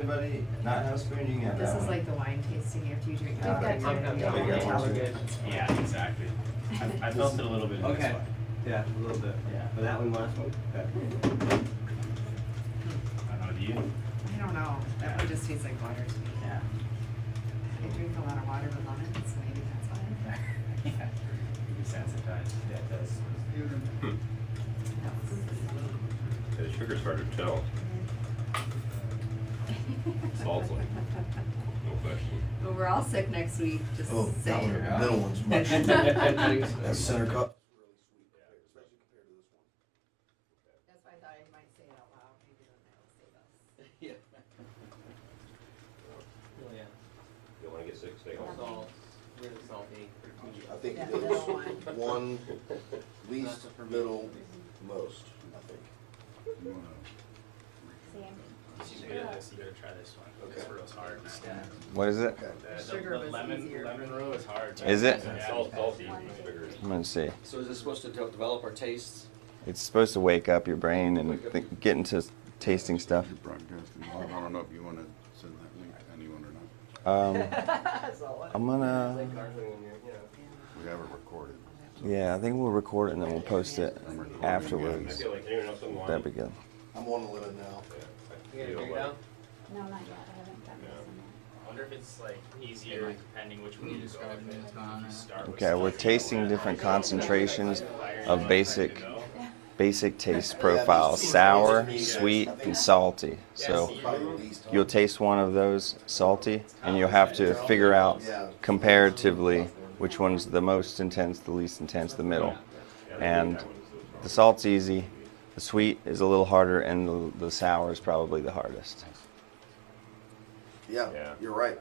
Anybody not have a spoon, you can have This that is one. like the wine tasting after you drink. Yeah, We've got time. Yeah, exactly. I felt it a little bit in this Okay. one. Yeah, a little bit. Yeah. But that one, last one? Okay. I don't know, do you? I don't know. That one just tastes like water to me. Yeah. I drink a lot of water with lemon, so maybe that's why. Yeah. You be sensitized. Yeah, it does. Yeah, the sugar's hard to tell. Salt's like, no question. But we're all sick next week, just Oh, that saying. one, the middle one's much. That center cup. That's why I thought I might say it out loud, maybe then I will say this. Yeah. Oh, yeah. You don't wanna get sick, stay home. Salt, really salty. I think Yeah, it middle is one. one, least, middle, most, I think. You gotta try this one. This row's hard, man. What is it? The Sugar was lemon easier. row is hard. Is it? Yeah. Salty, sugar. I'm gonna see. So is this supposed to develop our tastes? It's supposed to wake up your brain and get into tasting stuff. Broadcasting. I don't know if you want to send that link to anyone or not. I'm gonna. We have it recorded. Yeah, I think we'll record it and then we'll post it afterwards. I feel like anyone else in line. That'd be good. I'm on the limit now. You gotta figure it out? No, not yet. I haven't gotten this in yet. I wonder if it's like easier depending which one you describe it as. If you start with Okay, we're tasting different concentrations of basic taste profiles: sour, sweet, and salty. So you'll taste one of those salty, and you'll have to figure out comparatively which one's the most intense, the least intense, the middle. And the salt's easy, the sweet is a little harder, and the sour is probably the hardest. Yeah, Yeah. you're right.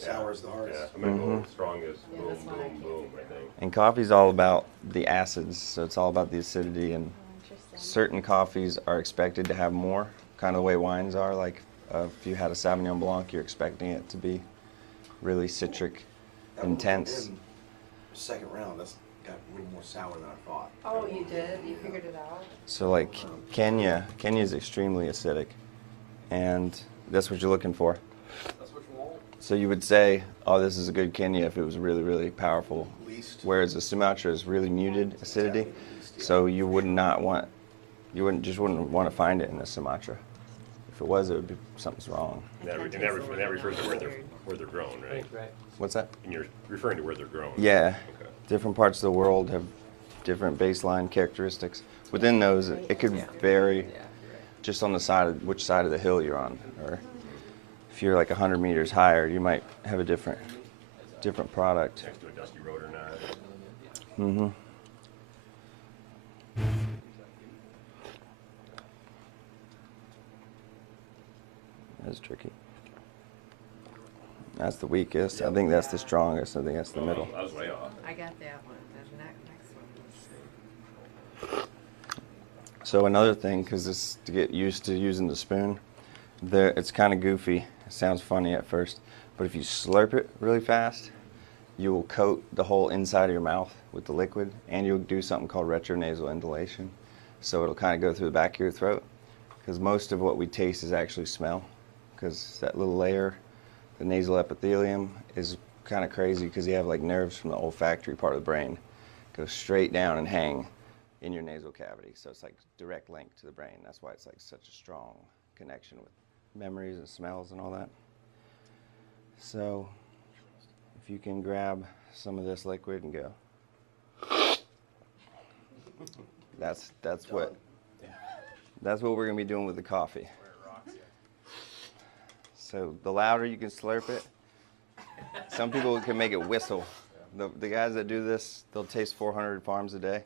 Yeah. Sour is the hardest. Yeah, I'm gonna go strongest, Yeah, boom, that's what I boom, can't boom, do. I think. And coffee's all about the acids, so it's all about the acidity, and Interesting. certain coffees are expected to have more, kind of the way wines are. Like if you had a Sauvignon Blanc, you're expecting it to be really citric, That one intense. in the second round, that's got a little more sour than I thought. Oh, you did? You figured it out? So like Kenya is extremely acidic, and that's what you're looking for. That's what you want. So you would say, oh, this is a good Kenya if it was really, really powerful. Least. Whereas the Sumatra is really muted acidity, so you would not want, you wouldn't want to find it in the Sumatra. If it was, it would be something's wrong. And that refers to where they're grown, right? Right. What's that? And you're referring to where they're grown. Yeah, Okay. different parts of the world have different baseline characteristics. Within those, it could vary Yeah, you're right. just on the side of which side of the hill you're on, or if you're like 100 meters higher, you might have a different product. Next to a dusty road or not. Mm-hmm. That's tricky. That's the weakest. I think that's the strongest. I think that's the middle. I was way off. I got that one. The next one was. So another thing, because this to get used to using the spoon, it's kind of goofy. It sounds funny at first, but if you slurp it really fast, you will coat the whole inside of your mouth with the liquid, and you'll do something called retronasal inhalation. So it'll kind of go through the back of your throat, because most of what we taste is actually smell, because that little layer, the nasal epithelium, is kind of crazy because you have like nerves from the olfactory part of the brain go straight down and hang in your nasal cavity. So it's like direct link to the brain. That's why it's like such a strong connection with memories and smells and all that. So if you can grab some of this liquid and go, that's what we're gonna be doing with the coffee. So the louder you can slurp it, some people can make it whistle. The guys that do this, they'll taste 400 farms a day.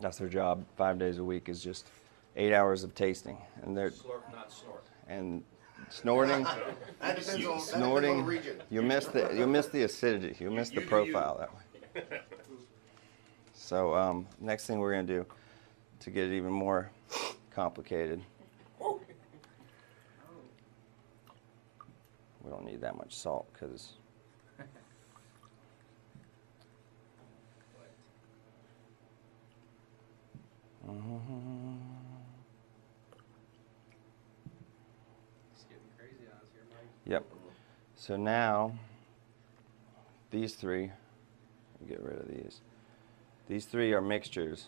That's their job, 5 days a week, is just 8 hours of tasting. And they're Slurp, not snort. and snorting, That depends on the snorting. region. You miss the acidity. You miss the profile that way. So next thing we're gonna do to get it even more complicated. We don't need that much salt because Yep. So now, these three, get rid of these. These three are mixtures.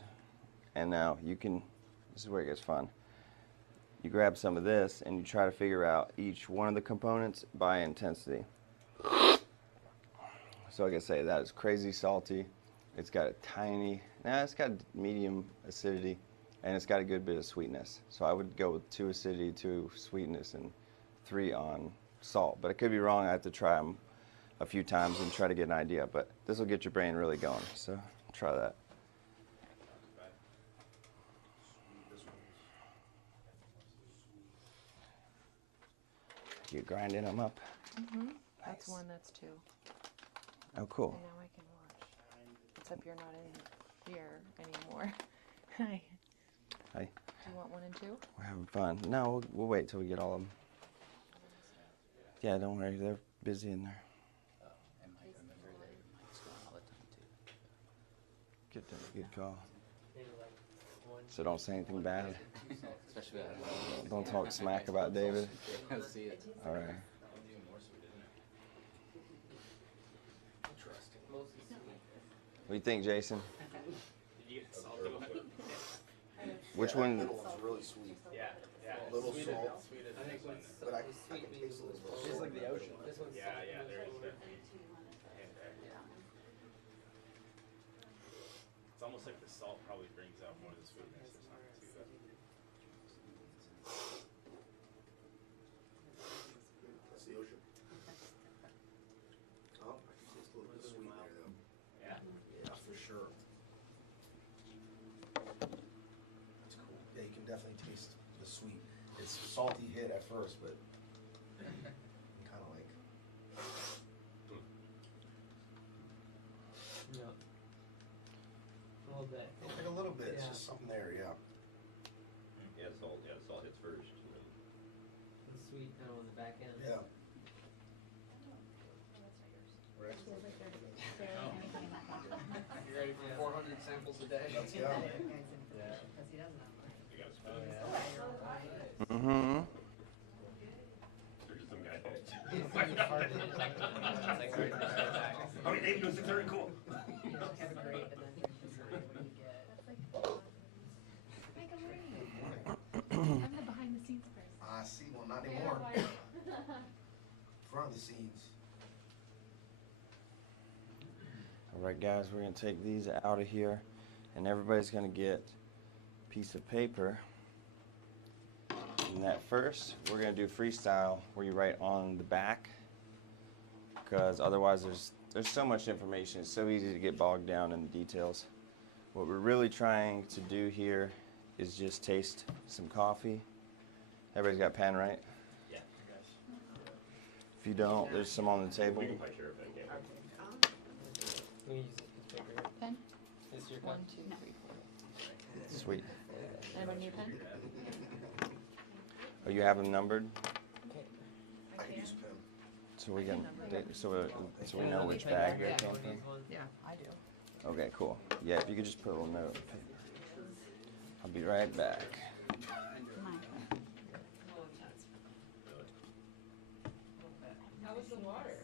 And now you can, this is where it gets fun. You grab some of this and you try to figure out each one of the components by intensity. So like I say, that is crazy salty. It's got a tiny, it's got medium acidity, and it's got a good bit of sweetness. So I would go with 2 acidity, 2 sweetness, and 3 on salt. But I could be wrong. I have to try them a few times and try to get an idea. But this will get your brain really going. So try that. You grinding them up? Mm-hmm. That's 1, that's 2. Oh, cool. And now I can watch. Except you're not in here anymore. Hi. Hi. Do you want 1 and 2? We're having fun. No, we'll wait till we get all of them. Yeah, don't worry. They're busy in there. Good call. So don't say anything bad. Don't talk smack about David. All right. What do you think, Jason? Which one? Middle one's really sweet. Yeah, yeah. Little Sweet salt. and- sweet and- But I can taste a little bit. It's like the ocean. Yeah, yeah, there is definitely. It's almost like the salt probably brings out more of the sweetness or something too. That's the ocean. Oh, I can taste a little bit of sweet there though. Yeah. Yeah, for sure. That's cool. Yeah, you can definitely taste the sweet. It's salty hit at first, but kind of like. Yeah. A little bit. Like a little bit. It's Yeah. just something there. Yeah. Yeah, the salt hits first. And The sweet on the back end. Yeah. Feels like there's barely anything in that bottle. You ready for 400 samples a day? Let's go. Because he doesn't have mine. you got Oh, to yeah. Mm-hmm. There's some guy. Oh, your name goes to very cool. You know, have a great, and then decide what you get. That's like, hi, good morning. I'm the behind the scenes person. I see. Well, not anymore. Front of the scenes. All right, guys, we're going to take these out of here, and everybody's going to get a piece of paper. And that first, we're going to do freestyle, where you write on the back, because otherwise there's so much information. It's so easy to get bogged down in the details. What we're really trying to do here is just taste some coffee. Everybody's got a pen, right? Yeah. If you don't, there's some on the table. We can probably share a pen, can't we? We use this paper. Pen? This is your 1, cup? 2, 3, 4. Sweet. Anybody need a pen? Oh, you have them numbered? Okay. I can use a pen. So we can, so we know which bag they came from? Yeah, I do. Okay, cool. Yeah, if you could just put a little note. I'll be right back. Mine. How was the water?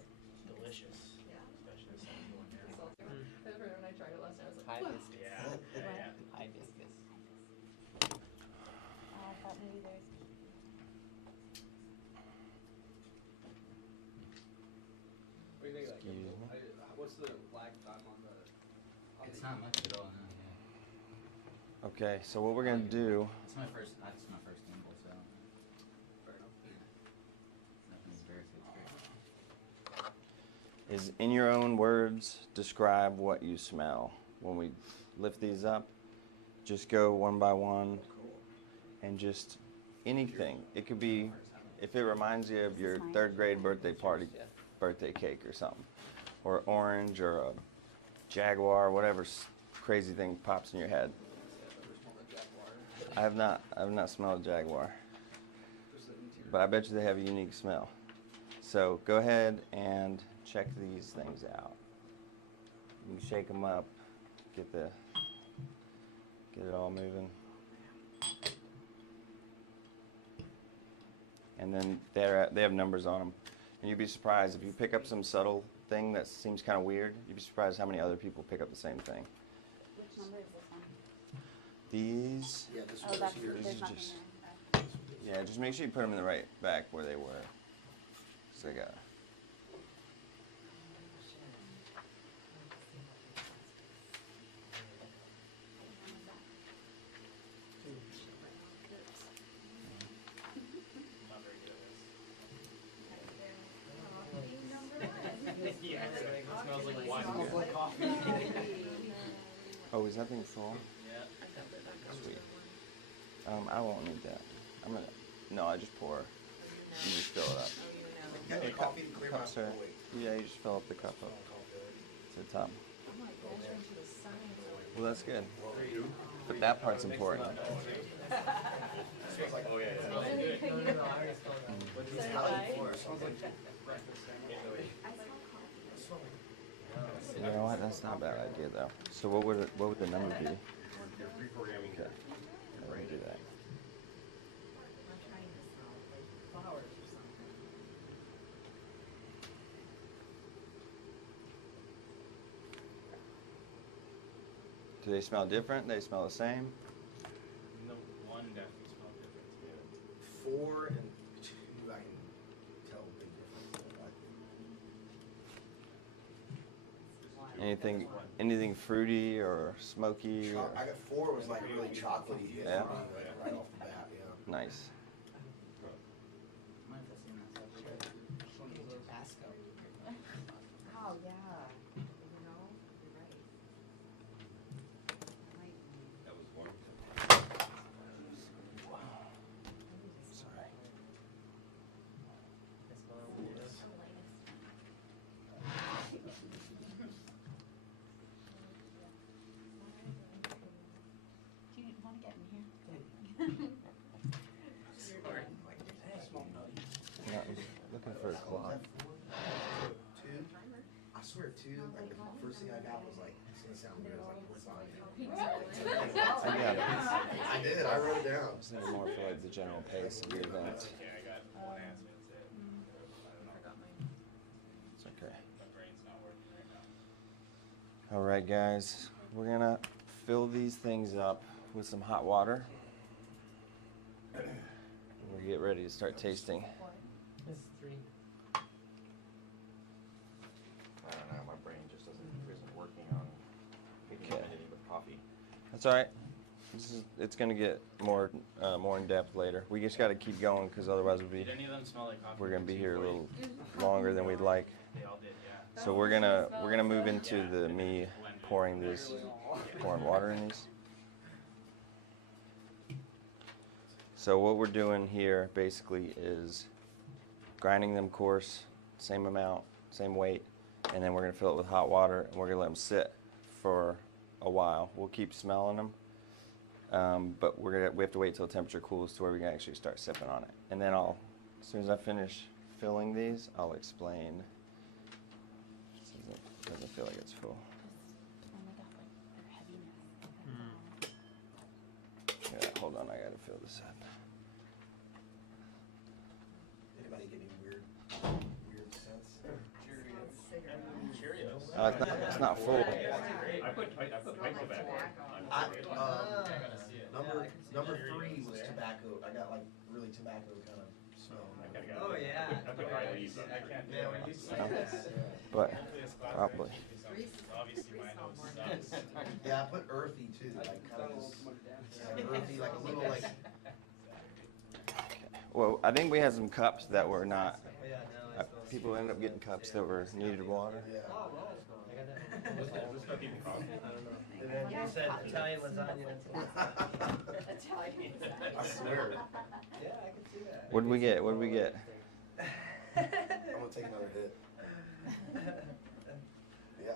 Delicious. Yeah. Especially the salty one there. Salty one? I remember when I tried it last night, I was like, Hibiscus. Yeah, yeah. Hibiscus. I thought maybe there's. What do you think? Like, Excuse me. what's the lag time on the? It's not much at all, no, yeah. Okay, so what we're gonna do, It's my first sample, so Fair enough. nothing's very good. is in your own words, describe what you smell. When we lift these up, just go one by one and just anything. It could be, if it reminds you of your 3rd grade birthday party, birthday cake or something, or orange or a Jaguar, whatever crazy thing pops in your head. I have not smelled a Jaguar, but I bet you they have a unique smell. So go ahead and check these things out. You can shake them up, get it all moving. And then they have numbers on them. And you'd be surprised if you pick up some subtle thing that seems kind of weird. You'd be surprised how many other people pick up the same thing. Which number is this one? These, Yeah, this Oh, one's that's, here. This there's is nothing just- there. yeah, just make sure you put them in the right back where they were. So they got. Not very good at this. Yeah, It smells like wine. Smells like coffee. Oh, is that thing full? Yeah. Sweet. I won't need that. I'm gonna. No, I just pour. You just fill it up. Got your coffee to clear my Cups are. oh, wait. Yeah, you just fill up the cup up to the top. Well, that's good. But that part's important. Oh yeah. No, no, I already smelled that. What's So this did Italian I. for? It smells like breakfast sandwich. You know what? That's not a bad idea though. So what would the number be? You're reprogramming Okay. We're gonna do that. Do they smell different? They smell the same? No, one definitely smelled different to me. 4 and 2, I can tell the big difference. Anything fruity or smoky? Or? I got 4 was like really chocolatey hit Yeah. for me, like, right off the bat, yeah. Nice. Oh, yeah, you know, you're right. Might be. That was one. Sorry. Do you want to get in here? Yeah, I'm looking for a cloth. 2? I swear 2, like the first thing I got was like, it's gonna sound weird, it's like lasagna. I got it. I did, I wrote it down. Just need more for like the general pace of the event. Okay, I got one answer. That's it. I don't know. It's okay. My brain's not working right now. All right, guys. We're gonna fill these things up with some hot water. We'll get ready to start tasting. This is 3. I don't know, my brain just isn't working on making Okay. anything with coffee. That's all right. It's gonna get more in depth later. We just got to keep going because otherwise Did any of them smell like coffee? we're gonna be here a little longer than we'd like. They all did, yeah. So we're gonna move into the me pouring water in these. So what we're doing here basically is grinding them coarse, same amount, same weight, and then we're gonna fill it with hot water and we're gonna let them sit for a while. We'll keep smelling them, but we have to wait till the temperature cools to where we can actually start sipping on it. And then as soon as I finish filling these, I'll explain. It doesn't feel like it's full. Yeah, hold on, I gotta fill this up. Anybody get any weird scents? Cheerios. It's not full. I put pipe tobacco on. Number 3 was tobacco. I got like really tobacco kind of smell. Oh, yeah. I put high leaves on. I can't do Yeah, it. when you say No. that. But Hopefully this class probably. actually do something, 'cause obviously my nose sucks. Yeah, I put earthy too, like kind of just earthy, like a little like. Well, I think we had some cups that were not. Yeah, no, People ended up getting cups that were needed water. Yeah. I got that. Let's start keeping coffee. I don't know. And then you said Italian lasagna. Italian. I swear. Yeah, I can see that. What did we get? What did we get? I'm gonna take another hit. Yeah.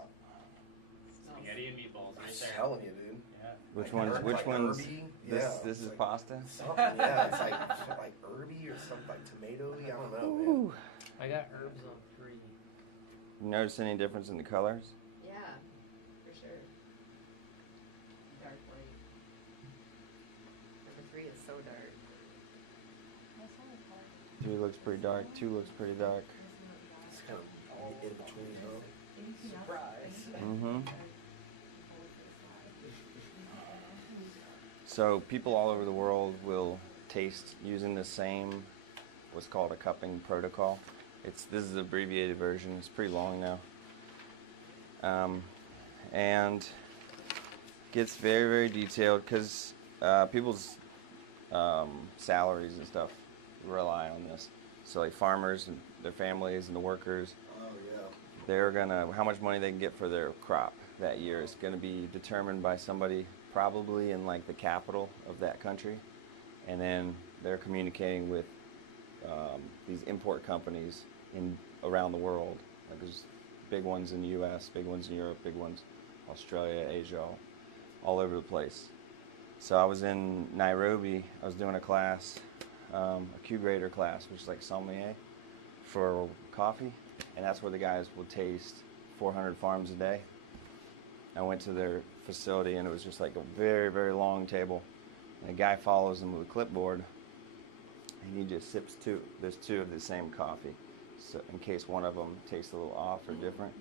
Spaghetti and meatballs right I'm there. telling you, dude. Yeah. Which Like ones? Which like ones? herby. This Yeah, this is like pasta. Something, yeah, it's like herby or something like tomatoey. I don't know, man. Ooh. I got herbs on 3. You notice any difference in the colors? Yeah, for sure. Dark white. Number 3 is so dark. 3 looks pretty dark. 2 looks pretty dark. kind of in between, huh? Surprise. Mm-hmm. So people all over the world will taste using the same, what's called a cupping protocol. This is the abbreviated version. It's pretty long now, and gets very, very detailed because people's salaries and stuff rely on this. So like farmers and their families and the workers, Oh, yeah. they're gonna, how much money they can get for their crop that year is gonna be determined by somebody probably in like the capital of that country, and then they're communicating with these import companies around the world. Like there's big ones in the U.S., big ones in Europe, big ones Australia, Asia, all over the place. So I was in Nairobi. I was doing a class, a Q grader class, which is like sommelier for coffee, and that's where the guys will taste 400 farms a day. I went to their facility, and it was just like a very, very long table, and a guy follows them with a clipboard, and he just sips two. There's two of the same coffee, so in case one of them tastes a little off or different,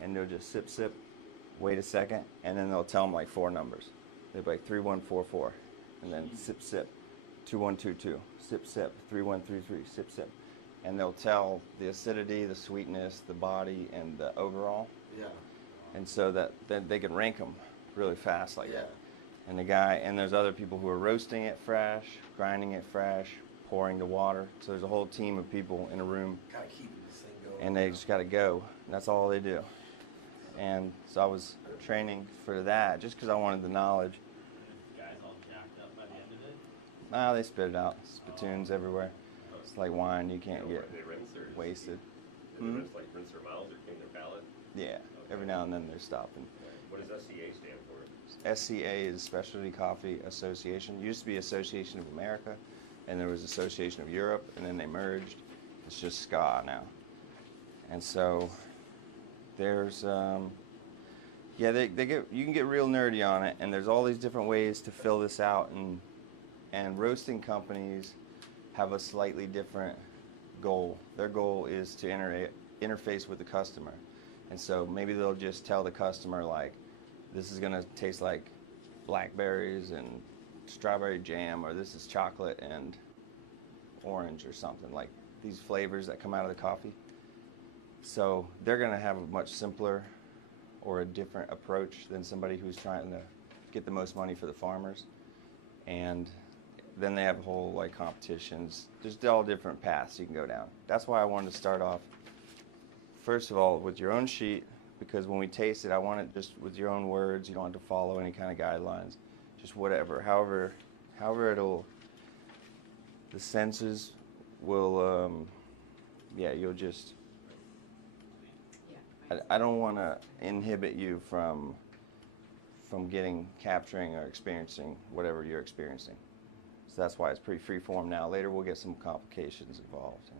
and they'll just sip, wait a second, and then they'll tell them like 4 numbers. They'll be like 3144, and then sip, 2122, sip, 3133, sip, and they'll tell the acidity, the sweetness, the body, and the overall. Yeah. And so that then they can rank them really fast like Yeah. that. And there's other people who are roasting it fresh, grinding it fresh, pouring the water. So there's a whole team of people in a room, Kind of keeping this thing going. and they just got to go. And that's all they do. And so I was training for that just because I wanted the knowledge. Guys all jacked up by the end of it. Nah, they spit it out. Spittoons everywhere. It's like wine. You can't get They rinse or wasted. They rinse their mouths or clean their palate? Yeah. Every now and then they're stopping. What does SCA stand for? SCA is Specialty Coffee Association. It used to be Association of America, and there was Association of Europe, and then they merged. It's just SCA now. And so there's, you can get real nerdy on it, and there's all these different ways to fill this out, and roasting companies have a slightly different goal. Their goal is to interface with the customer. And so maybe they'll just tell the customer, like, this is going to taste like blackberries and strawberry jam, or this is chocolate and orange or something, like these flavors that come out of the coffee. So they're going to have a much simpler or a different approach than somebody who's trying to get the most money for the farmers. And then they have a whole like competitions. There's all different paths you can go down. That's why I wanted to start off, first of all, with your own sheet, because when we taste it, I want it just with your own words. You don't have to follow any kind of guidelines. Just whatever. However the senses will, you'll just, I don't want to inhibit you from capturing or experiencing whatever you're experiencing. So that's why it's pretty free form now. Later we'll get some complications involved.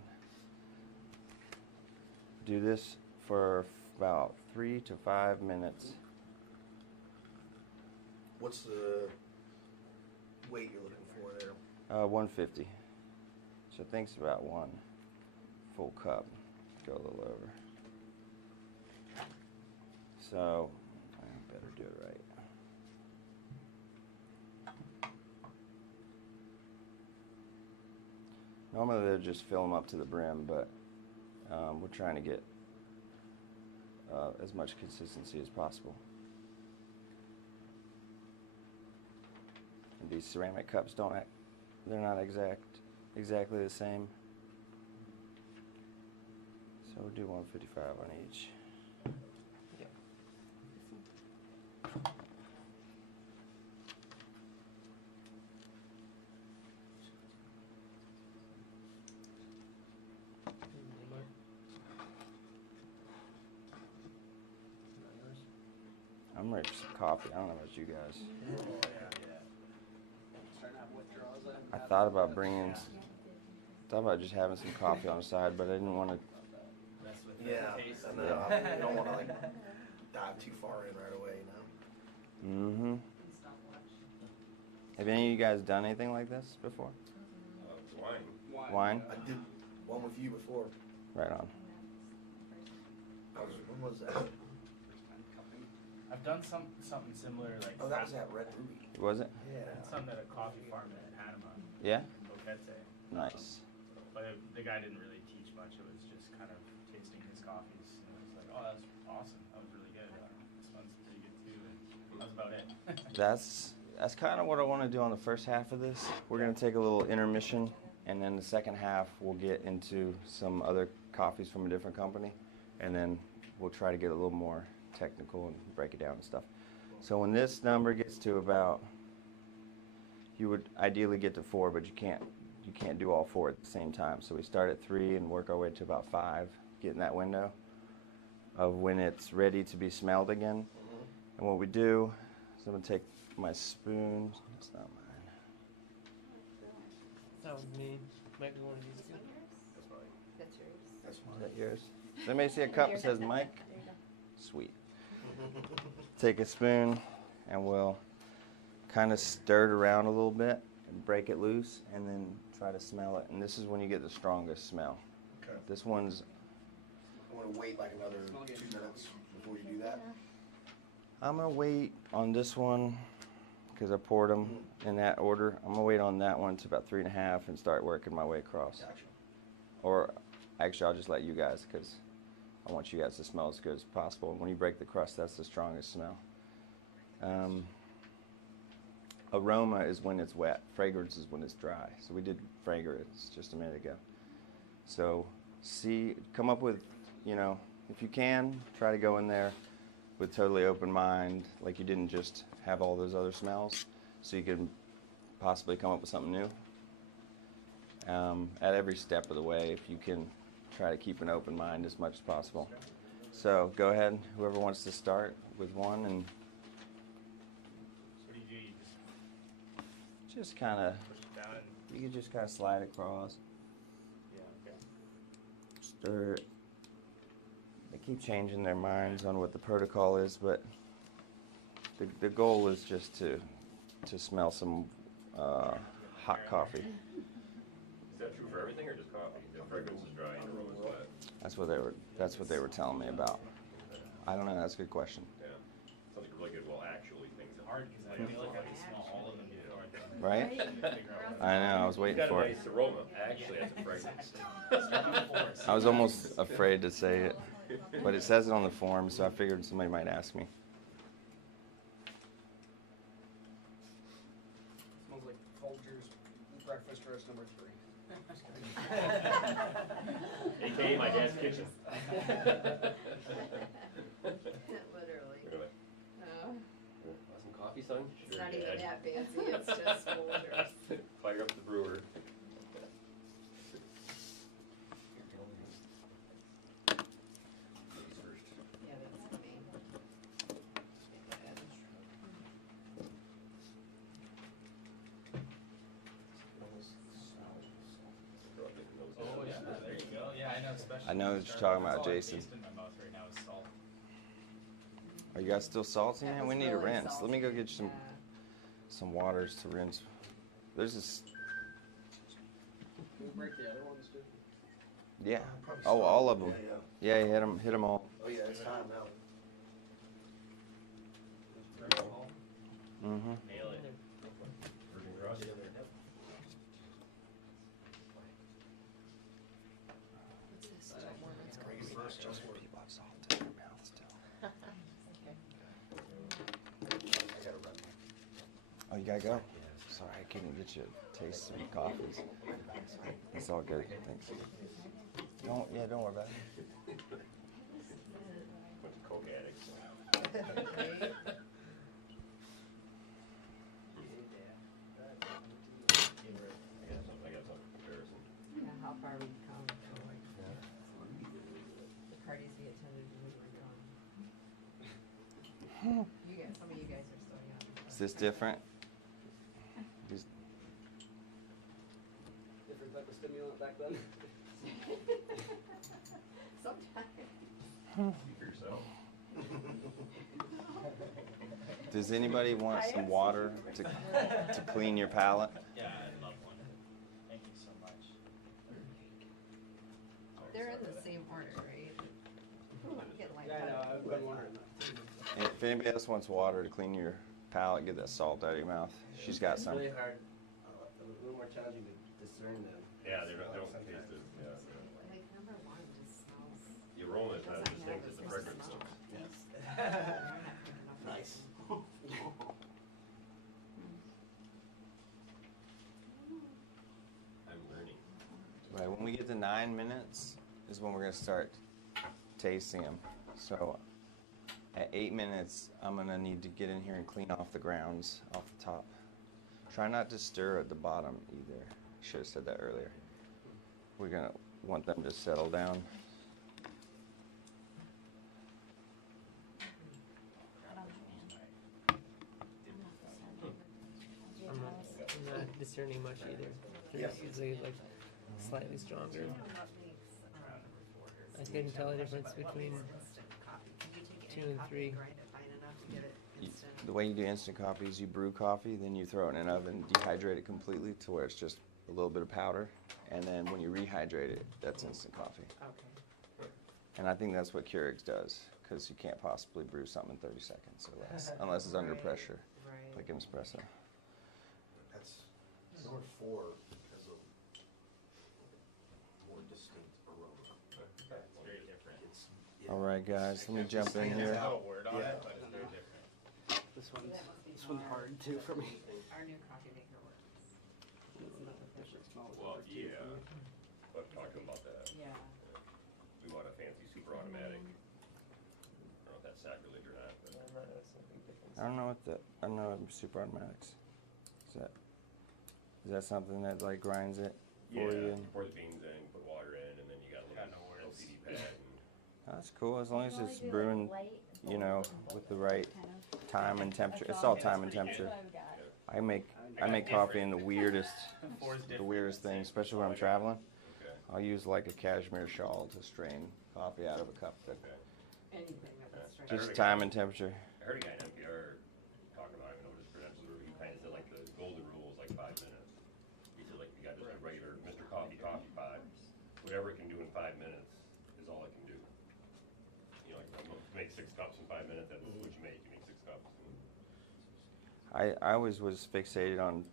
Do this for about 3 to 5 minutes. What's the weight you're looking for there? 150. So I think it's about 1 full cup. Go a little over. So I better do it right. Normally they'll just fill them up to the brim, but we're trying to get as much consistency as possible. And these ceramic cups they're not exactly the same. So we'll do 155 on each. I'm ready for some coffee. I don't know about you guys. I thought about just having some coffee on the side, but I didn't want to. Yeah, and then you don't want to like dive too far in right away, you know? Mm-hmm. Have any of you guys done anything like this before? Wine. Wine? I did one with you before. Right on. When was that? I've done something similar, like Oh, that was at Red Ruby. Was it? Yeah. something at a coffee farm in Panama, Yeah? Boquete. Nice. But the guy didn't really teach much. It was just kind of tasting his coffees. And it was like, oh, that's awesome. That was really good. This one's pretty good too. And that was about it. That's kind of what I want to do on the first half of this. We're going to take a little intermission, and then the second half we'll get into some other coffees from a different company, and then we'll try to get a little more technical and break it down and stuff. So when this number gets to about, you would ideally get to 4, but you can't do all 4 at the same time. So we start at 3 and work our way to about 5, get in that window of when it's ready to be smelled again. And what we do is I'm going to take my spoon. It's not mine. That was me. Might be one of these two. That's yours. That's Is mine. that yours? Does anybody see a cup that says Mike? There you go. Sweet. Take a spoon and we'll kind of stir it around a little bit and break it loose and then try to smell it. And this is when you get the strongest smell. Okay. This one's, I want to wait like another 2 minutes before you do that. I'm going to wait on this one because I poured them in that order. I'm going to wait on that one to about 3.5 and start working my way across. Gotcha. Or actually, I'll just let you guys because I want you guys to smell as good as possible. When you break the crust, that's the strongest smell. Aroma is when it's wet. Fragrance is when it's dry. So we did fragrance just a minute ago. So come up with, if you can, try to go in there with totally open mind, like you didn't just have all those other smells, so you can possibly come up with something new. At every step of the way, if you can try to keep an open mind as much as possible. So go ahead, whoever wants to start with one, and So what do? You just kind of, push it down and, you can just kind of slide across, yeah, okay. stir it. They keep changing their minds on what the protocol is, but the goal is just to smell some hot coffee. Is that true for everything or just coffee? The fragrance is dry and aroma is wet. That's what they were telling me about. I don't know. That's a good question. Yeah. Sounds like a really good, well, actually things. It's hard because I feel like I can smell all of them before I can Right? figure out what I know. I was waiting It's got for a it. nice aroma. Actually, that's a fragrance. I was almost afraid to say it, but it says it on the form, so I figured somebody might ask me. Smells like Folger's breakfast roast number 3. AKA my dad's kitchen. Literally. Really? No, Want some coffee, son? it's Sure, not even Dad. that fancy, it's just Folgers. Fire up the brewer. Yeah, that's funny. Oh yeah, there you go. Yeah, I know. Especially I know when what you you're start- talking that's about, all I Jason. taste in my mouth right now is salt. Are you guys still salty, That man? was We need a really rinse. Let me go salty. get you Yeah. some waters to rinse. There's this. Can we break the other ones too? Yeah. Probably Oh, start. all of them. Yeah, Yeah, hit them all. Oh yeah, it's time now. Mm-hmm. Nail it. Virgin crust. What's this? Mormon's crazy. First, just work. People have salt in their mouth still. I gotta run. Oh, you gotta go? Sorry, I couldn't get you to taste some coffees. It's all good. Thanks. Don't worry about it. Bunch of coke addicts. Right? I got some comparison. Yeah, how far we've come. The parties we attended when we were young. Some of you guys are still young. Is this different? These- Different type of stimulant back then? Sometimes. Speak for yourself. Does anybody want some water to clean your palate? Yeah, I love one. Thank you so much. They're in the same order, right? Ooh, I'm getting I've been wondering that. And if anybody else wants water to clean your palate, get that salt out of your mouth. She's got It's some. really hard, a little more challenging to discern them. Yeah, they don't taste it, yeah. Like number one just smells. The aroma is not as doesn't have distinct as the a fragrance smell. is. Nice. I'm learning. Right, when we get to 9 minutes is when we're gonna start tasting them. So at 8 minutes, I'm gonna need to get in here and clean off the grounds off the top. Try not to stir at the bottom either. Should have said that earlier. We're gonna want them to settle down. I'm not discerning much either. They're usually like slightly stronger. I can tell the difference between 2 and 3. The way you do instant coffee is you brew coffee, then you throw it in an oven, dehydrate it completely to where it's just a little bit of powder, and then when you rehydrate it, that's instant coffee. Okay. And I think that's what Keurig's does, because you can't possibly brew something in 30 seconds or less, unless it's under pressure, Right. like an espresso. That's number 4 because of more distinct aroma. It's very different. All right, guys, let me jump in here. There's no word on it, but it's very different. This one's hard too for me. Our new coffee maker works. Well, yeah, but talking about that, Yeah. we want a fancy super automatic. I don't know if that's sacrilege or not, but I don't know what super automatics. Is that something that like grinds it yeah, for you? you pour the beans in, put water in, and then you got a little LCD pad. And That's cool, as long as it's brewing, you know, with the right time and temperature. It's all time and temperature. I make coffee in the weirdest thing, especially when I'm traveling. okay. I'll use like a cashmere shawl to strain coffee out of a cup. Anything that's straight. Just time and temperature. I heard a guy in NPR talking about, I don't even know what his credentials were, he kind of said like the golden rule is like 5 minutes. He said like you got just a regular Mr. Coffee coffee pot, whatever it can do in 5 minutes is all it can do. You know, like make 6 cups in 5 minutes, that's what you make. You make 6 cups. I always was fixated on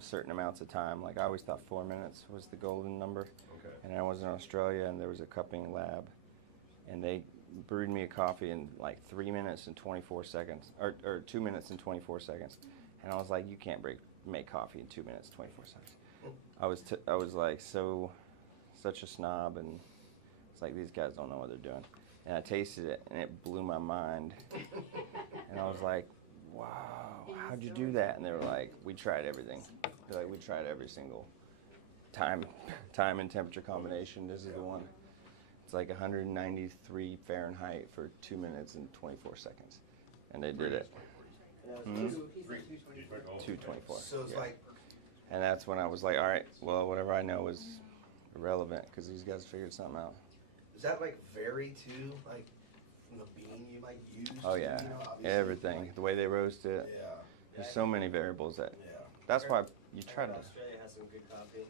certain amounts of time. Like I always thought 4 minutes was the golden number. Okay. And I was in Australia and there was a cupping lab, and they brewed me a coffee in like 3 minutes and 24 seconds, or 2 minutes and 24 seconds. And I was like, you can't make coffee in 2 minutes, 24 seconds. I was like such a snob, and it's like these guys don't know what they're doing. And I tasted it, and it blew my mind. And I was like, wow, how'd you do that? And they were like, we tried everything. They're like, we tried every single time and temperature combination. This is the one. It's like 193 Fahrenheit for 2 minutes and 24 seconds. And they did it. 224. So it's like, And that's when I was like, all right, well, whatever I know is irrelevant, because these guys figured something out. does that like vary too? Like from the bean you might use? Oh yeah, you know, obviously? everything. The way they roast it. Yeah. There's so many variables that. Yeah. That's why you try to. Australia has some good coffee.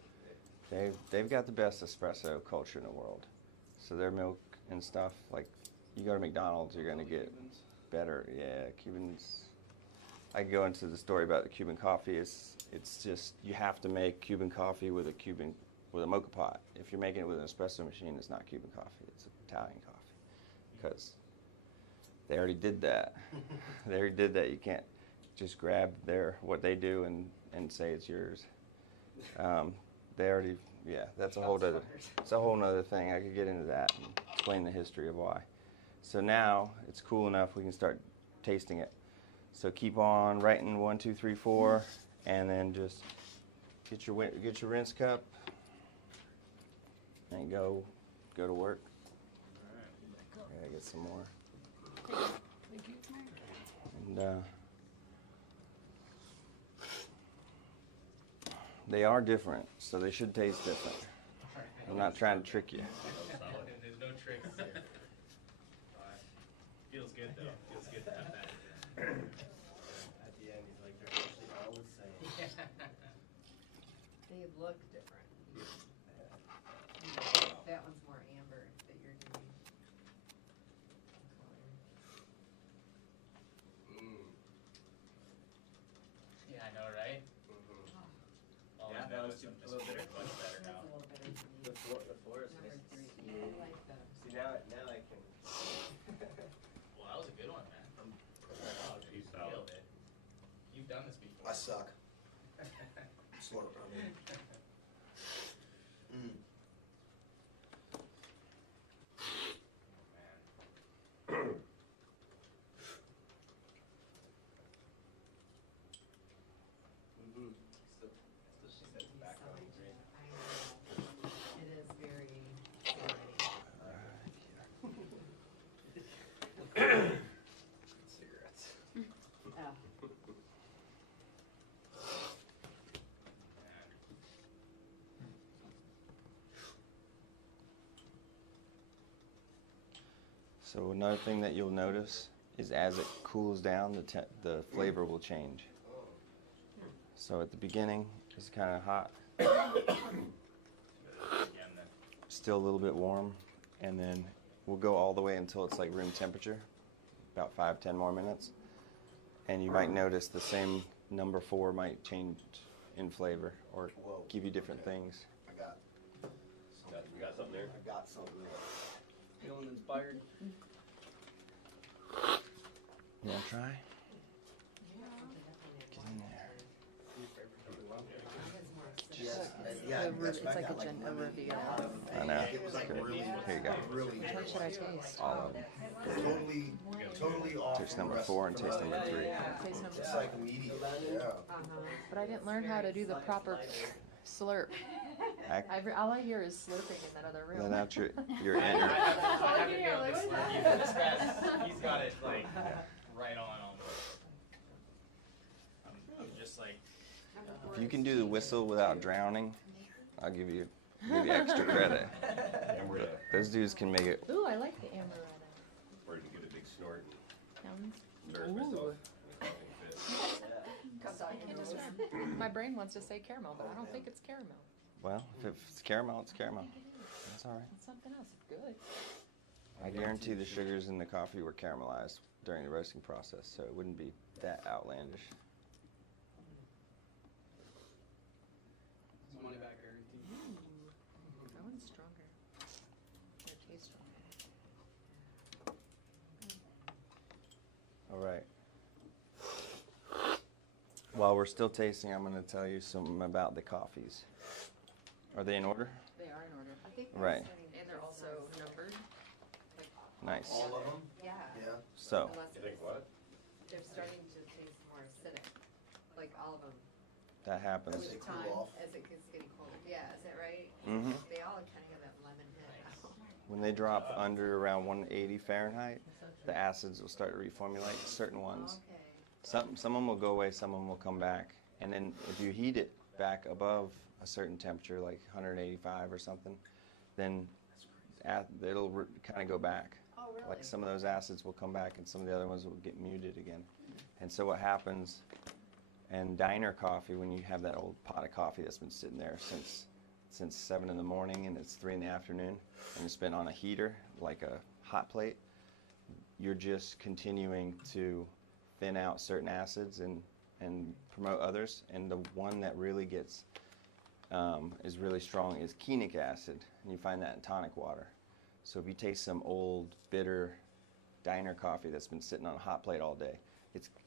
They've got the best espresso culture in the world. So their milk and stuff, like you go to McDonald's, you're gonna get better. Yeah, Cubans. I can go into the story about the Cuban coffee. It's just you have to make Cuban coffee with a mocha pot. If you're making it with an espresso machine, it's not Cuban coffee. It's Italian coffee, because they already did that. They already did that. You can't just grab what they do and say it's yours. They already, yeah, that's a whole nother thing. I could get into that and explain the history of why. So now it's cool enough we can start tasting it. So keep on writing 1, 2, 3, 4, and then just get your rinse cup and go to work. Yeah, get some more. And they are different, so they should taste different. I'm not trying to trick you. There's no tricks here. Feels good though. Feels good to have that. At the end, he's like, they're actually all the same. They look different. That one's more amber that you're doing. A little bitter? Much better That's now. a little better for me. The forest Number is 3. smooth. Yeah, I like those. See, now I can. Well, that was a good one, man. Wow, dude, you Peace out. nailed it. You've done this before. I suck. Slurp, I mean. Man. Still she said He's background selling green. to- I know. It is very already. Cigarettes. Oh. So another thing that you'll notice is as it cools down, the flavor will change. So at the beginning, it's kind of hot, Again, then. still a little bit warm, and then we'll go all the way until it's like room temperature, about 5-10 more minutes. And you might notice the same number 4 might change in flavor or Whoa. give you different things. I got You got something there? I got something there. Feeling inspired? You want to try? Get in there. Yes, yeah, The that's it's what I like got, a reveal. I know. It was like Good. really, Here you go. really, What should I taste? All of them. totally off. Taste from the number rest 4 of and the taste rest. number 3. Taste number It's 4. like immediate, yeah. But I didn't learn how to do the proper slurp. All I hear is slurping in that other room. Then after you're I in. haven't Yeah, nailed like, this what one is either. that? This guy's, he's got it like right on almost. I'm just like, If you can do the whistle without drowning, I'll give you extra credit. Amaretto. Those dudes can make it. Ooh, I like the amaretto. Or you can get a big snort and Sounds. embarrass myself. Ooh. Make something fit. Comes out I your can't nose. describe. My brain wants to say caramel, but I don't think it's caramel. Well, if it's caramel, it's caramel. That's all right. It's something else. It's good. I guarantee the sugars in the coffee were caramelized during the roasting process, so it wouldn't be that outlandish. It's money back guarantee. That one's stronger. Or tastes stronger. All right. While we're still tasting, I'm going to tell you something about the coffees. Are they in order? They are in order. I think Right. And they're also numbered. Nice. All of them? Yeah. Yeah. So, Unless You think what? they're starting to taste more acidic, like all of them. that happens. They With cool time, off. as it gets getting colder. Yeah, is that right? hmm They all kind of have that lemon hit now. When they drop under around 180 Fahrenheit, the acids will start to reformulate. Certain ones. Okay. Some of them will go away, some of them will come back. And then if you heat it back above a certain temperature, like 185 or something, then it'll kind of go back. Oh, really? Like some of those acids will come back and some of the other ones will get muted again. And so what happens in diner coffee, when you have that old pot of coffee that's been sitting there since 7 in the morning and it's 3 in the afternoon, and it's been on a heater, like a hot plate, you're just continuing to thin out certain acids and promote others. And the one that really gets is really strong is kenic acid, and you find that in tonic water. So if you taste some old bitter diner coffee that's been sitting on a hot plate all day,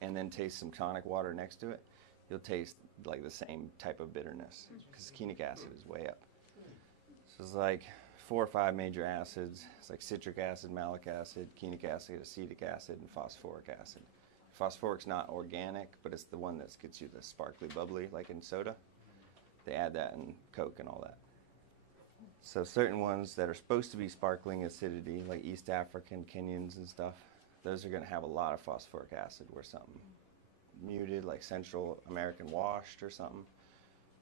and then taste some tonic water next to it, you'll taste like the same type of bitterness because kenic acid is way up. So it's like 4 or 5 major acids. It's like citric acid, malic acid, kenic acid, acetic acid, and phosphoric acid. Phosphoric's not organic, but it's the one that gets you the sparkly, bubbly, like in soda. They add that in Coke and all that. So certain ones that are supposed to be sparkling acidity, like East African, Kenyans and stuff, those are going to have a lot of phosphoric acid, where something muted, like Central American washed or something,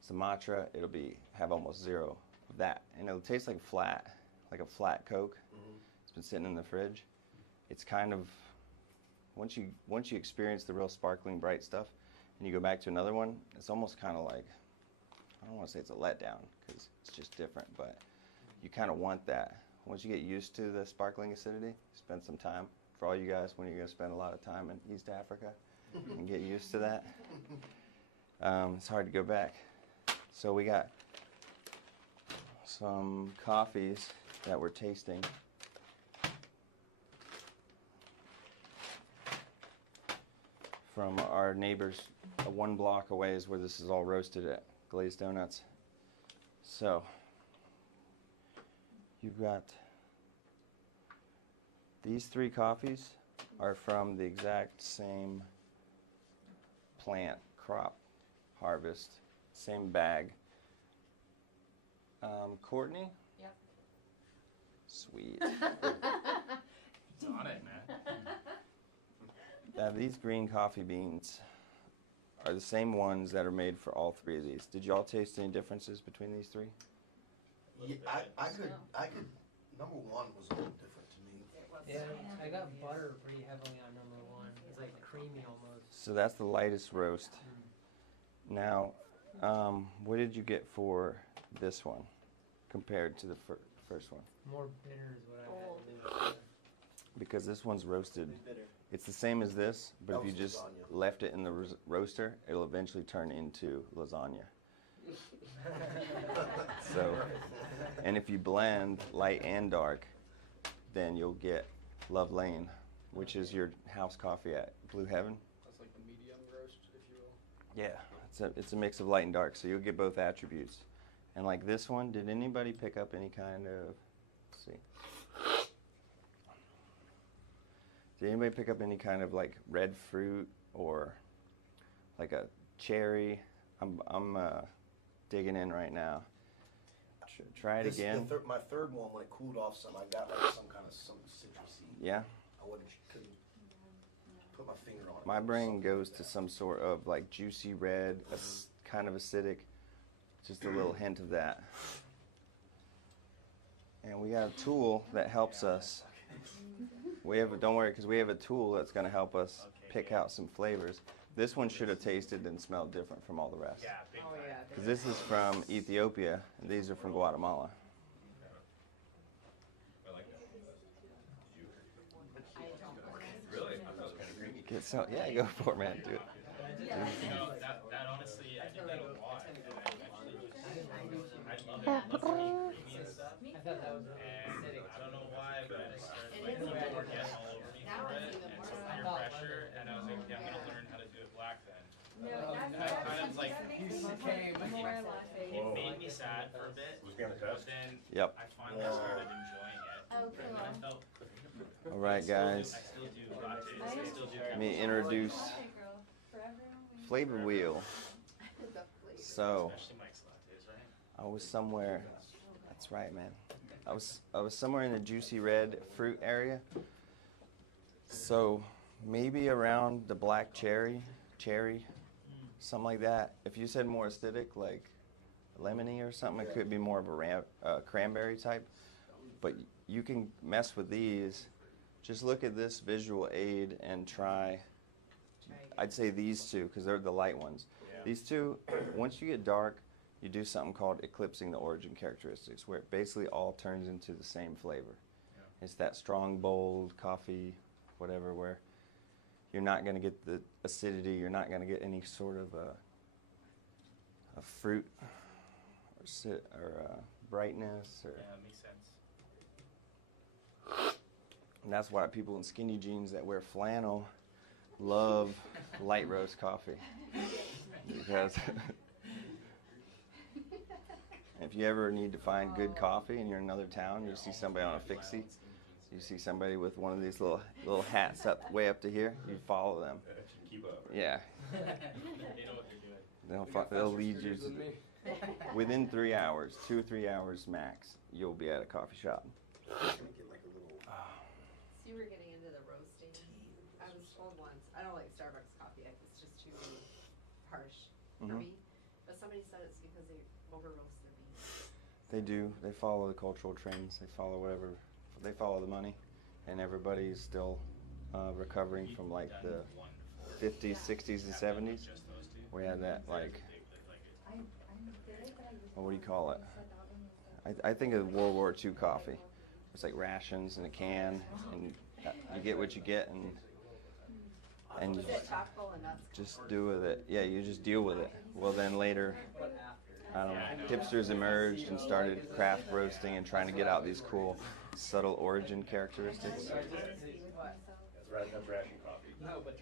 Sumatra, it'll have almost zero of that. And it'll taste like a flat Coke. It's been sitting in the fridge. It's kind of, once you experience the real sparkling, bright stuff, and you go back to another one, it's almost kind of like, I don't want to say it's a letdown, because it's just different, but you kind of want that. Once you get used to the sparkling acidity, spend some time. For all you guys, when you're going to spend a lot of time in East Africa and get used to that, it's hard to go back. So we got some coffees that we're tasting. From our neighbors, 1 block away is where this is all roasted at, Glazed Donuts. So, you've got these 3 coffees are from the exact same plant, crop, harvest, same bag. Courtney? Yep. Sweet. It's on it, man. Now, these green coffee beans are the same ones that are made for all 3 of these. Did y'all taste any differences between these 3? Yeah, I could, number 1 was a little different to me. Yeah, I got butter pretty heavily on number 1. It's like creamy almost. So that's the lightest roast. Now, what did you get for this one compared to the first one? More bitter is what I had. Because this one's roasted. It's the same as this, but if you just left it in the roaster, it'll eventually turn into lasagna. So, and if you blend light and dark, then you'll get Love Lane, which is your house coffee at Blue Heaven. That's like the medium roast, if you will. Yeah, it's a mix of light and dark, so you'll get both attributes. And like this one, did anybody pick up any kind of, let's see. Did anybody pick up any kind of like red fruit or like a cherry? I'm digging in right now. Try it again. My third one, when it cooled off some, I got like some citrusy. Yeah? Couldn't put my finger on it. My brain goes to some sort of like juicy red, kind of acidic, just a little hint of that. And we got a tool that helps us. Don't worry, because we have a tool that's going to help us pick out some flavors. This one should have tasted and smelled different from all the rest. Yeah, big time. Because this is from Ethiopia, and these are from Guatemala. I like that. Really? I thought it was kind of creamy. Get some, yeah, go for it, man. Do it. You know, that honestly, I did that a lot. I love it. I love creamy and stuff. I thought that was And acidic. I don't know why, but I just started like people were getting all over me for it and peer pressure, and I was like, okay, I'm gonna learn how to do it black then. And I kind of like, it made me sad for a bit, Was being the but test? then Yep. I finally started enjoying it. Oh, cool. And I felt, All right, guys. I still do lattes, I still do Let me introduce Flavor Wheel. So, especially Mike's lattes, right? I was somewhere. That's right, man. I was somewhere in the juicy red fruit area. So maybe around the black cherry, something like that. If you said more acidic, like lemony or something, it could be more of a cranberry type. But you can mess with these. Just look at this visual aid and try. I'd say these 2 because they're the light ones. These 2, once you get dark, you do something called eclipsing the origin characteristics, where it basically all turns into the same flavor. It's that strong, bold coffee, whatever, where you're not going to get the acidity, you're not going to get any sort of a fruit or brightness. Or Yeah, it makes sense. And that's why people in skinny jeans that wear flannel love light roast coffee. Because if you ever need to find good coffee and you're in another town, you see somebody on a fixie, you see somebody with one of these little hats up way up to here, you follow them. That should keep up, right? Yeah. They know what they're doing. They'll lead you to within 3 hours, 2 or 3 hours max, you'll be at a coffee shop. So you were getting into the roasting. I was told once, I don't like Starbucks coffee, it's just too harsh for Mhm. me. But somebody said it's because they over roast their beans. They do. They follow the cultural trends. They follow whatever. They follow the money, and everybody's still recovering from like the 50s, 60s, and 70s. We had that like, well, what do you call it? I think of World War II coffee. It's like rations in a can, and you get what you get, and you Was it chock full of nuts? just do with it. Yeah, you just deal with it. Well, then later, I don't know, hipsters emerged and started craft roasting and trying to get out these cool, subtle origin characteristics. That's ration coffee. No, but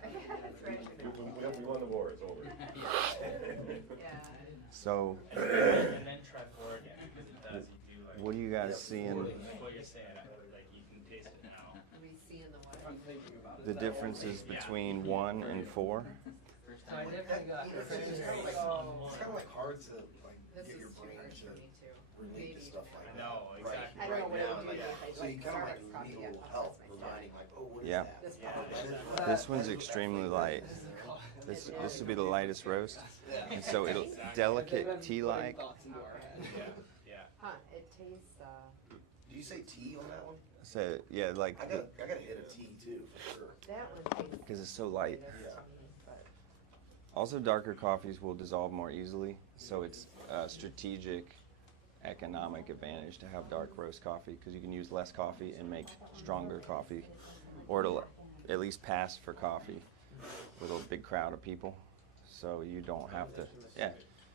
We won the war, it's over. So, And then try board, because it does, you do like. what are you guys seeing? What you're saying, like you can taste it now. Are we seeing the what? I'm thinking about it. The differences between 1 and 4? So I definitely got. It's kind of like hard to like This get is your too brain harsh to for me too. relate to Maybe. stuff like that. No, exactly. I don't know what it now, would be like, if I so you like kind of like Starbucks coffee, need a yeah, little that's help my reminding like, oh, what is Yeah. that? This Yeah, probably This one's extremely light. This would be the lightest roast, and so it'll delicate tea-like. Yeah. Huh, it tastes, Do you say tea on that one? So yeah, like I gotta hit a tea too, for sure. that one tastes. because it's so light. Yeah. Also, darker coffees will dissolve more easily, so it's a strategic, economic advantage to have dark roast coffee because you can use less coffee and make stronger coffee, or it'll at least pass for coffee with a big crowd of people. So you don't have to, yeah,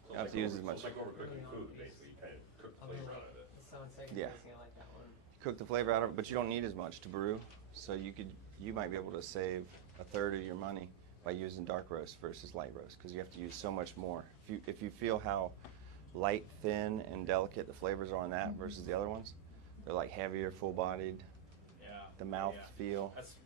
you don't have to use as much. It's like overcooking food, basically, you kind of cook the flavor out of it. Someone second Yeah. guessing, I like that one. Cook the flavor out of it, but you don't need as much to brew. So you might be able to save a third of your money by using dark roast versus light roast because you have to use so much more. If you feel how light, thin, and delicate the flavors are on that versus the other ones, they're like heavier, full-bodied. Yeah. The mouth feel. That's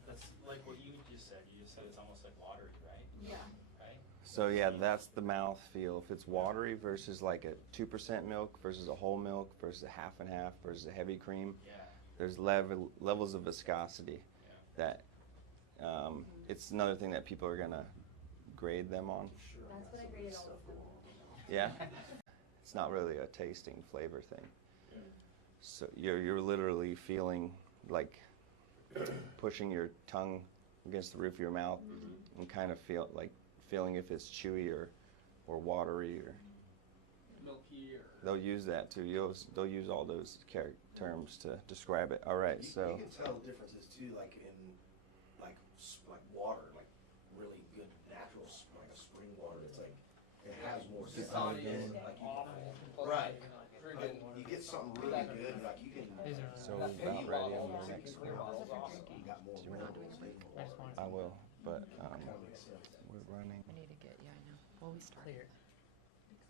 like what you just said. You just said it's almost like watery, right? Yeah. Right? So yeah, that's the mouth feel. If it's watery versus like a 2% milk versus a whole milk versus a half and half versus a heavy cream, Yeah. there's levels of viscosity that it's another thing that people are gonna grade them on. That's what I graded all of them. Yeah, it's not really a tasting flavor thing. So you're literally feeling like pushing your tongue against the roof of your mouth and kind of feeling if it's chewy or watery or milky or. they'll use that too. They'll use all those terms to describe it. All right, so You can tell the differences too, like in like water, like really good natural, like a spring water. It's like it has more solid in it. Like right. Like, you get something really good, like you can. so we're about ready on the next one. You got more. I will, but we're running. We need to get, yeah, I know. Well, we started.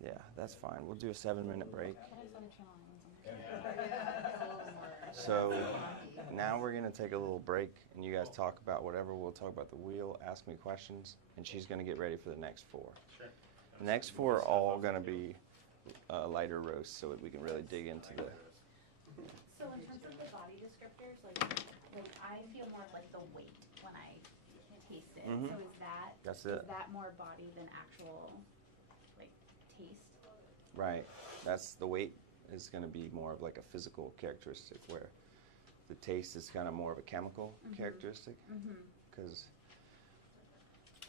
Yeah, that's fine. We'll do a 7-minute break. So now we're gonna take a little break, and you guys talk about whatever. We'll talk about the wheel, ask me questions, and she's gonna get ready for the next 4. Sure. The next 4 are all gonna be lighter roasts, so that we can really dig into the. So in terms of the body descriptors, like I feel more like the weight when I taste it. Mhm. So is That's it. that more body than actual like taste? Right. That's the weight is gonna be more of like a physical characteristic, where the taste is kind of more of a chemical characteristic. Because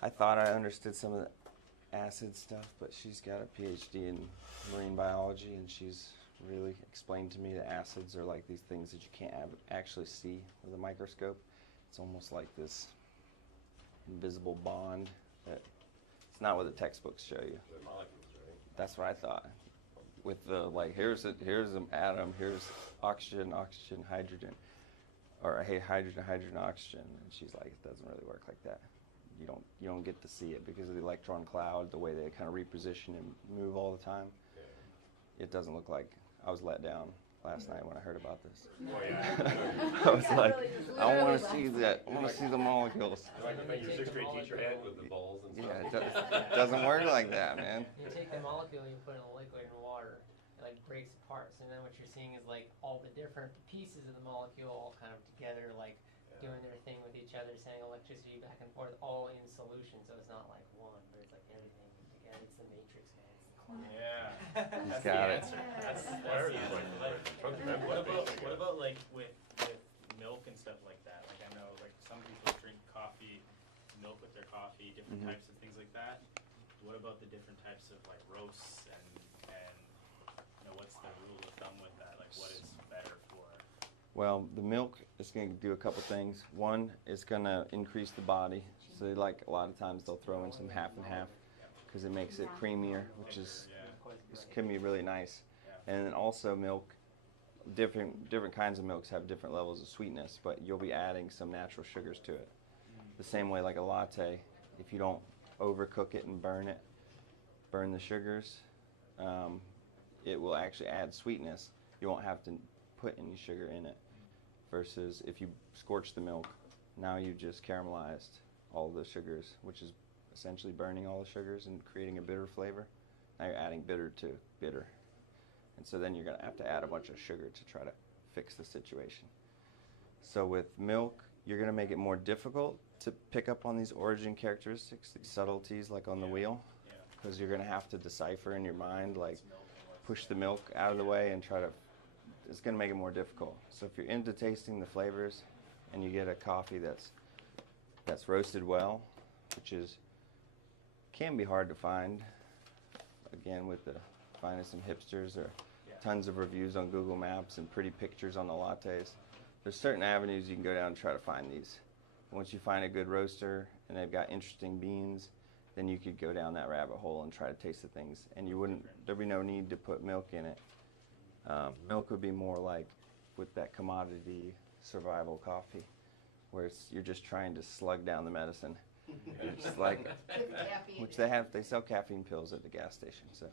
I thought I understood some of the acid stuff, but she's got a PhD in marine biology, and she's really explained to me that acids are like these things that you can't actually see with a microscope. It's almost like this invisible bond that it's not what the textbooks show you. The molecules, right? That's what I thought. With the like, here's an atom, here's oxygen, hydrogen, or hey, hydrogen, oxygen, and she's like, it doesn't really work like that. You don't get to see it because of the electron cloud, the way they kind of reposition and move all the time. It doesn't look like. I was let down last night when I heard about this. Oh, yeah. I was like, I want to see that. I want to see the molecules. Like your 6th grade teacher had with the balls and stuff. Yeah, it doesn't work like that, man. You take the molecule and you put it in a liquid and water, it like breaks apart. So then what you're seeing is like all the different pieces of the molecule all kind of together, like doing their thing with each other, sending electricity back and forth, all in solution. So it's not like one, but it's like everything together. It's the matrix, man. It's the cloud. Yeah. He's got it. That's the answer. What about like with milk and stuff like that? Like I know like some people drink coffee, milk with their coffee, different types of things like that. What about the different types of like roasts and you know, what's the rule of thumb with that? Like what is better for? Well, the milk is going to do a couple things. One, it's going to increase the body. So like a lot of times they'll throw in some half and half because it makes it creamier, which is can be really nice. And then also milk, different kinds of milks have different levels of sweetness, but you'll be adding some natural sugars to it. The same way like a latte, if you don't overcook it and burn the sugars, it will actually add sweetness. You won't have to put any sugar in it. Versus if you scorch the milk, now you just caramelized all the sugars, which is essentially burning all the sugars and creating a bitter flavor. Now you're adding bitter to bitter. And so then you're going to have to add a bunch of sugar to try to fix the situation. So with milk, you're going to make it more difficult to pick up on these origin characteristics, these subtleties like on the wheel, because you're going to have to decipher in your mind, like push the milk out of the way and try to, it's going to make it more difficult. So if you're into tasting the flavors and you get a coffee that's roasted well, which can be hard to find, again with the finding some hipsters or tons of reviews on Google Maps and pretty pictures on the lattes. There's certain avenues you can go down and try to find these. Once you find a good roaster and they've got interesting beans, then you could go down that rabbit hole and try to taste the things. And there'd be no need to put milk in it. Milk would be more like with that commodity survival coffee, where you're just trying to slug down the medicine. It's like, which they sell caffeine pills at the gas station, so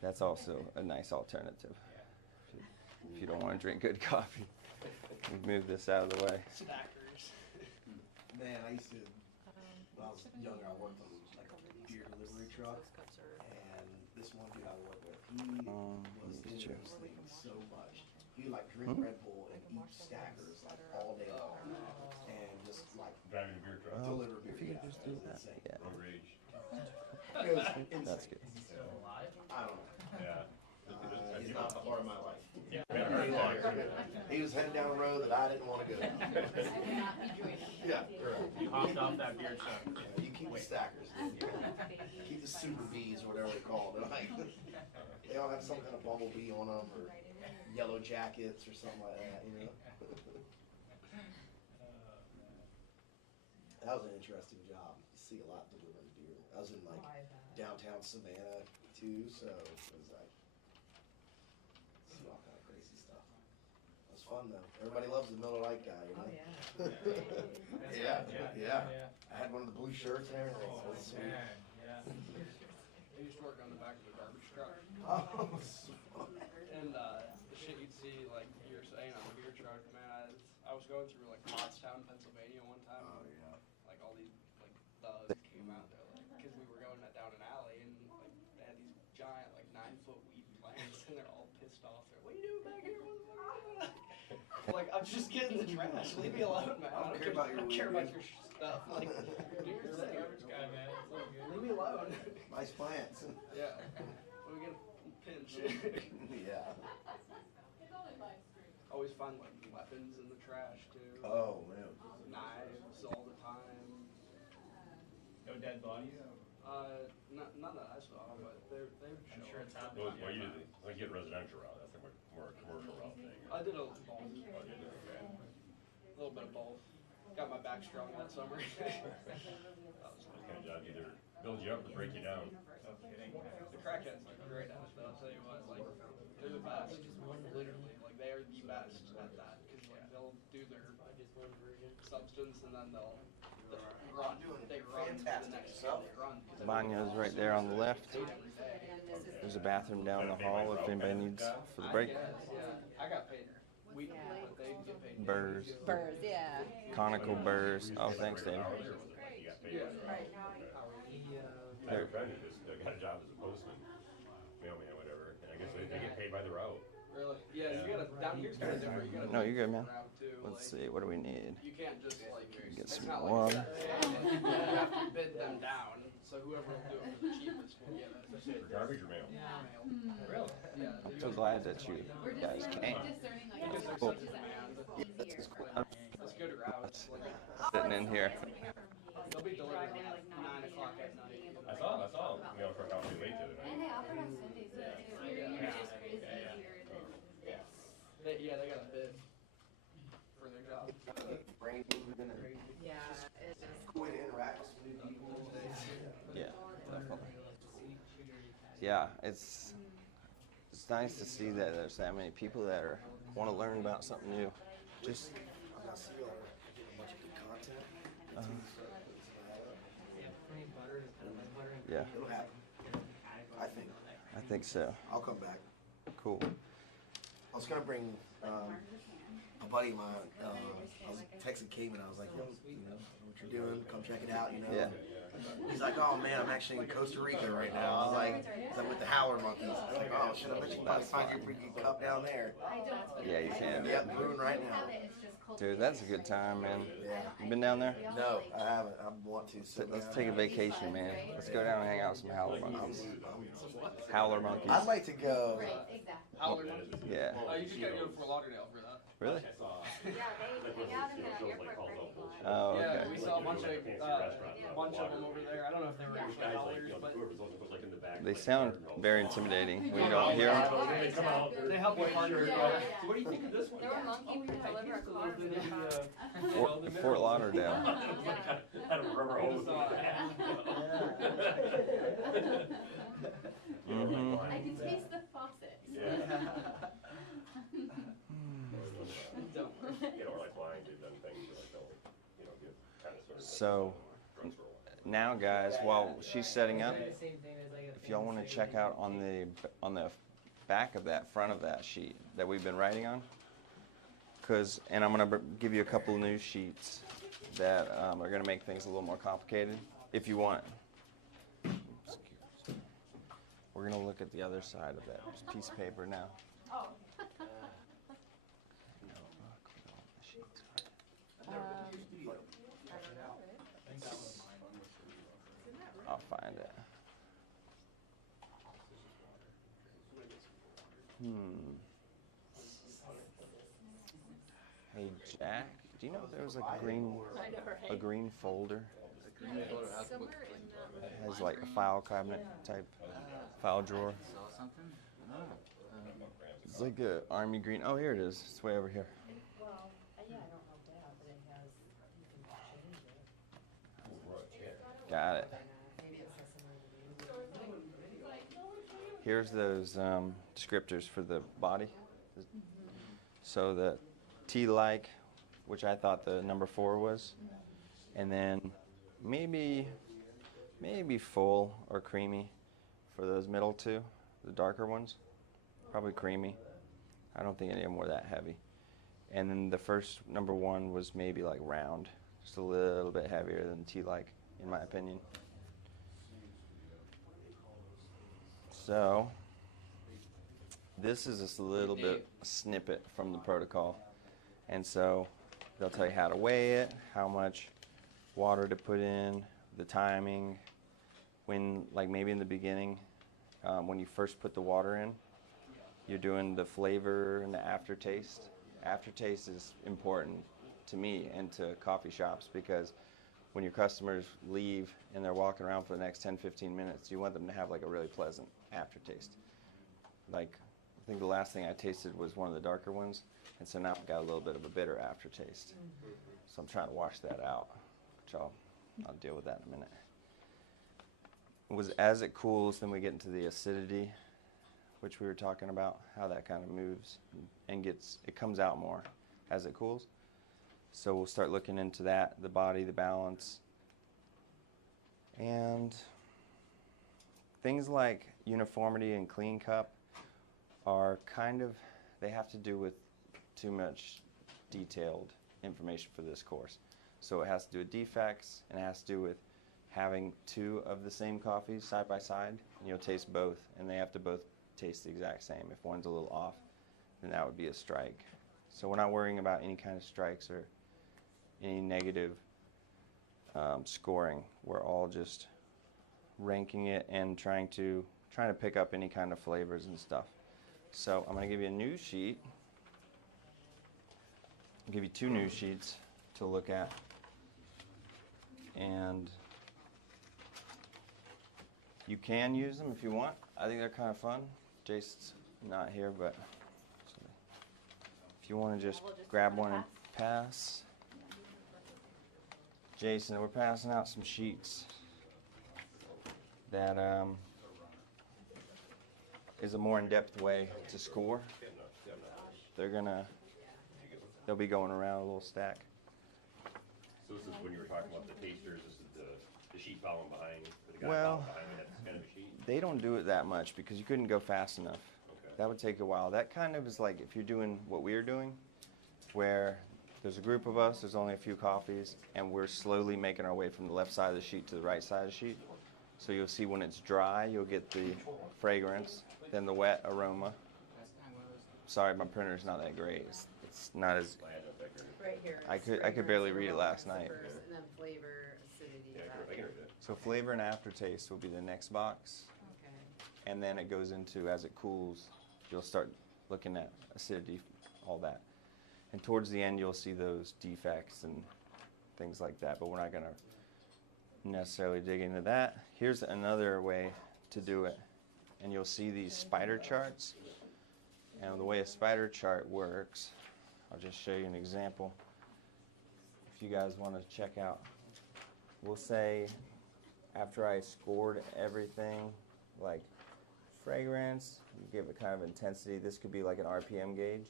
that's also a nice alternative if you don't want to drink good coffee. We've moved this out of the way. Man, I used to, when I was younger, I worked on like a beer delivery truck, and this one dude I worked with, he was into those things so much. He would like drink Red Bull and eat Stackers like all day long, and just like Driving a beer truck. deliver beer. If you could just do that. Yeah. Road rage. It was insane. That's good. Is he still alive? I don't know. Yeah. He's not a part of my life. Yeah. He was heading down a road that I didn't want to go down. Yeah. You hopped off that beer truck. You keep the Stackers. Keep the Super Bees or whatever they're called. They're like, they all have some kind of bumblebee on them or yellow jackets or something like that, you know? That was an interesting job. You see a lot delivering beer. I was in like downtown Savannah too, so it was like, see all kind of crazy stuff. It was fun though. Everybody loves the Miller Lite guy, you know? Yeah. I had one of the blue shirts and everything. So it was sweet. I used to work on the back of a garbage truck. Oh, And the shit you'd see, like you were saying on the beer truck, man, I was going through like Pottstown, Pennsylvania one time. Oh, yeah. Like all these like thugs came out there, like, because we were going down an alley and like they had these giant like 9-foot weed plants and they're all pissed off. They're, what are you doing back here? Like, I'm just getting the trash. Leave me alone, man. I don't care about your stuff. Like, do your thing. Garbage guy, man. It's all good. Leave me alone. Nice plants. Yeah. We get a pinch. Yeah. Always find like weapons in the trash too. Oh, man. Knives all the time. No dead bodies? None that I saw, but they're I'm sure it's happening. Well, you did, like you get residential route, that's like more a commercial route thing. I did a both. Oh, you did, okay. A little bit of both. Got my back strong that summer. This kind of job either builds you up or break you down. No kidding. The crackheads are great at it, though. I'll tell you what, like, they're the best. Literally, like, they are the best at that. Because, like, they'll do their substance and then they'll run. They run to the next step. They run. Banyo's right there on the left. There's a bathroom down the hall if anybody needs for the break. Yeah, I got paid weekly, but they get paid. Burrs. Burrs, yeah. Conical burrs. Oh, thanks, Dave. You got paid. I have a friend who just got a job as a postman, mailman, whatever, and I guess they get paid by the route. Really? Yeah, you gotta, down here's kind of different. You gotta No, you're good, man. route too, Let's like, see. What do we need? You can't just like, Get it's some not water. like that. You have to bid them down, so whoever will do it for the cheapest will get it. For garbage or mail? Really? Yeah. So glad that you guys came. Cool. It's good routes. Like, Sitting in here. they'll be delivered at 9 o'clock at night. I saw, mail truck out pretty late the other And night. they offer on Sundays too, which is crazy here than. They got a bid for their job. Yeah, it is. Cool way to interact with some new people. Yeah, definitely. Yeah, it's. it's nice to see that there's that many people that want to learn about something new. Just I see y'all are getting a bunch of good content. Yeah. It'll happen. I think so. I'll come back. Cool. I was gonna bring a buddy of mine. I was texting Cayman. I was like, yo, you know what you're doing? Come check it out. You know. Yeah. He's like, oh man, I'm actually in Costa Rica right now. I was like, with the howler monkeys. I was like, oh shit, I bet you can probably find your pretty good cup down there. Yeah, you can. Yep, brewing right now. Dude, that's a good time, man. You been down there? No, I haven't. I want to. Let's take a vacation, man. Let's go down and hang out with some howler monkeys. Howler monkeys. I'd like to go. Howler monkeys? Yeah. You just gotta go to Fort Lauderdale for that. Really? Yeah, they got in the airport parking lot. Oh, okay. Yeah, we saw a bunch of them over there. I don't know if they were actually howlers, but They sound very intimidating when you don't hear them. they help with harder. What do you think of this one? There were monkeys who deliver a car from the car. Fort Lauderdale. I can taste the faucet. So now, guys, while she's setting up, if y'all want to check out on the back of that, front of that sheet that we've been writing on, and I'm going to give you a couple of new sheets that are going to make things a little more complicated, if you want. We're going to look at the other side of that piece of paper now. I'll find it. Hey Jack, do you know if there was like a green folder? It has like a file cabinet type file drawer. It's like a army green. Oh, here it is. It's way over here. Well, yeah, I don't know that, but it has, you can change it. Got it. Maybe it says somewhere. Here's those descriptors for the body. So the tea-like, which I thought the number 4 was, and then maybe full or creamy for those middle 2, the darker ones. Probably creamy. I don't think any of them were that heavy. And then the first number 1 was maybe like round, just a little bit heavier than tea-like, in my opinion. So this is just a little bit snippet from the protocol. And so they'll tell you how to weigh it, how much water to put in, the timing, when, like maybe in the beginning, when you first put the water in, you're doing the flavor and the aftertaste. Aftertaste is important to me and to coffee shops because when your customers leave and they're walking around for the next 10-15 minutes, you want them to have like a really pleasant aftertaste. Like, I think the last thing I tasted was one of the darker ones, and so now I've got a little bit of a bitter aftertaste. So I'm trying to wash that out, which I'll deal with that in a minute. As it cools, then we get into the acidity, which we were talking about, how that kind of moves and it comes out more as it cools. So we'll start looking into that, the body, the balance, and things like uniformity and clean cup are they have to do with too much detailed information for this course. So it has to do with defects, and it has to do with having 2 of the same coffees side by side, and you'll taste both, and they have to both taste the exact same. If one's a little off, then that would be a strike. So we're not worrying about any kind of strikes or any negative scoring. We're all just ranking it and trying to pick up any kind of flavors and stuff. So I'm going to give you a new sheet. I'll give you 2 new sheets to look at. And you can use them if you want. I think they're kind of fun. Jason's not here, but if you want to just grab one and pass. Jason, we're passing out some sheets that is a more in-depth way to score. They'll be going around a little stack. So this is when you were talking about the tasters, this is the sheet following behind, the guy Well, following behind me, that's kind of a sheet? they don't do it that much because you couldn't go fast enough. Okay. That would take a while. That kind of is like if you're doing what we're doing, where there's a group of us, there's only a few coffees, and we're slowly making our way from the left side of the sheet to the right side of the sheet. So you'll see when it's dry, you'll get the fragrance, then the wet aroma. Sorry, my printer's not that great. It's not as. Right here. I could barely read it last night. First, and then flavor, acidity. Yeah, I can read that. So flavor and aftertaste will be the next box. Okay. And then it goes into, as it cools, you'll start looking at acidity, all that. And towards the end, you'll see those defects and things like that, but we're not going to necessarily dig into that. Here's another way to do it. And you'll see these spider charts. And the way a spider chart works, I'll just show you an example. If you guys want to check out, we'll say after I scored everything, like fragrance, you give it kind of intensity. This could be like an RPM gauge.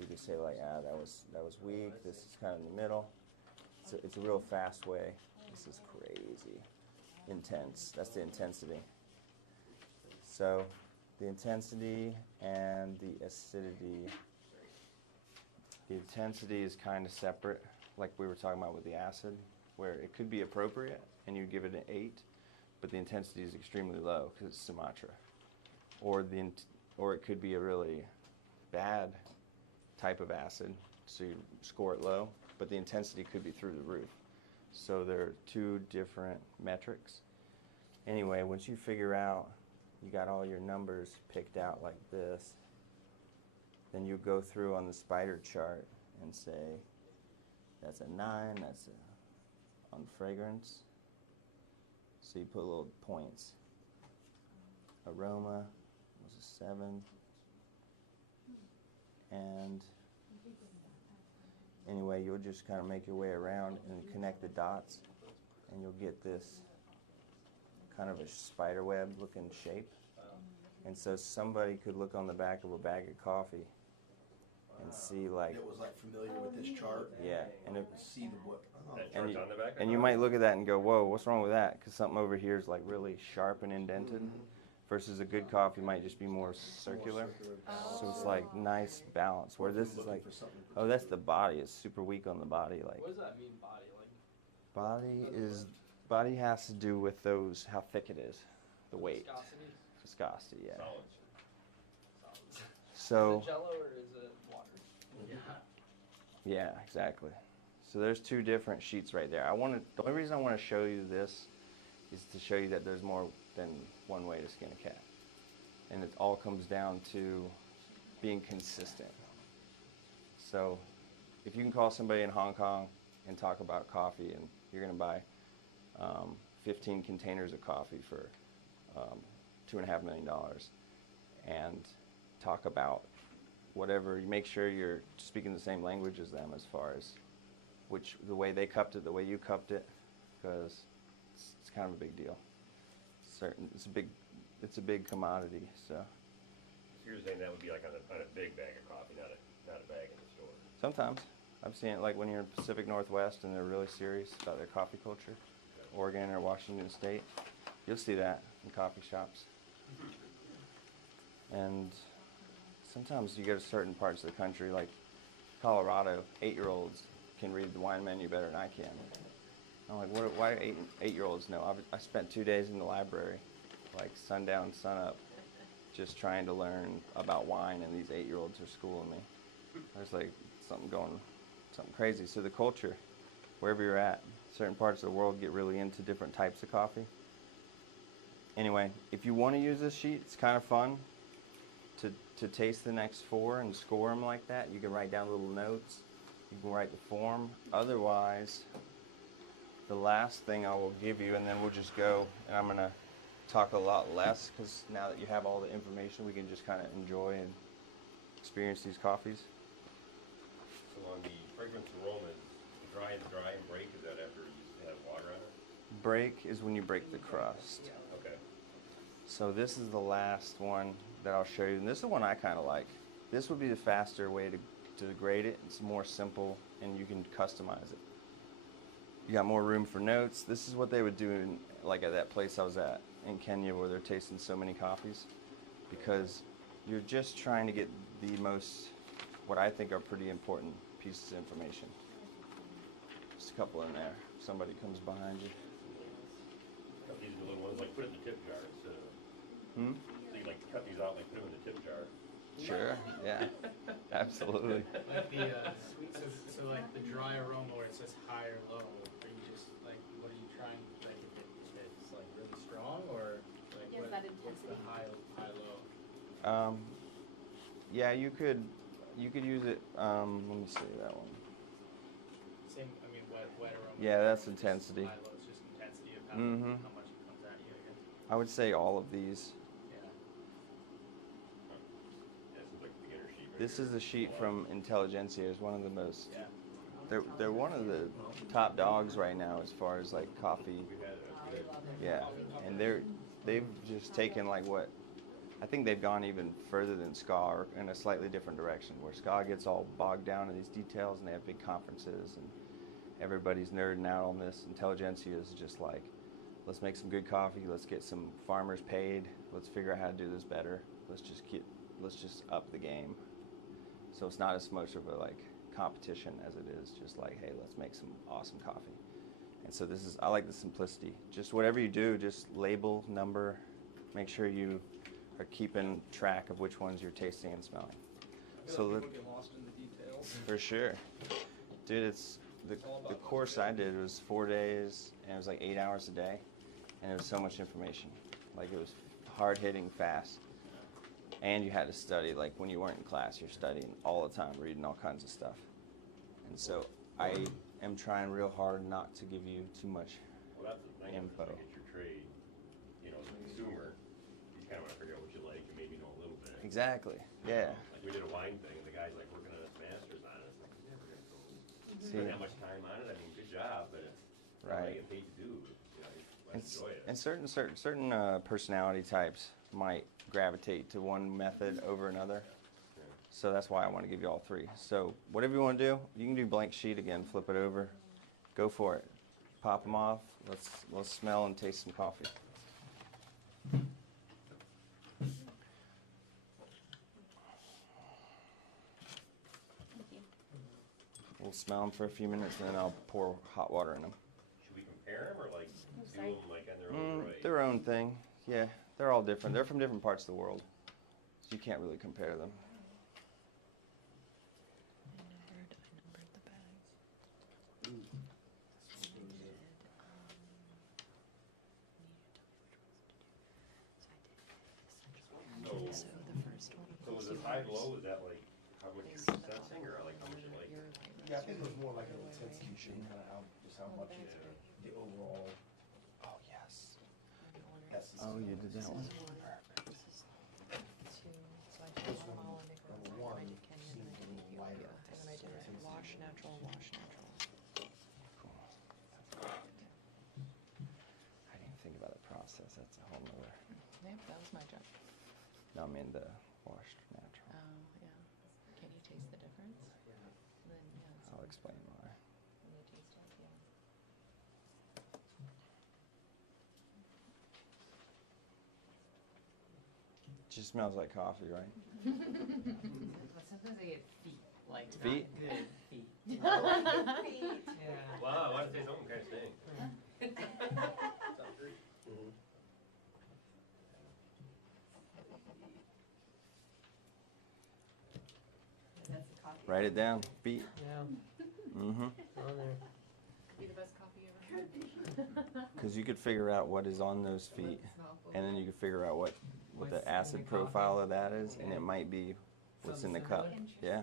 You could say like, that was weak. This is kind of in the middle. It's a real fast way. This is crazy intense. That's the intensity. So the intensity and the acidity. The intensity is kind of separate, like we were talking about with the acid, where it could be appropriate and you give it an 8, but the intensity is extremely low because it's Sumatra. Or it could be a really bad type of acid, so you score it low, but the intensity could be through the roof. So there are two different metrics. Anyway, once you figure out you got all your numbers picked out like this, then you go through on the spider chart and say, that's a 9, that's on fragrance. So you put little points. Aroma was a 7. And anyway, you'll just kind of make your way around and connect the dots, and you'll get this kind of a spider web looking shape. And so somebody could look on the back of a bag of coffee and see like, It was like familiar with this chart. yeah, and see the book. and you might look at that and go, whoa, what's wrong with that? Because something over here is like really sharp and indented, versus a good coffee might just be more circular. So it's like nice balance. Where this is like, oh, that's the body. It's super weak on the body. Like, What does that mean, body? Like body has to do with those how thick it is, the weight, viscosity? yeah. Solids. So. Is it Jello or is it water? Yeah, exactly. So there's two different sheets right there. The only reason I want to show you this is to show you that there's more than one way to skin a cat. And it all comes down to being consistent. So if you can call somebody in Hong Kong and talk about coffee, and you're going to buy 15 containers of coffee for $2.5 million, and talk about whatever, you make sure you're speaking the same language as them as far as the way they cupped it, the way you cupped it, because it's kind of a big deal. It's a big commodity. So You're saying that would be like on a big bag of coffee, not a bag in the store. sometimes I've seen it like when you're in Pacific Northwest and they're really serious about their coffee culture, Oregon or Washington State, you'll see that in coffee shops. And sometimes you go to certain parts of the country, like Colorado, 8-year-olds can read the wine menu better than I can. I'm like, why do 8-year-olds know? I spent 2 days in the library, like sundown, sunup, just trying to learn about wine, and these 8-year-olds are schooling me. There's like something crazy. So the culture, wherever you're at, certain parts of the world get really into different types of coffee. Anyway, if you want to use this sheet, it's kind of fun to taste the next 4 and score them like that. You can write down little notes. You can write the form. Otherwise, the last thing I will give you, and then we'll just go, and I'm going to talk a lot less, because now that you have all the information, we can just kind of enjoy and experience these coffees. So on the fragrance aroma, dry and break, is that after you have water on it? Break is when you break the crust. Okay. So this is the last one that I'll show you, and this is the one I kind of like. This would be the faster way to grade it. It's more simple, and you can customize it. You got more room for notes. This is what they would do in, like at that place I was at in Kenya, where they're tasting so many coffees, because you're just trying to get the most, what I think are pretty important pieces of information. Just a couple in there. If somebody comes behind you. These are the little ones, like put it in the tip jar instead of. So you like cut these out, like put them in the tip jar. Sure. Yeah. Absolutely. Like the so like the dry aroma where it says high or low. Are you just like, what are you trying? Like if it's like really strong, or like Yes, that what's the high low? Yeah, you could use it. Let me see that one. Same. I mean, wet aroma. Yeah, that's intensity. High low. It's just intensity of how much it comes at you. I guess. I would say all of these. This is a sheet from Intelligentsia. It's one of the most. They're one of the top dogs right now as far as like coffee. Yeah, and they've just taken like what I think they've gone even further than SCA, or in a slightly different direction, where SCA gets all bogged down in these details, and they have big conferences, and everybody's nerding out on this. Intelligentsia is just like, let's make some good coffee. Let's get some farmers paid. Let's figure out how to do this better. Let's just up the game. So it's not as much of a like competition as it is just like, hey, let's make some awesome coffee. And so I like the simplicity. Just whatever you do, just label, number, make sure you are keeping track of which ones you're tasting and smelling. So people get lost in the details. For sure. Dude, it's the course I did was 4 days, and it was like 8 hours a day, and it was so much information. Like, it was hard hitting, fast. And you had to study, like when you weren't in class, you're studying all the time, reading all kinds of stuff. And so I am trying real hard not to give you too much info. To get your trade, you know, as a consumer, you kind of want to figure out what you like and maybe know a little bit. Exactly, yeah. Like we did a wine thing, and the guy's like working on his master's on it. It's like, you're never going to go spend that much time on it. I mean, good job, but it's not what I get paid to do. You know, I enjoy it. And certain personality types might gravitate to one method over another. So that's why I want to give you all three. So whatever you want to do, you can do blank sheet again, flip it over, go for it. Pop them off. Let's smell and taste some coffee. We'll smell them for a few minutes, and then I'll pour hot water in them. Should we compare them or like do them like on their own right? Their own thing. Yeah, they're all different. They're from different parts of the world, so you can't really compare them. So was it high low? Was that like how much you're sensing, or like how much you like? Yeah, I think it was more like an intensity sheet, kind of how much the overall. Oh yes. Essence. Oh, you did that one. This one, number one, seems a little lighter. And then I did it wash natural, wash natural. I didn't even think about the process. That's a whole nother. Yep, that was my job. No, I mean the washed natural. Oh, yeah. Can you taste the difference? Then, yeah. I'll explain why. When you taste it, yeah. It just smells like coffee, right? But sometimes I get feet, like Feet? not good feet. Feet. Yeah. Wow, I want to say something kind of stink. That's the coffee. Write it down. Feet. Yeah. Mm-hmm. On there. Be the best coffee ever had. Because you could figure out what is on those feet, and then you could figure out what the acid profile of that is, and it might be what's in the cup. Yeah.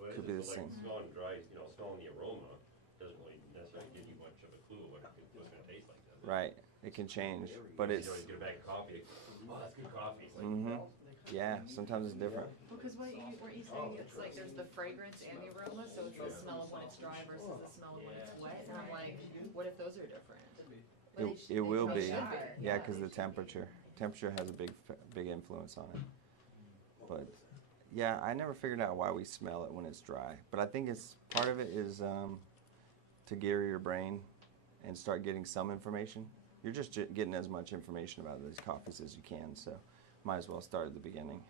Well, Could be the like same. smelling dry, you know, smelling the aroma doesn't really necessarily give you much of a clue of what it's going to taste like. Does it? Right. It can change, but it's. You always get a bag of coffee. Oh, that's good coffee. It's like, Mm-hmm. Yeah. Sometimes it's different. Well, because weren't you saying it's like there's the fragrance and the aroma, so it's the smell of when it's dry versus the smell of when it's wet. And I'm like, what if those are different? It will be. Yeah, because the temperature. Temperature has a big influence on it. But yeah, I never figured out why we smell it when it's dry. But I think it's part of it is to gear your brain and start getting some information. You're just getting as much information about these coffees as you can, so might as well start at the beginning.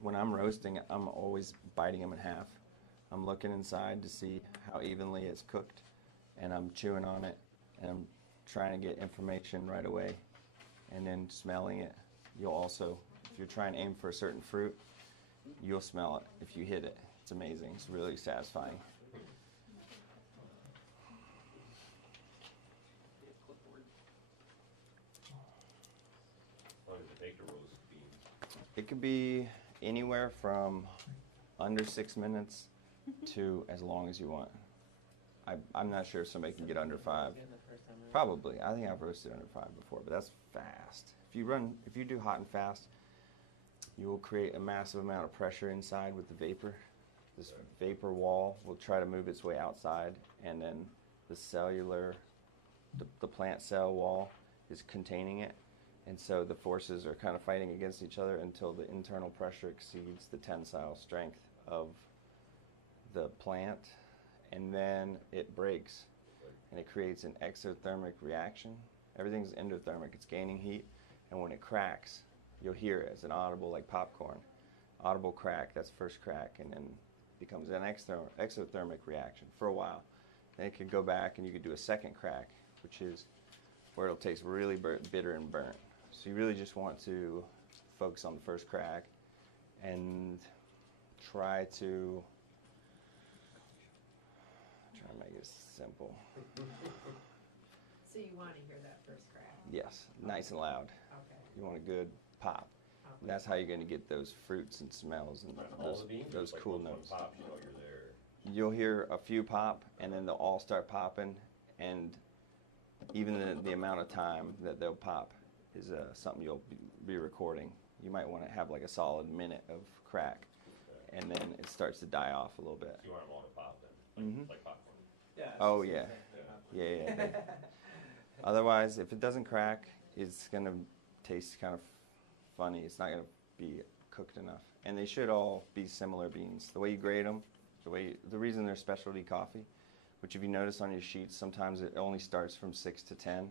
When I'm roasting, I'm always biting them in half. I'm looking inside to see how evenly it's cooked, and I'm chewing on it, and I'm trying to get information right away, and then smelling it. You'll also, if you're trying to aim for a certain fruit, you'll smell it if you hit it. It's amazing. It's really satisfying. How long does it take to roast beans? It could be anywhere from under 6 minutes to as long as you want. I'm not sure if somebody can get under 5. Probably. I think I've roasted under 5 before, but that's fast. If you do hot and fast, you will create a massive amount of pressure inside with the vapor. This vapor wall will try to move its way outside, and then the cellular, the plant cell wall is containing it. And so the forces are kind of fighting against each other until the internal pressure exceeds the tensile strength of the plant, and then it breaks, and it creates an exothermic reaction. Everything's endothermic, it's gaining heat, and when it cracks, you'll hear it as an audible, like popcorn. Audible crack, that's first crack, and then becomes an exothermic reaction for a while. Then it could go back and you could do a second crack, which is where it'll taste really bitter and burnt. So you really just want to focus on the first crack and try to make it simple. So you want to hear that first crack? Yes, nice and loud. Okay. You want a good pop. And that's how you're going to get those fruits and smells and those like cool when one notes. pops, you know you're there. You'll hear a few pop, and then they'll all start popping, and even the amount of time that they'll pop is something you'll be recording. You might want to have like a solid minute of crack, and then it starts to die off a little bit. So you want them all to pop then, like popcorn. Yeah. Oh yeah, yeah. Otherwise, if it doesn't crack, it's gonna taste kind of funny. It's not gonna be cooked enough. And they should all be similar beans. The way you grade them, the reason they're specialty coffee, which if you notice on your sheets, sometimes it only starts from 6 to 10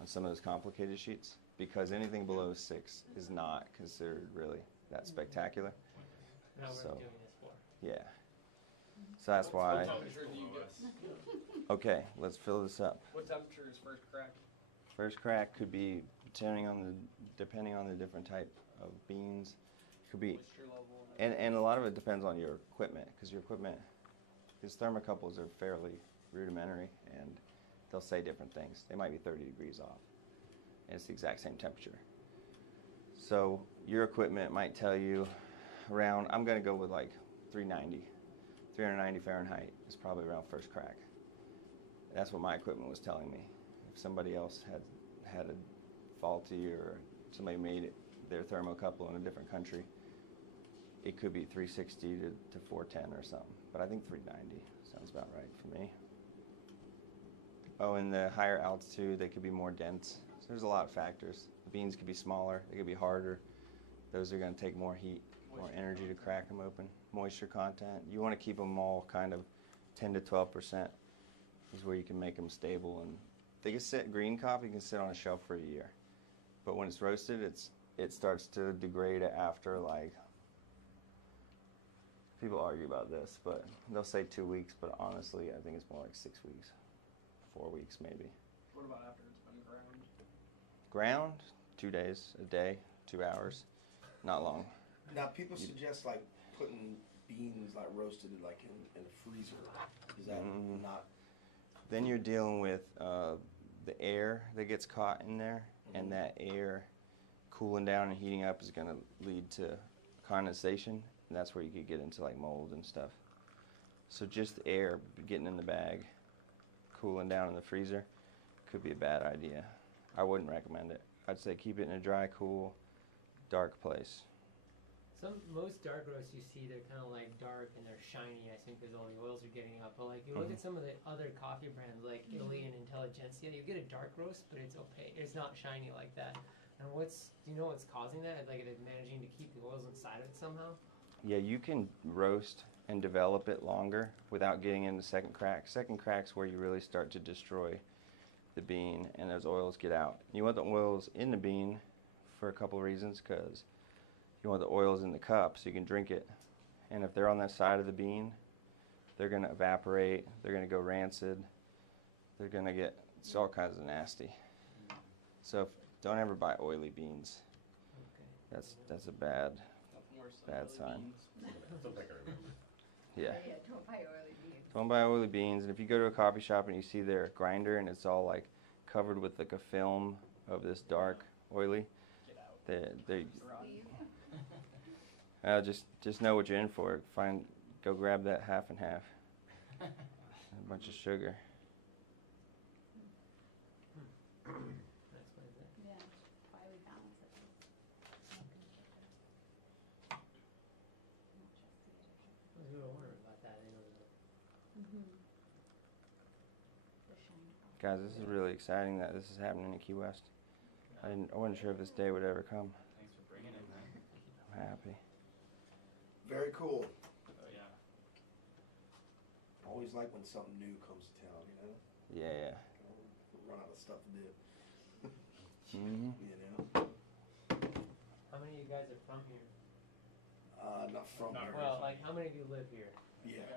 on some of those complicated sheets, because anything below 6 is not considered really that spectacular. Not So, worth doing this for. yeah. So that's why. What temperature do you get? Okay, let's fill this up. What temperature is first crack? First crack could be depending on the different type of beans. Could be, Moisture level. and a lot of it depends on your equipment, because thermocouples are fairly rudimentary, and they'll say different things. They might be 30 degrees off, and it's the exact same temperature. So your equipment might tell you around, I'm going to go with like 390 Fahrenheit is probably around first crack. That's what my equipment was telling me. If somebody else had a faulty, or somebody made it, their thermocouple in a different country, it could be 360 to 410 or something. But I think 390 sounds about right for me. Oh, and the higher altitude, they could be more dense. So there's a lot of factors. The beans could be smaller, they could be harder. Those are going to take more heat, more energy to crack them open. Moisture content, you want to keep them all kind of 10 to 12% is where you can make them stable. And they can sit, green coffee can sit on a shelf for a year. But when it's roasted, it starts to degrade after, like, people argue about this, but they'll say 2 weeks, but honestly, I think it's more like 6 weeks, 4 weeks maybe. What about after it's been ground? Ground, 2 days, a day, 2 hours, not long. Now, people suggest like putting beans like roasted like in a freezer. Is that not? Then you're dealing with the air that gets caught in there, and that air cooling down and heating up is going to lead to condensation, and that's where you could get into like mold and stuff. So just the air getting in the bag, cooling down in the freezer, could be a bad idea. I wouldn't recommend it. I'd say keep it in a dry, cool, dark place. Most dark roasts you see, they're kind of like dark and they're shiny, I think, because all the oils are getting up. But like you look at some of the other coffee brands like Illy and Intelligentsia, you get a dark roast, but it's opaque. It's not shiny like that. And do you know what's causing that? Like, is it managing to keep the oils inside of it somehow? Yeah, you can roast and develop it longer without getting into second crack. Second crack's where you really start to destroy the bean and those oils get out. You want the oils in the bean for a couple of reasons, because you want the oils in the cup so you can drink it. And if they're on that side of the bean, they're going to evaporate, they're going to go rancid, they're going to get, it's all kinds of nasty. So don't ever buy oily beans. That's a bad sign. Yeah. Don't buy oily beans. Don't buy oily beans. And if you go to a coffee shop and you see their grinder and it's all like covered with like a film of this dark oily, they just know what you're in for. Go grab that half and half. A bunch of sugar. Yeah, why we balance it. We were wondering about that. Guys, this is really exciting that this is happening in Key West. I wasn't sure if this day would ever come. Thanks for bringing it, man. I'm happy. Very cool. Oh yeah. Always like when something new comes to town, you know? Yeah. Run out of stuff to do. Mm-hmm. You know? How many of you guys are from here? Not from here. Well, like, how many of you live here? Yeah.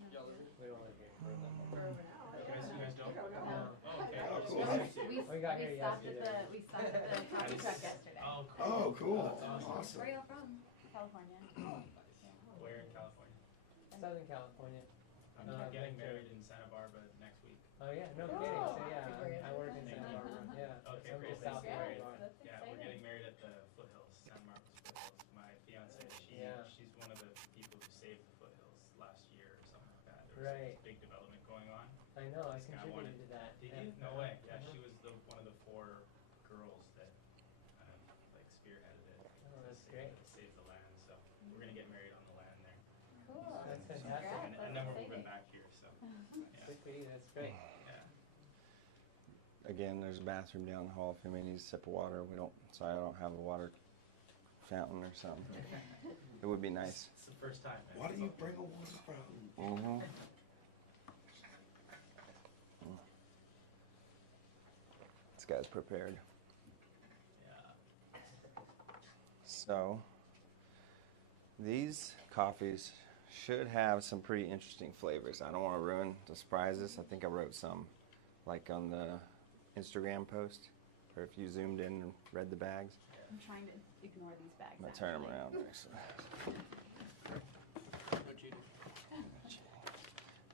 We don't live here. You guys don't? No. Oh, okay. Oh, cool. We got here yesterday. We stopped at the coffee truck yesterday. Oh, cool. Oh, cool. That's Awesome. Where are y'all from? California. Where in California? Southern California. I'm getting married in Santa Barbara next week. Oh yeah, no kidding. So yeah, I work in Santa Barbara. Yeah. Okay, So I'm cool. just south of where you are. Yeah, we're getting married at the foothills, San Marcos foothills. My fiance, she's one of the people who saved the foothills last year or something like that. There was this big development going on. I know, I This guy contributed to that. Did you? No way. Yeah, she was one of the 4 girls that like spearheaded it. Oh, that's great. To save the land. So we're gonna get married on the land there. Cool. That's fantastic. And then we're moving back here. So yeah. Good for you. That's great. Yeah. Again, there's a bathroom down the hall if anybody needs a sip of water. I don't have a water fountain or something. It would be nice. It's the first time. Man. Why do you bring a water fountain? Mm-hmm. This guy's prepared. Yeah. So, these coffees should have some pretty interesting flavors. I don't want to ruin the surprises. I think I wrote some, like on the Instagram post, or if you zoomed in and read the bags. I'm trying to ignore these bags. I'm going to turn them around, actually. No cheating.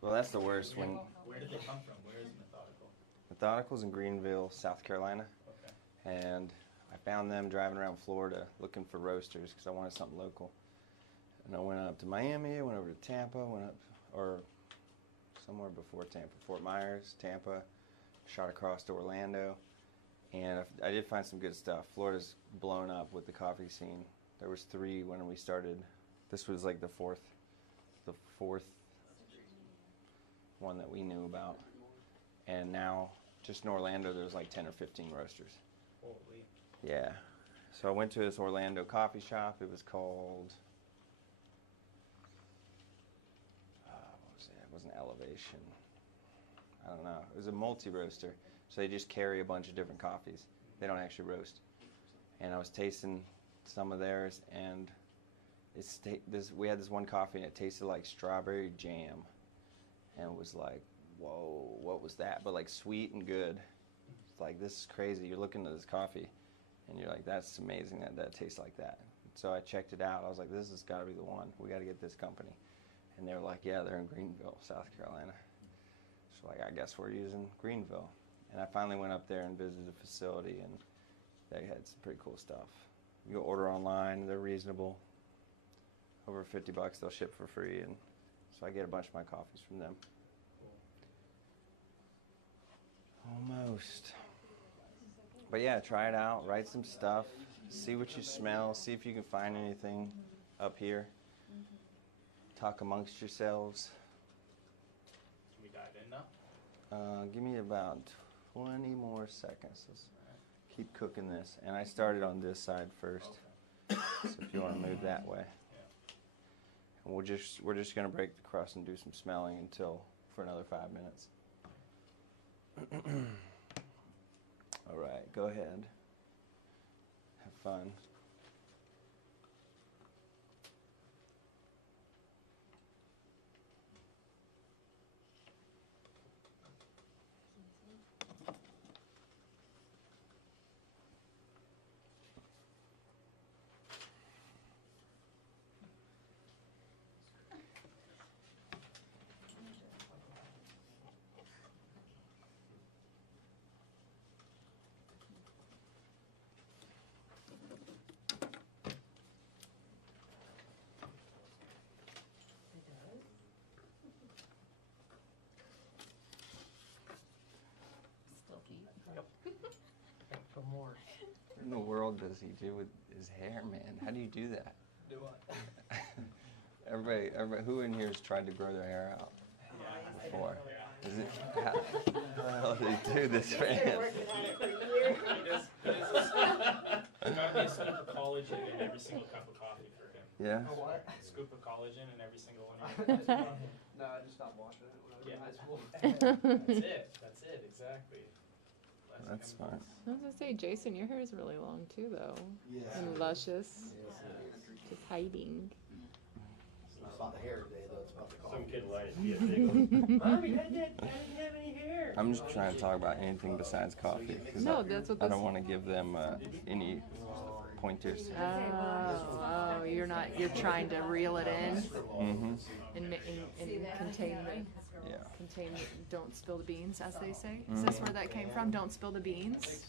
Well, that's the worst when... Where did they come from? Where is Methodical? Methodical's in Greenville, South Carolina. Okay. And I found them driving around Florida looking for roasters because I wanted something local. And I went up to Miami, I went over to Tampa, or somewhere before Tampa, Fort Myers, Tampa, shot across to Orlando. And I did find some good stuff. Florida's blown up with the coffee scene. There was 3 when we started. This was like the fourth one that we knew about. And now, just in Orlando, there's like 10 or 15 roasters. Holy. Yeah. So I went to this Orlando coffee shop. It was called, what was it? It wasn't Elevation. I don't know. It was a multi-roaster. So they just carry a bunch of different coffees. They don't actually roast. And I was tasting some of theirs, and we had this one coffee, and it tasted like strawberry jam. And it was like, whoa, what was that? But like sweet and good. It's like, this is crazy. You're looking at this coffee, and you're like, that's amazing that tastes like that. So I checked it out. I was like, this has got to be the one. We got to get this company. And they were like, yeah, they're in Greenville, South Carolina. So like, I guess we're using Greenville. And I finally went up there and visited the facility, and they had some pretty cool stuff. You can order online. They're reasonable. Over $50, they'll ship for free, and so I get a bunch of my coffees from them. Almost. But yeah, try it out. Write some stuff. See what you smell. See if you can find anything up here. Talk amongst yourselves. Can we dive in now? Give me about 20 more seconds. Let's keep cooking this. And I started on this side first. So if you want to move that way. And we're just going to break the crust and do some smelling for another 5 minutes. All right, go ahead. Have fun. For more. What in the world does he do with his hair, man? How do you do that? Do what? Everybody, who in here has tried to grow their hair out before? Is it, how the hell do they do this, man? There's gotta be a scoop of collagen in every single cup of coffee for him. Yeah? A what? A scoop of collagen in every single one of your cups. No, I just stopped watching it when I was in high school. That's it, exactly. That's fine. I was gonna say, Jason, your hair is really long too, though. Yeah. And luscious. Yes, Just hiding. It's not about the hair today, though. It's about the coffee. Some kid lying at PSA going, Mommy, I didn't have any hair. I'm just trying to talk about anything besides coffee. 'Cause No, that's what I this. don't want to give them any pointers. Oh, you're trying to reel it in Mm-hmm. and contain the, don't spill the beans, as they say. Is Mm-hmm. this where that came from? Don't spill the beans?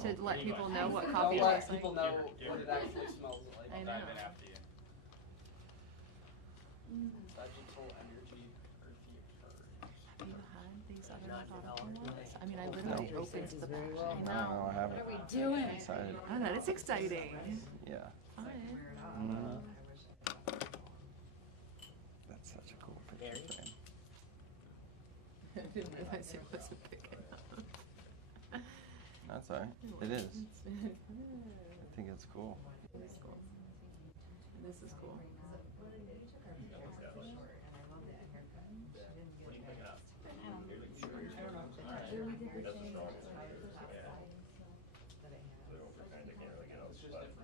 To let people know what Don't coffee let tastes like? people know what it actually smells like. I I'll know. dive in after you. Vegetal energy, earthy earth. Have you had these other nautical ones? I mean, I literally opened the pack. I No, know. I haven't. What are we doing? I'm excited. I know, it's exciting. Yeah. Fun. Mhm. That's such a cool picture frame. I didn't realize it wasn't big enough. That's all right. It is. I think it's cool. It is cool. This is cool.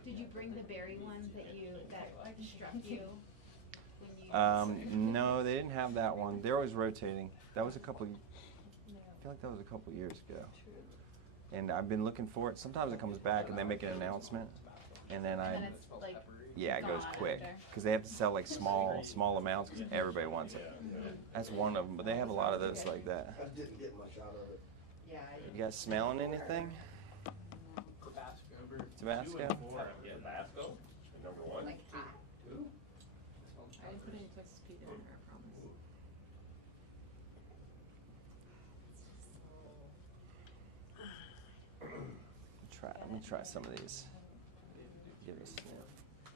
Did you bring the berry ones that struck you when you? No, they didn't have that one. They're always rotating. That was I feel like that was a couple years ago. And I've been looking for it. Sometimes it comes back and they make an announcement, and then And it's like it goes gone quick after. because they have to sell like small amounts because everybody wants it. That's one of them, but they have a lot of those like that. I didn't get much out of it. You guys smelling anything? Tabasco? Tabasco, number one. Like hot. I didn't put any Texas Pete in there, I promise. Let me try some of these. Give it a sniff.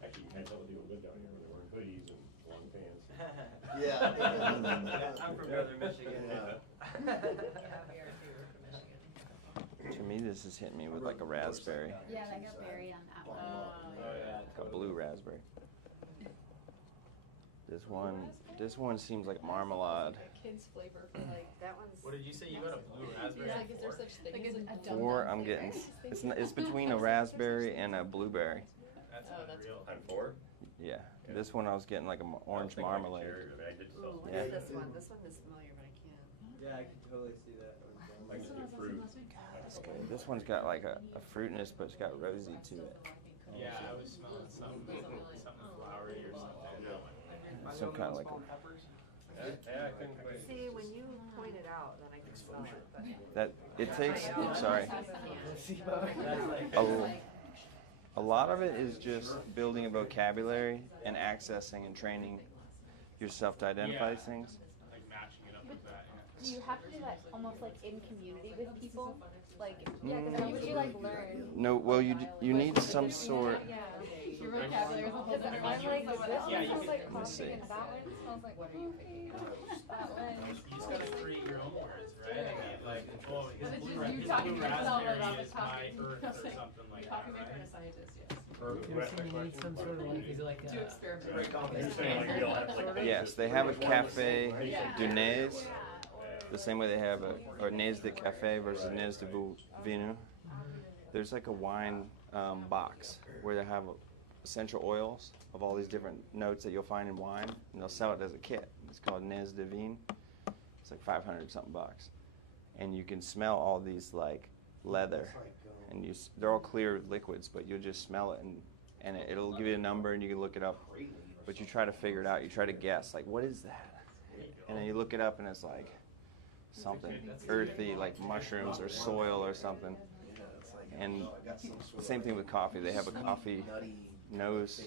Actually, you can't tell the people live down here when they're wearing hoodies and long pants. Yeah. I'm from Northern Michigan. To me, this is hitting me with like a raspberry, Yeah, like a berry on that one. like a blue raspberry. This one seems like marmalade. Kid's flavor for like. That one's. What did you say? You got a blue raspberry? Like, is there such thing as a Four, I'm getting. It's between a raspberry and a blueberry. That's Oh, that's unreal. On four? Yeah, this one I was getting like an orange marmalade. Ooh, what Yeah. is this one? This one is familiar, but I can't. Yeah, I can totally see that. I just get fruit. That's good. This one's got like a fruitiness, but it's got rosy to it. Yeah, I was smelling something flowery or something. Some kind of like Yeah, I couldn't quite. See, when you point it out, then I can smell it, but. that. It takes. Sorry. Yeah. A lot of it is just building a vocabulary and accessing and training yourself to identify these things. Like matching it up with that, Do you have to do that almost like in community with people? Like, yeah, because how would you like learn? No, well, you need some sort. Yeah, your vocabulary is a whole Because different. I'm like, this Yeah, one you smells like let me coffee see. and that one smells like coffee. That one. You just gotta create your own words, right? I mean, like, oh, But his it's blue, just you his talking blue to yourself raspberry about the is my coffee. earth or something like that, Coffee maker and a right? scientist, yes. Or You who were asked that saying you need question? some sort of like, is it like To a, experiment. Great You're combination. saying like we all have like Yes, they have a cafe du Nez, the same way they have a Nez de Cafe versus Nez de Vino. There's like a wine box where they have essential oils of all these different notes that you'll find in wine, and they'll sell it as a kit. It's called Nez de Vin. It's like 500 something bucks, and you can smell all these like leather, and they're all clear liquids, but you'll just smell it, and it'll give you a number, and you can look it up. But you try to figure it out. You try to guess, like, what is that? And then you look it up, and it's like something earthy, like mushrooms or soil or something. And the same thing with coffee. They have a coffee nose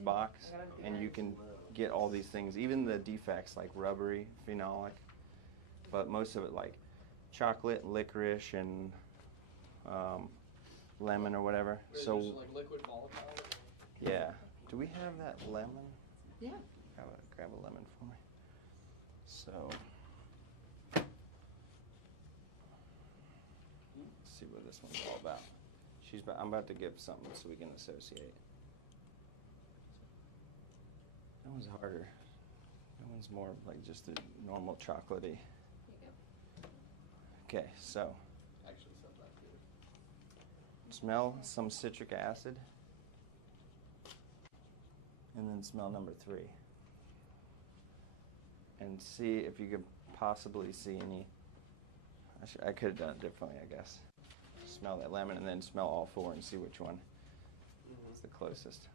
box, and you can get all these things, even the defects like rubbery, phenolic, but most of it like chocolate, licorice, and lemon or whatever. So Like liquid volatile. yeah, do we have that lemon? Yeah. Grab a lemon for me. So let's see what this one's all about. I'm about to give something so we can associate. That one's harder. That one's more like just a normal chocolatey. Okay, so smell some citric acid, and then smell number 3. And see if you could possibly see any. I could have done it differently, I guess. Smell that lemon and then smell all 4 and see which one is the closest.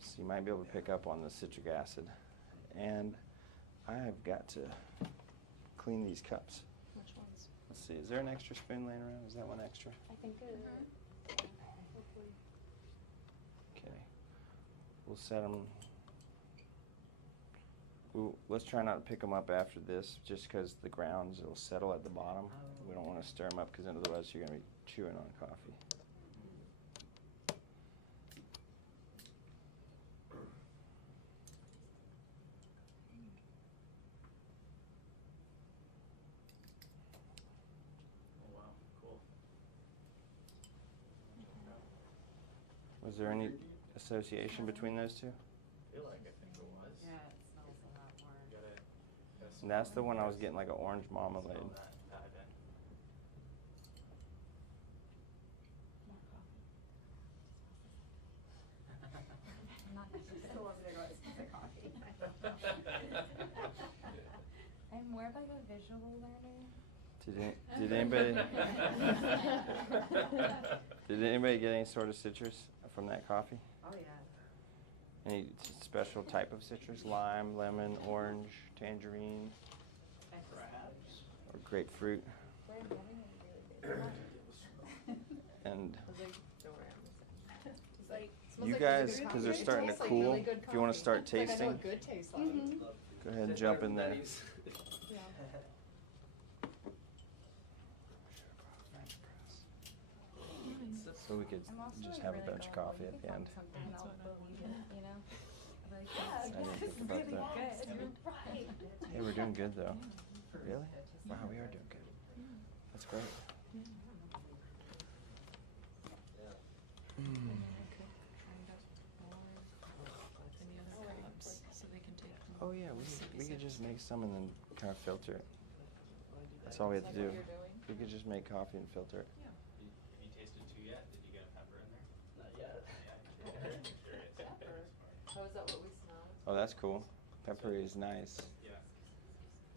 So you might be able to pick up on the citric acid. And I have got to clean these cups. Which ones? Let's see, is there an extra spoon laying around? Is that one extra? I think it Okay. We'll set them. Let's try not to pick them up after this, just because the grounds will settle at the bottom. We don't want to stir them up, because otherwise you're going to be chewing on coffee. Oh, wow, cool. Was there any association between those two? I feel like I think it was. Yeah, it smells a lot more. You gotta And that's the one I was getting like an orange marmalade. smell that dive in. Still wasn't gonna go, it's just a coffee. I'm more of like a visual learner. Did anybody get any sort of citrus from that coffee? Oh, yeah. Any special type of citrus? Lime, lemon, orange, tangerine, Perhaps. or grapefruit? We're getting it really big. And It's like, you guys, because they're starting to cool, if you want to start I know tasting, what good tastes like. go ahead and jump in there. Yeah. So we could I'm also just like have a really bunch of going, coffee like, at you the found end. something and I'll believe it, you know? Like, I didn't think about really that. good. You're right. Hey, we're doing good though. Really? Wow, we are doing good. That's great. Oh yeah, we could just make some and then kind of filter it. That's all we have to do. We could just make coffee and filter it. Have you tasted 2 yet? Did you get a pepper in there? Not yet. Yeah, I'm sure it's Pepper. Oh, is that what we smell? Oh, that's cool. Pepper is nice. Yeah.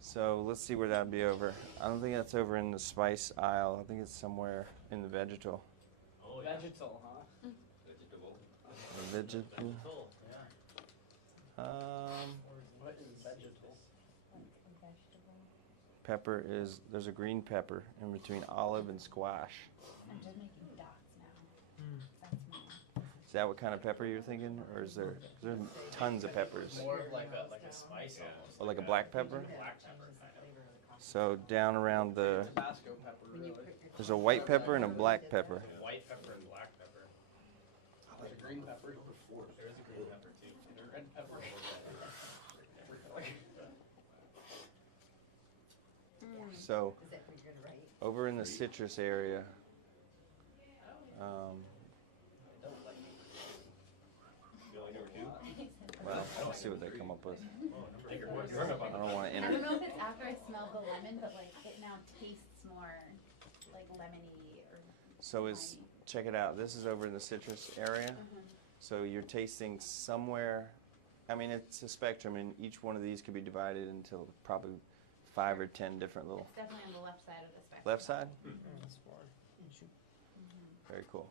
So let's see where that'd be over. I don't think that's over in the spice aisle. I think it's somewhere in the vegetal. Oh, yeah. Vegetal, huh? Vegetable. The vegetal. Vegetal, yeah. What is vegetal? Like a vegetable. Pepper is, there's a green pepper in between olive and squash. I'm just making dots now. That's me. Is that what kind of pepper you're thinking, or is there tons of peppers? More of like a spice almost. Or like a black pepper? Black pepper kind of. So down around the, Tabasco pepper, really. there's a white pepper and a black pepper. White pepper and black pepper. There's a green pepper. There is a green pepper too. And a red pepper. So over in the citrus area, well, let's see what they come up with. I don't want to I enter. don't know if it's after I smelled the lemon, but like it now tastes more like lemony or. So check it out. This is over in the citrus area. So you're tasting somewhere. I mean, it's a spectrum, and each one of these could be divided into probably 5 or 10 different little. It's definitely on the left side of the spectrum. Left side? Very cool.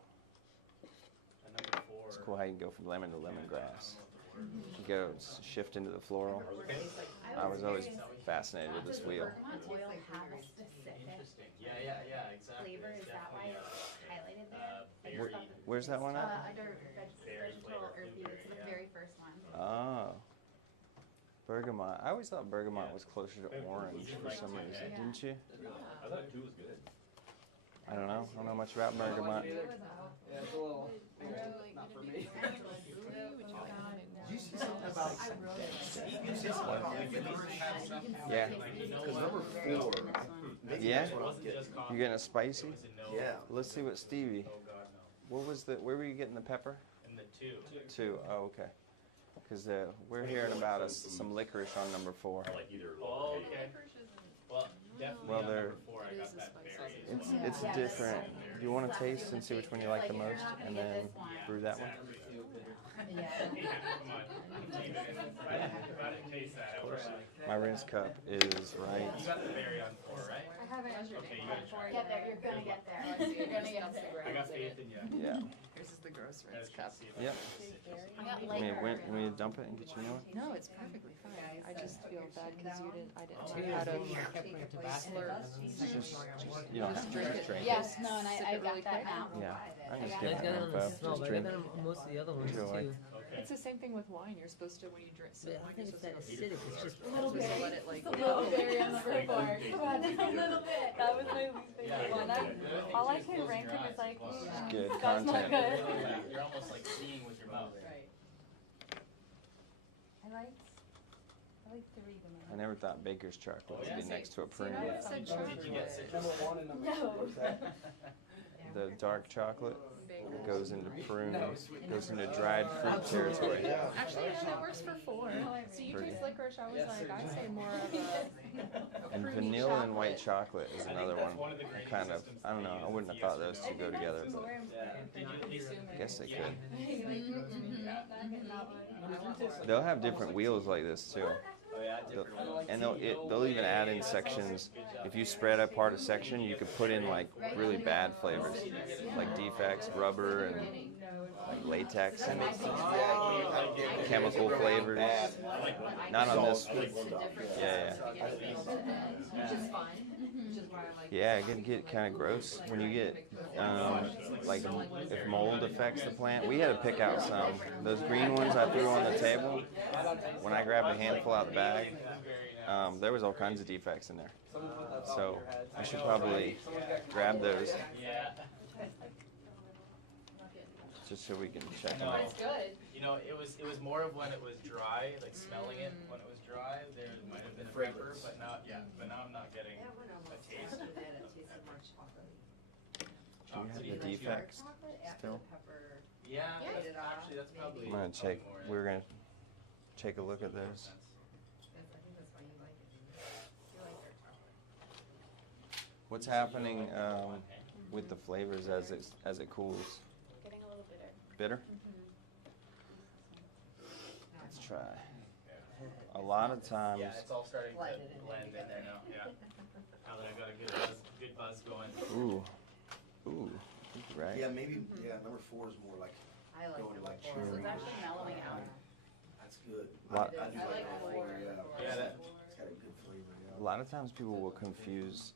And number 4. It's cool how you can go from lemon to lemongrass. You go shift into the floral. I was always fascinated with this wheel. Bergamot oil has a specific Yeah, exactly. flavor. Is that why it's highlighted there? Where's that one at? Under vegetable earthy. It's the very first one. Oh. Bergamot. I always thought bergamot was closer to orange for some reason, didn't you? I thought 2 was good. I don't know. I don't know much about bergamot. Yeah, it's a little, not for me. Did you see something about? You said something about Yeah. because number 4. Maybe Yeah? that's what I'm getting. You're getting a spicy? Yeah. Let's see what Stevie. What was where were you getting the pepper? And the 2. 2. Oh, okay. Because we're hearing about some licorice on number 4. Like either. Oh, okay. Well, definitely Well, on they're- number 4 I got that berry. It's different. Do you want to taste and see which one you like the most, and then brew that one? Come on. If I didn't taste that, I wish I. My rinse cup is right. You got the berry on 4, right? I haven't. Okay, you gotta try. Get there. You're gonna get there. You're gonna get there. I got faith in you. Yeah. This is the gross I rinse just cup. see if I Yep. I got You want liquor. me to dump it and get you a new one? No, it's perfectly fine. I just feel bad because I didn't know how to slurp. You don't have to drink just it. drink it. Yes, no, and Sip I it really got that quick. now. Yeah. I'm just I giving got it it on the info. smell, Just but I drink. got it on most of the other ones Enjoy. too. It's the same thing with wine. You're supposed to, when you drink, But I think it's that acidic. It's just A little Just bit. let it, like, Just a little berry on number 4. Come on, just a little bit. That was my least favorite one. All I can rank it is like, Good that's not content. good. You're almost like seeing with your mouth. Right. I like 3 the most. I never thought baker's chocolate would be next to a prune. See, now said Did you get chocolate. citrus? Number 1 and number 2. What's that? The dark chocolate Baker's. goes into prune, goes into dried fruit territory. Actually, no, that works for 4. So you taste licorice. I was like, I'd say more of a And pruny vanilla and white chocolate. chocolate is another one. Kind of, I don't know, I wouldn't have thought those two go together, but I guess they could. They'll have different wheels like this too. And they'll even add in sections. If you spread apart a section, you could put in like really bad flavors, like defects, rubber, and like latex and chemical flavors. Not on this one. Yeah. Yeah, it can get kind of gross when you get like if mold affects the plant. We had to pick out some. Those green ones I threw on the table. When I grabbed a handful out of the bag, there was all kinds of defects in there. So I should probably grab those just so we can check them out. It's good. You know, it was more of when it was dry, like smelling it when it was dry. There might have been a pepper, but now I'm not getting a taste. Do you have the defects still? Yeah, actually that's probably. I'm gonna check. more We're gonna take a look at those. What's happening with the flavors as it cools? Getting a little bitter. Bitter? Let's try. A lot of times. Yeah, it's all starting to blend in there now. Yeah. Now that I've got a good buzz going. Ooh, right. Yeah, maybe. Yeah, number 4 is more like going to like So cherry. it's actually mellowing out. That's good. Lot- I do like I like that 4. flavor. Yeah. Yeah, that. It's got a good flavor. A Yeah. A lot of times people will confuse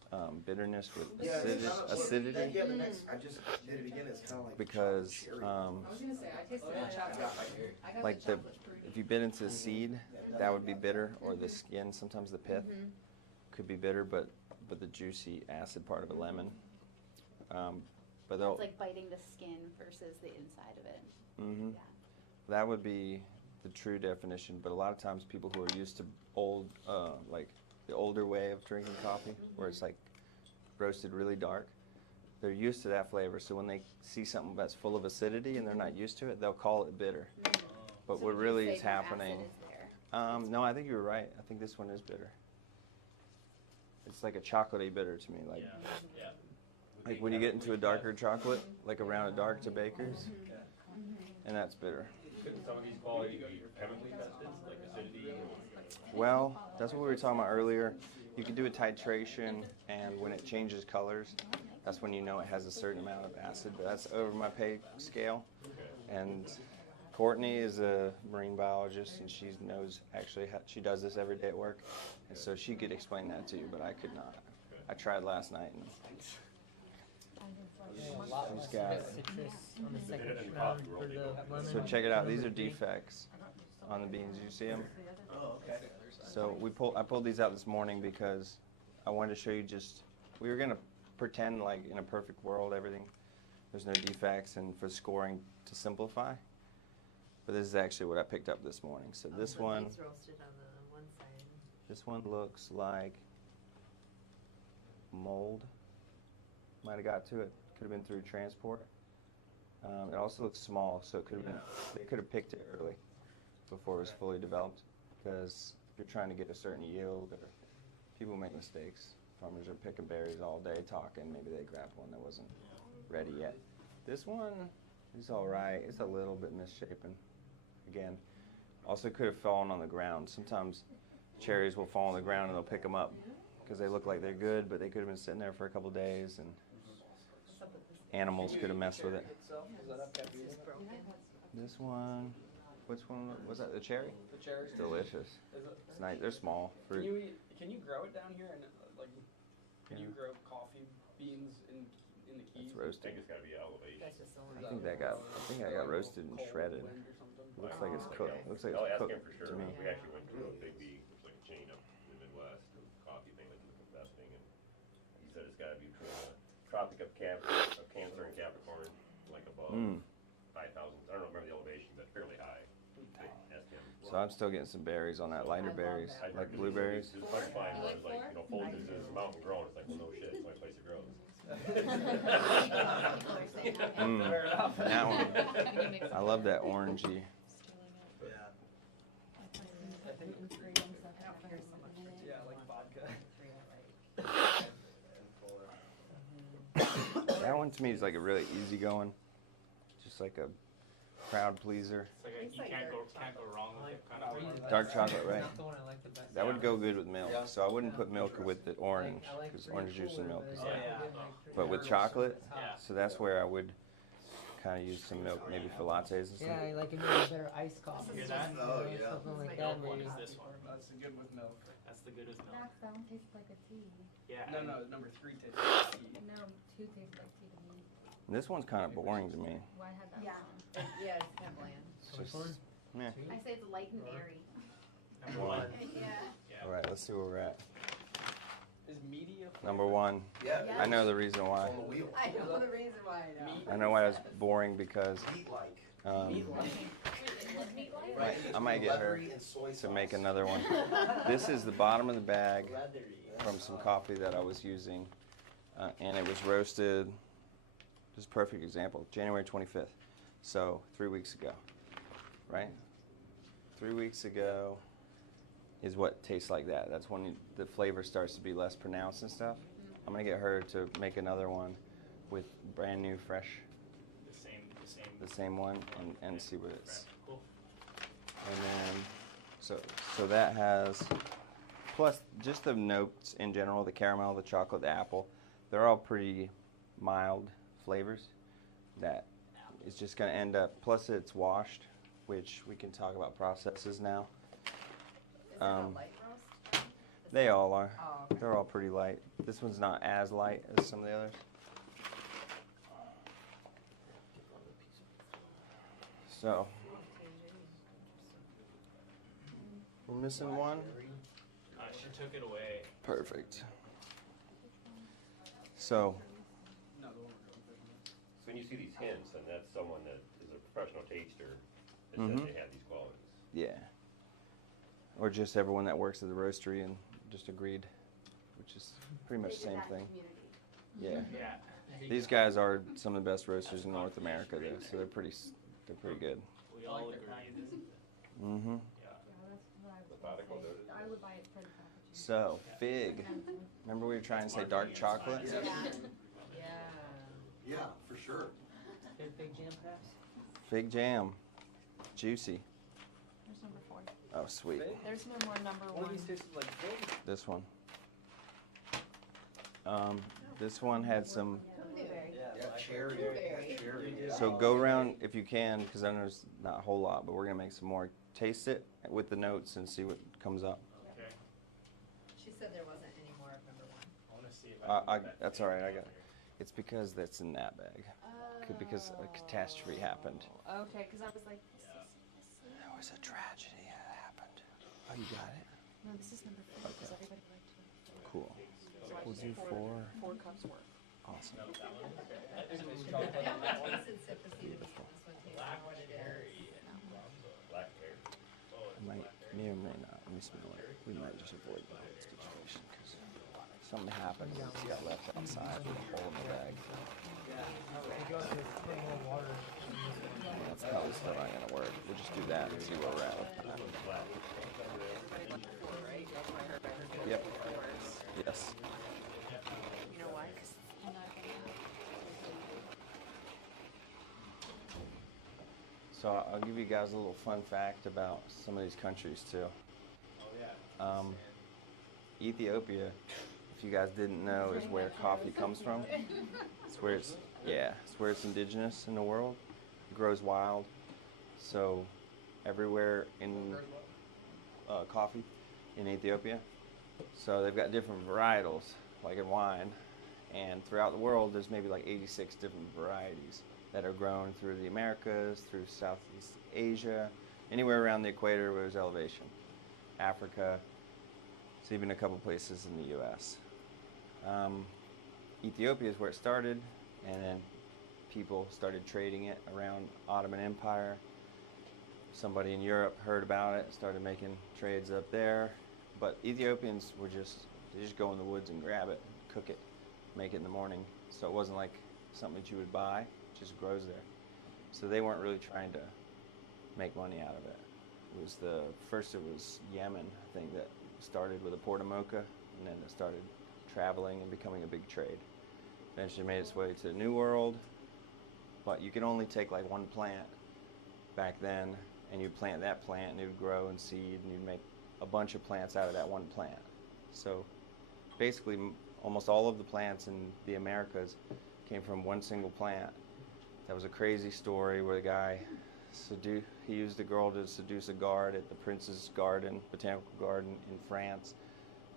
bitterness with Yeah, it's kind of acidity. Yeah, the next, I just did it again, it's kind of like. Because I was gonna say, I tasted the chocolate. I got like the the chocolate fruity. if you bit into the seed, that would be bitter, or the skin. Sometimes the pith could be bitter, but the juicy acid part of a lemon. But It's like biting the skin versus the inside of it. Mm-hmm. Yeah. That would be the true definition. But a lot of times, people who are used to old, like the older way of drinking coffee, where it's like roasted really dark, they're used to that flavor. So when they see something that's full of acidity and they're not used to it, they'll call it bitter. But So what would you really say is more happening? acid is there? No, I think you're right. I think this one is bitter. It's like a chocolatey bitter to me, like. Yeah. Like when you get into a darker chocolate, like around a dark to Baker's, and that's bitter. Couldn't some of these qualities be chemically tested, like acidity? Well, that's what we were talking about earlier. You can do a titration, and when it changes colors, that's when you know it has a certain amount of acid, but that's over my pay scale. And Courtney is a marine biologist, and she knows actually how, she does this every day at work, and so she could explain that to you, but I could not. I tried last night, and A lot She's less got- of the citrus on the second round for the lemon. so check it out. These are Number three. defects on the beans. You see them? Oh, okay. So I pulled these out this morning because I wanted to show you we were gonna pretend like in a perfect world there's no defects, and for scoring to simplify. But this is actually what I picked up this morning. So Oh, this the one, beans roasted on the one side. this one looks like mold. Might have got to it. Could have been through transport. It also looks small, so they could have picked it early before it was fully developed. Because if you're trying to get a certain yield, or people make mistakes. Farmers are picking berries all day, talking. Maybe they grabbed one that wasn't ready yet. This one is all right. It's a little bit misshapen. Again, also could have fallen on the ground. Sometimes cherries will fall on the ground and they'll pick them up because they look like they're good, but they could have been sitting there for a couple days, and animals could have messed with it. This one, which one was that? The cherry? The cherry. It's delicious. Is it? It's nice. They're small fruit. Can you grow it down here and like? Can you grow coffee beans in the Keys? It's I roasted. think it's gotta be elevation. That's just the one. I think that got roasted and shredded. Looks like it's cooked. Looks like I'll it's ask him cooked for to sure. me. We actually went to a big looks like a chain up in the Midwest of coffee, mainly investing, and he said it's gotta be between the Tropic of Cancer and Capricorn, like above 5,000. I don't remember the elevation, but fairly high. Ask him. So I'm still getting some berries on that, lighter berries, like blueberries. His punchline was like, Folgers is a mountain grown. It's like, well, no shit, it's the only place it grows. That one. I love that orangey. Yeah. Yeah, like vodka. That one to me is like a really easygoing, just like a crowd pleaser. It's like you can't go wrong with it kind of thing. Dark chocolate, right? That's the one I like the best. That would go good with milk. So I wouldn't put milk with the orange, I like because pretty orange juice and cooler, milk is but like. yeah. But with chocolate, Yeah. so that's where I would kind of use some milk, maybe for lattes and stuff. Yeah, I like a better iced coffee. Hear that? Oh, yeah. Something like Milk that. one Maybe. is this one. That's the good with milk. That's the good as milk. That one tastes like a tea. Yeah. No, number 3 tastes like tea. No, two tastes like tea to me. This one's kind of boring to me. Why had that Yeah. one? Yeah, it's kind of bland. It's Which just, one? meh. I say it's light and airy. Number one. Yeah. All right, let's see where we're at. Is media Number one. Yeah. I know the reason why. On the wheel. I know the reason why I know. I know why it's boring because Meat-like. I might get her Leathery and soy to sauce. make another one. This is the bottom of the bag from some coffee that I was using, and it was roasted. This is a perfect example. January 25th, so 3 weeks ago, right? 3 weeks ago is what tastes like that. That's when the flavor starts to be less pronounced and stuff. I'm gonna get her to make another one with brand new, fresh, the same one, and see what it's. Cool. And then, so that has, plus just the notes in general, the caramel, the chocolate, the apple, they're all pretty mild flavors that is just going to end up, plus it's washed, which we can talk about processes now. Is that a light roast? They all are. Oh, okay. They're all pretty light. This one's not as light as some of the others. So, we're missing one. She took it away. Perfect. So, So when you see these hints, and that's someone that is a professional taster that says they have these qualities. yeah. Or just everyone that works at the roastery and just agreed, which is pretty much the same thing. Yeah. Yeah. These guys are some of the best roasters in North America, though, so they're pretty good. We all agree. Mm-hmm. Yeah. Yeah, that's what I would Methodical, say. though. I would buy it for the packaging. So, fig. Remember we were trying to say dark chocolate? Yeah. Yeah, for sure. Did FigJam pass? Fig jam. Juicy. There's number 4. Oh, sweet. There's no more number One 1. of these tastes like fig. This one. This one had some. Yeah, cherry. Cherry. So go around if you can, because I know there's not a whole lot, but we're gonna make some more. Taste it with the notes and see what comes up. Okay. She said there wasn't any more of number 1. I want to see if I can get that That's thing all right. I out got it. here. It's because that's in that bag. Because a catastrophe happened. Okay, because I was like, There was a tragedy that happened. Oh, you got it. no, this is number 4 because Okay. everybody liked it. Cool. So I We'll just do said 4. 4 cups worth. Awesome. That one tasted citrusy to me. This one tastes like what it is. Blackberry. May or may not. Let me smell it. We might just avoid the whole situation because something happened and it got left outside with a hole in the bag. We go to put more water in this one. That's probably still not going to work. We'll just do that and see where we're at with that. Yep. Yes. You know why? Because I'm not going So I'll give you guys a little fun fact about some of these countries too. Oh, yeah. Ethiopia, if you guys didn't know, is where coffee comes from. It's where it's indigenous in the world. It grows wild. So everywhere in coffee in Ethiopia. So they've got different varietals, like in wine. And throughout the world, there's maybe like 86 different varieties that are grown through the Americas, through Southeast Asia, anywhere around the equator where there's elevation. Africa, it's even a couple places in the U.S. Ethiopia is where it started, and then people started trading it around Ottoman Empire. Somebody in Europe heard about it, started making trades up there. But Ethiopians they just go in the woods and grab it, cook it, make it in the morning. So it wasn't like something that you would buy, it just grows there. So they weren't really trying to make money out of it. First it was Yemen, I think, that started with a port of Mocha, and then it started traveling and becoming a big trade. Eventually made its way to the New World, but you could only take like one plant back then, and you'd plant that plant, and it would grow and seed, and you'd make a bunch of plants out of that one plant. So basically almost all of the plants in the Americas came from one single plant. That was a crazy story where the guy he used a girl to seduce a guard at the Prince's Garden, Botanical Garden in France,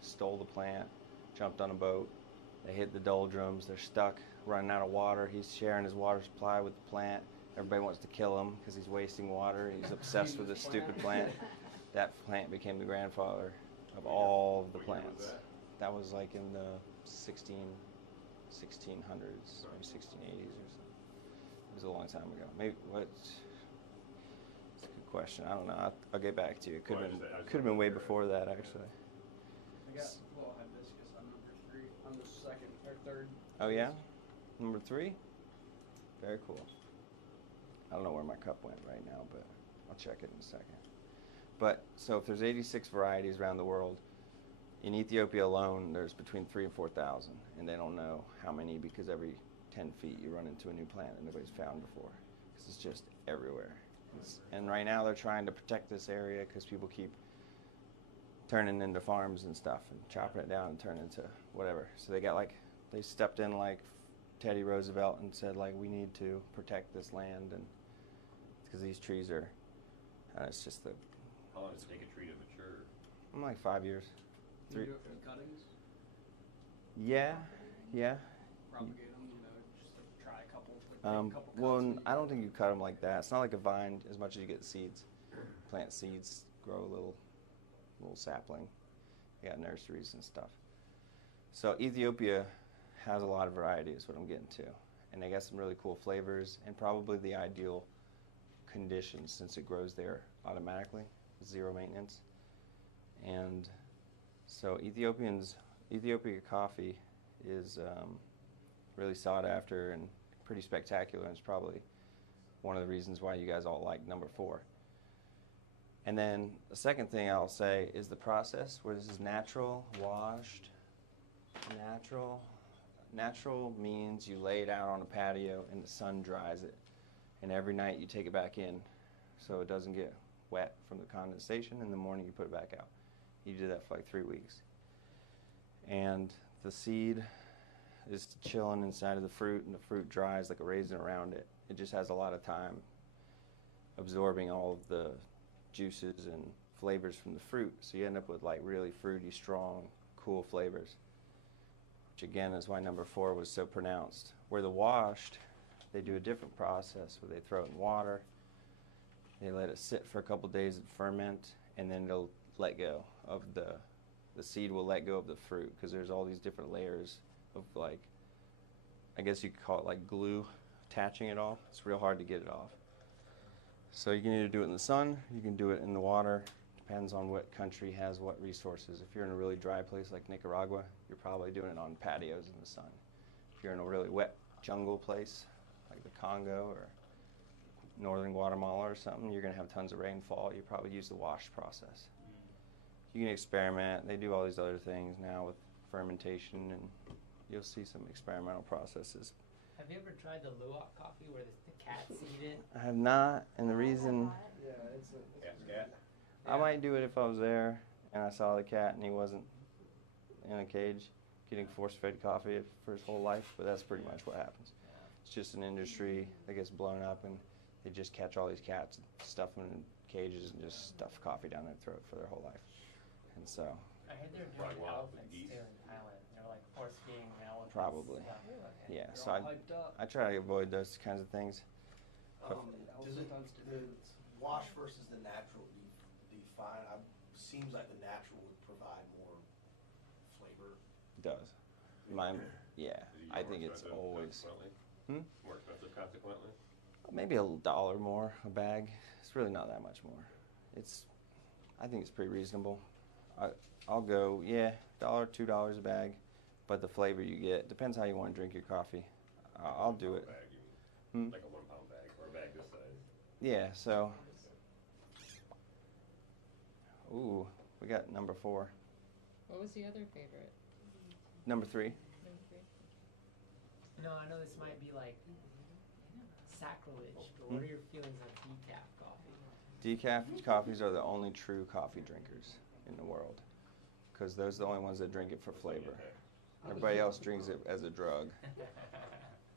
stole the plant, jumped on a boat. They hit the doldrums, they're stuck, running out of water. He's sharing his water supply with the plant. Everybody wants to kill him because he's wasting water. He's obsessed with this stupid plant. That plant became the grandfather of all of the plants. That was like in the 1600s, maybe 1680s or something. It was a long time ago. Maybe It's a good question. I don't know. I'll get back to you. It could have been way before that, actually. I got full hibiscus on number 3, on the second or third. Oh yeah, number 3. Very cool. I don't know where my cup went right now, but I'll check it in a second. But so if there's 86 varieties around the world, in Ethiopia alone, there's between 3,000 and 4,000, and they don't know how many because every 10 feet you run into a new plant that nobody's found before, because it's just everywhere. And right now they're trying to protect this area because people keep turning into farms and stuff and chopping it down and turning into whatever. So they stepped in like Teddy Roosevelt and said like, we need to protect this land, and because these trees are, it's just How long does it take a tree to mature? I'm like 5 years. Do you do it for the cuttings? Yeah. Propagate them, just like try a couple, like take a couple Well, cuts. I don't think you cut them like that. It's not like a vine as much as you get seeds. Plant seeds, grow a little sapling. You got nurseries and stuff. So Ethiopia has a lot of variety is what I'm getting to. And they got some really cool flavors and probably the ideal conditions since it grows there automatically, zero maintenance. And so Ethiopia coffee is really sought after and pretty spectacular, and it's probably one of the reasons why you guys all like number 4. And then the second thing I'll say is the process, where this is natural, washed, natural. Natural means you lay it out on a patio and the sun dries it. And every night you take it back in so it doesn't get wet from the condensation. In the morning you put it back out. You do that for like 3 weeks. And the seed is chilling inside of the fruit, and the fruit dries like a raisin around it. It just has a lot of time absorbing all of the juices and flavors from the fruit. So you end up with like really fruity, strong, cool flavors. Which again is why number 4 was so pronounced. Where the washed, they do a different process where they throw it in water, they let it sit for a couple days and ferment, and then it'll let go of the seed will let go of the fruit, because there's all these different layers of, like, I guess you could call it like glue attaching it all. It's real hard to get it off. So you can either do it in the sun, you can do it in the water. Depends on what country has what resources. If you're in a really dry place like Nicaragua, you're probably doing it on patios in the sun. If you're in a really wet jungle place like the Congo or northern Guatemala or something, you're going to have tons of rainfall. You probably use the wash process. You can experiment. They do all these other things now with fermentation, and you'll see some experimental processes. Have you ever tried the luwak coffee where the cats eat it? I have not, and the reason Yeah, it's Cat. I might do it if I was there and I saw the cat and he wasn't in a cage getting force-fed coffee for his whole life, but that's pretty much what happens. It's just an industry that gets blown up, and they just catch all these cats, stuff them in cages, and just stuff coffee down their throat for their whole life. And so, I heard they're Probably doing wild with elephants geese. too in Thailand. They're like force feeding elephants. probably, stuff. Okay. yeah. They're So all hyped up. I try to avoid those kinds of things. Does it, the wash versus the natual, do you find, seems like the natural would provide more flavor? Does mine? Yeah, Is it I more think it's expensive always consequently? More expensive consequently? maybe $1 more a bag. It's really not that much more. I think it's pretty reasonable. I'll go, $1, $2 a bag, but the flavor you get depends how you want to drink your coffee. I'll do it. Bag, you mean, like a 1 pound bag or a bag this size. Yeah. So, ooh, we got number 4. What was the other favorite? Number 3. Number 3? No, I know this might be like sacrilege, but what are your feelings on decaf coffee? Decaf coffees are the only true coffee drinkers in the world, because those are the only ones that drink it for flavor. Everybody else drinks it as a drug.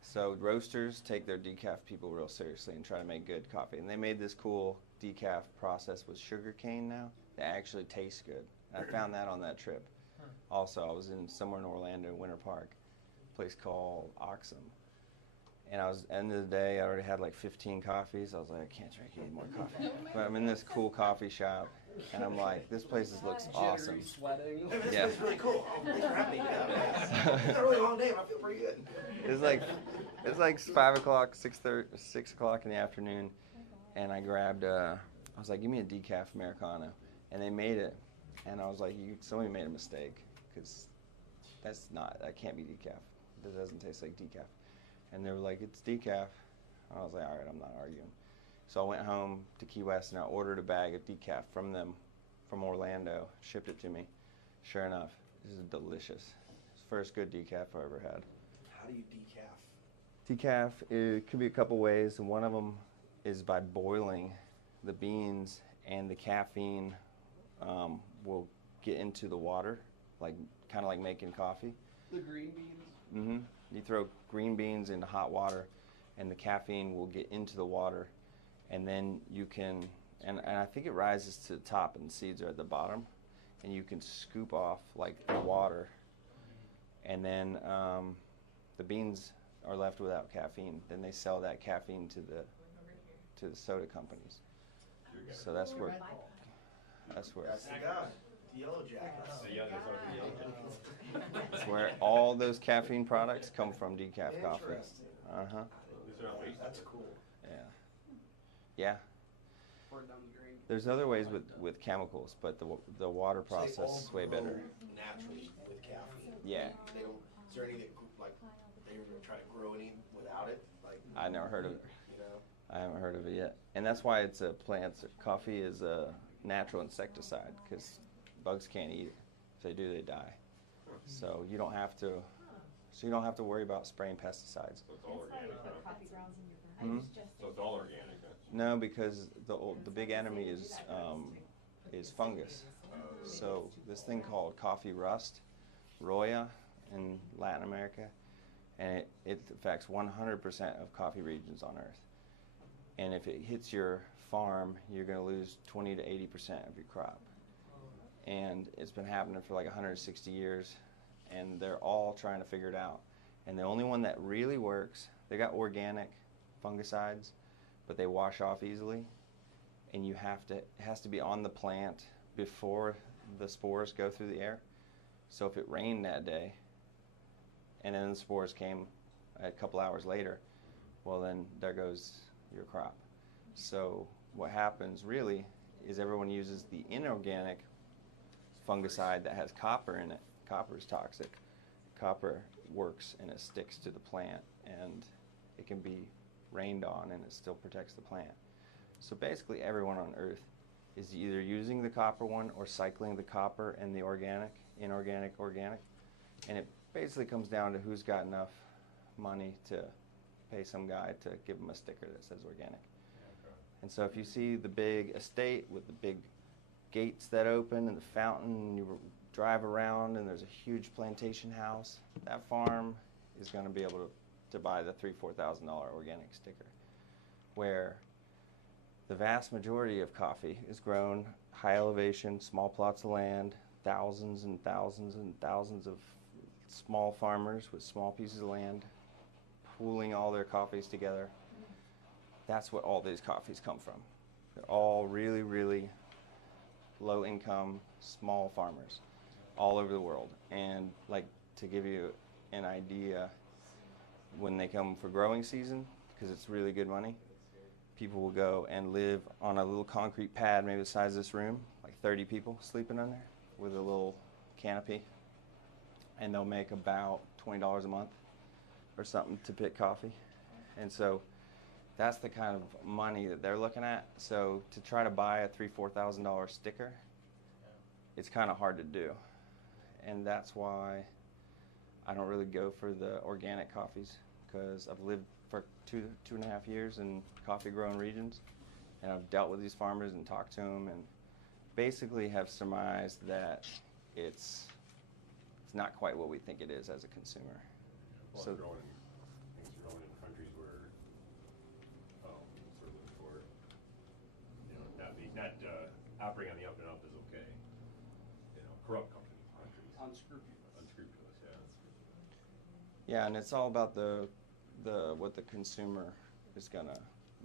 So roasters take their decaf people real seriously and try to make good coffee. And they made this cool decaf process with sugar cane now that actually tastes good. And I found that on that trip. Also, I was in somewhere in Orlando, Winter Park, a place called Oxum. And I was, end of the day, I already had like 15 coffees. I was like, I can't drink any more coffee. But I'm in this cool coffee shop, and I'm like, this place looks awesome. Jittery, sweating. Hey, man, this Yeah. is really cool. Thanks for having me. It's a really long day, but I feel pretty good. It's like 5 o'clock, 6 o'clock in the afternoon, and I grabbed, I was like, give me a decaf Americano. And they made it, and I was like, somebody made a mistake, because that can't be decaf. That doesn't taste like decaf. And they were like, it's decaf. I was like, all right, I'm not arguing. So I went home to Key West, and I ordered a bag of decaf from them, from Orlando, shipped it to me. Sure enough, this is delicious. It's the first good decaf I ever had. How do you decaf? Decaf, it could be a couple ways, and one of them is by boiling the beans, and the caffeine will get into the water, like kind of like making coffee. The green beans. Mm-hmm. You throw green beans into hot water, and the caffeine will get into the water, and then you can, and I think it rises to the top, and the seeds are at the bottom, and you can scoop off like the water, and then the beans are left without caffeine. Then they sell that caffeine to the soda companies. So that's where. That's the guy, the yellow jackets. That's where all those caffeine products come from. Decaf coffee. Interesting. That's cool. Yeah. Yeah. There's other ways with chemicals, but the water So they process all is way grow better. naturally with caffeine. Yeah. They don't. Is there any that like they're gonna try to grow any without it? Like I never heard of it. You know. I haven't heard of it yet, and that's why it's a plant. Coffee is a natural insecticide because bugs can't eat it. If they do, they die. So you don't have to. So you don't have to worry about spraying pesticides. So it's all organic, huh? Coffee grounds in your Hmm? So it's all organic, huh? No, because the big enemy is fungus. So this thing called coffee rust, Roya in Latin America, and it affects 100% of coffee regions on Earth. And if it hits your farm, you're going to lose 20 to 80% of your crop. And it's been happening for like 160 years, and they're all trying to figure it out. And the only one that really works, they got organic fungicides, but they wash off easily, and it has to be on the plant before the spores go through the air. So if it rained that day, and then the spores came a couple hours later, well then there goes your crop. So what happens really is everyone uses the inorganic fungicide that has copper in it. Copper is toxic. Copper works and it sticks to the plant, and it can be rained on and it still protects the plant. So basically everyone on Earth is either using the copper one or cycling the copper and the inorganic, organic. And it basically comes down to who's got enough money to pay some guy to give them a sticker that says organic. And so if you see the big estate with the big gates that open and the fountain, and you drive around and there's a huge plantation house, that farm is going to be able to buy the $3,000-$4,000 organic sticker. Where the vast majority of coffee is grown high elevation, small plots of land, thousands and thousands and thousands of small farmers with small pieces of land pooling all their coffees together. That's what all these coffees come from. They're all really, really low income, small farmers all over the world. And like to give you an idea, when they come for growing season, because it's really good money, people will go and live on a little concrete pad, maybe the size of this room, like 30 people sleeping on there with a little canopy, and they'll make about $20 a month or something to pick coffee. And so that's the kind of money that they're looking at. So to try to buy a $3,000-$4,000 sticker, it's kind of hard to do. And that's why I don't really go for the organic coffees, because I've lived for two and a half years in coffee growing regions, and I've dealt with these farmers and talked to them, and basically have surmised that it's not quite what we think it is as a consumer. Well, So things growing in countries where, sort of looking for, not operating on the up and up is okay. Corrupt countries. Unscrupulous, yeah. yeah, and it's all about the what the consumer is gonna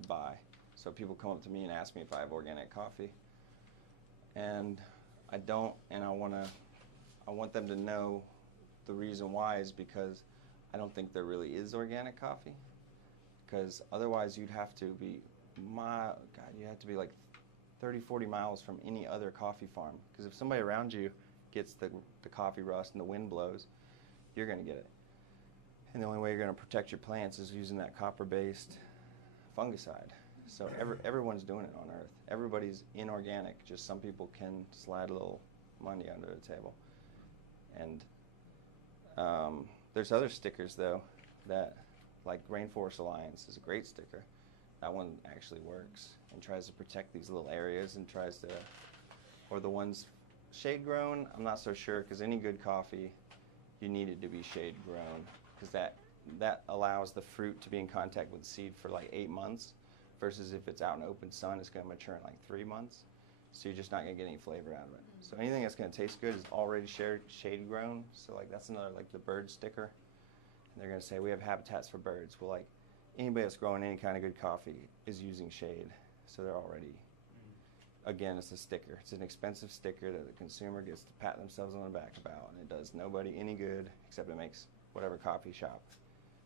buy. So people come up to me and ask me if I have organic coffee, and I don't, and I want them to know the reason why is because I don't think there really is organic coffee, because otherwise you'd have to be you have to be like 30-40 miles from any other coffee farm, because if somebody around you gets the coffee rust and the wind blows, you're going to get it. And the only way you're going to protect your plants is using that copper-based fungicide. So everyone's doing it on Earth. Everybody's inorganic, just some people can slide a little money under the table. And there's other stickers, though, that, like Rainforest Alliance is a great sticker. That one actually works and tries to protect these little areas and tries to, or the ones shade grown, I'm not so sure, because any good coffee, you need it to be shade grown, because that allows the fruit to be in contact with the seed for like 8 months, versus if it's out in open sun, it's going to mature in like 3 months. So you're just not gonna get any flavor out of it. So anything that's gonna taste good is already shade grown. So like that's another, like the bird sticker. And they're gonna say we have habitats for birds. Well, like anybody that's growing any kind of good coffee is using shade. So they're already, again, it's a sticker. It's an expensive sticker that the consumer gets to pat themselves on the back about, and it does nobody any good except it makes whatever coffee shop,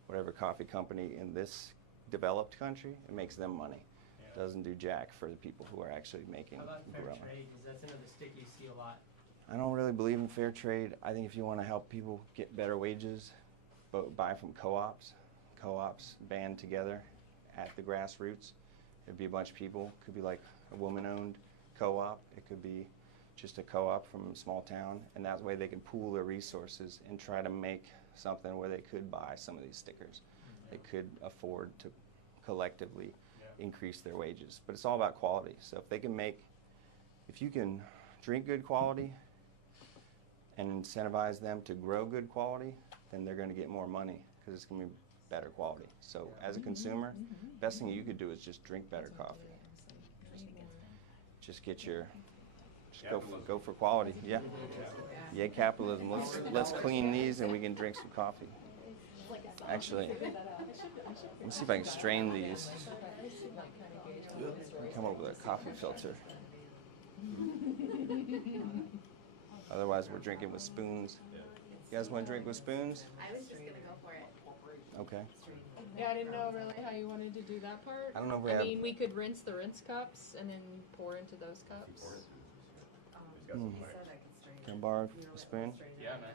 whatever coffee company in this developed country, it makes them money. Yeah. Doesn't do jack for the people who are actually making How about fair growing. trade? Because that's another stick you see a lot. I don't really believe in fair trade. I think if you want to help people get better wages, buy from co-ops. Co-ops band together at the grassroots. It'd be a bunch of people. Could be like a woman-owned co-op. It could be just a co-op from a small town, and that way they can pool their resources and try to make something where they could buy some of these stickers. They could afford to collectively increase their wages. But it's all about quality. So if you can drink good quality and incentivize them to grow good quality, then they're going to get more money because it's going to be better quality. So as a consumer, best thing you could do is just drink better coffee. Just go for quality. Yeah. Yeah, capitalism. Let's clean these and we can drink some coffee. Actually, let me see if I can strain these. Let me come up with a coffee filter. Otherwise, we're drinking with spoons. You guys want to drink with spoons? I was just gonna go for it. Okay. Yeah, I didn't know really how you wanted to do that part. I don't know if we I have. mean, we could rinse the rinse cups and then pour into those cups. He said I could strain it. Can I borrow You know, a spoon? Yeah, man.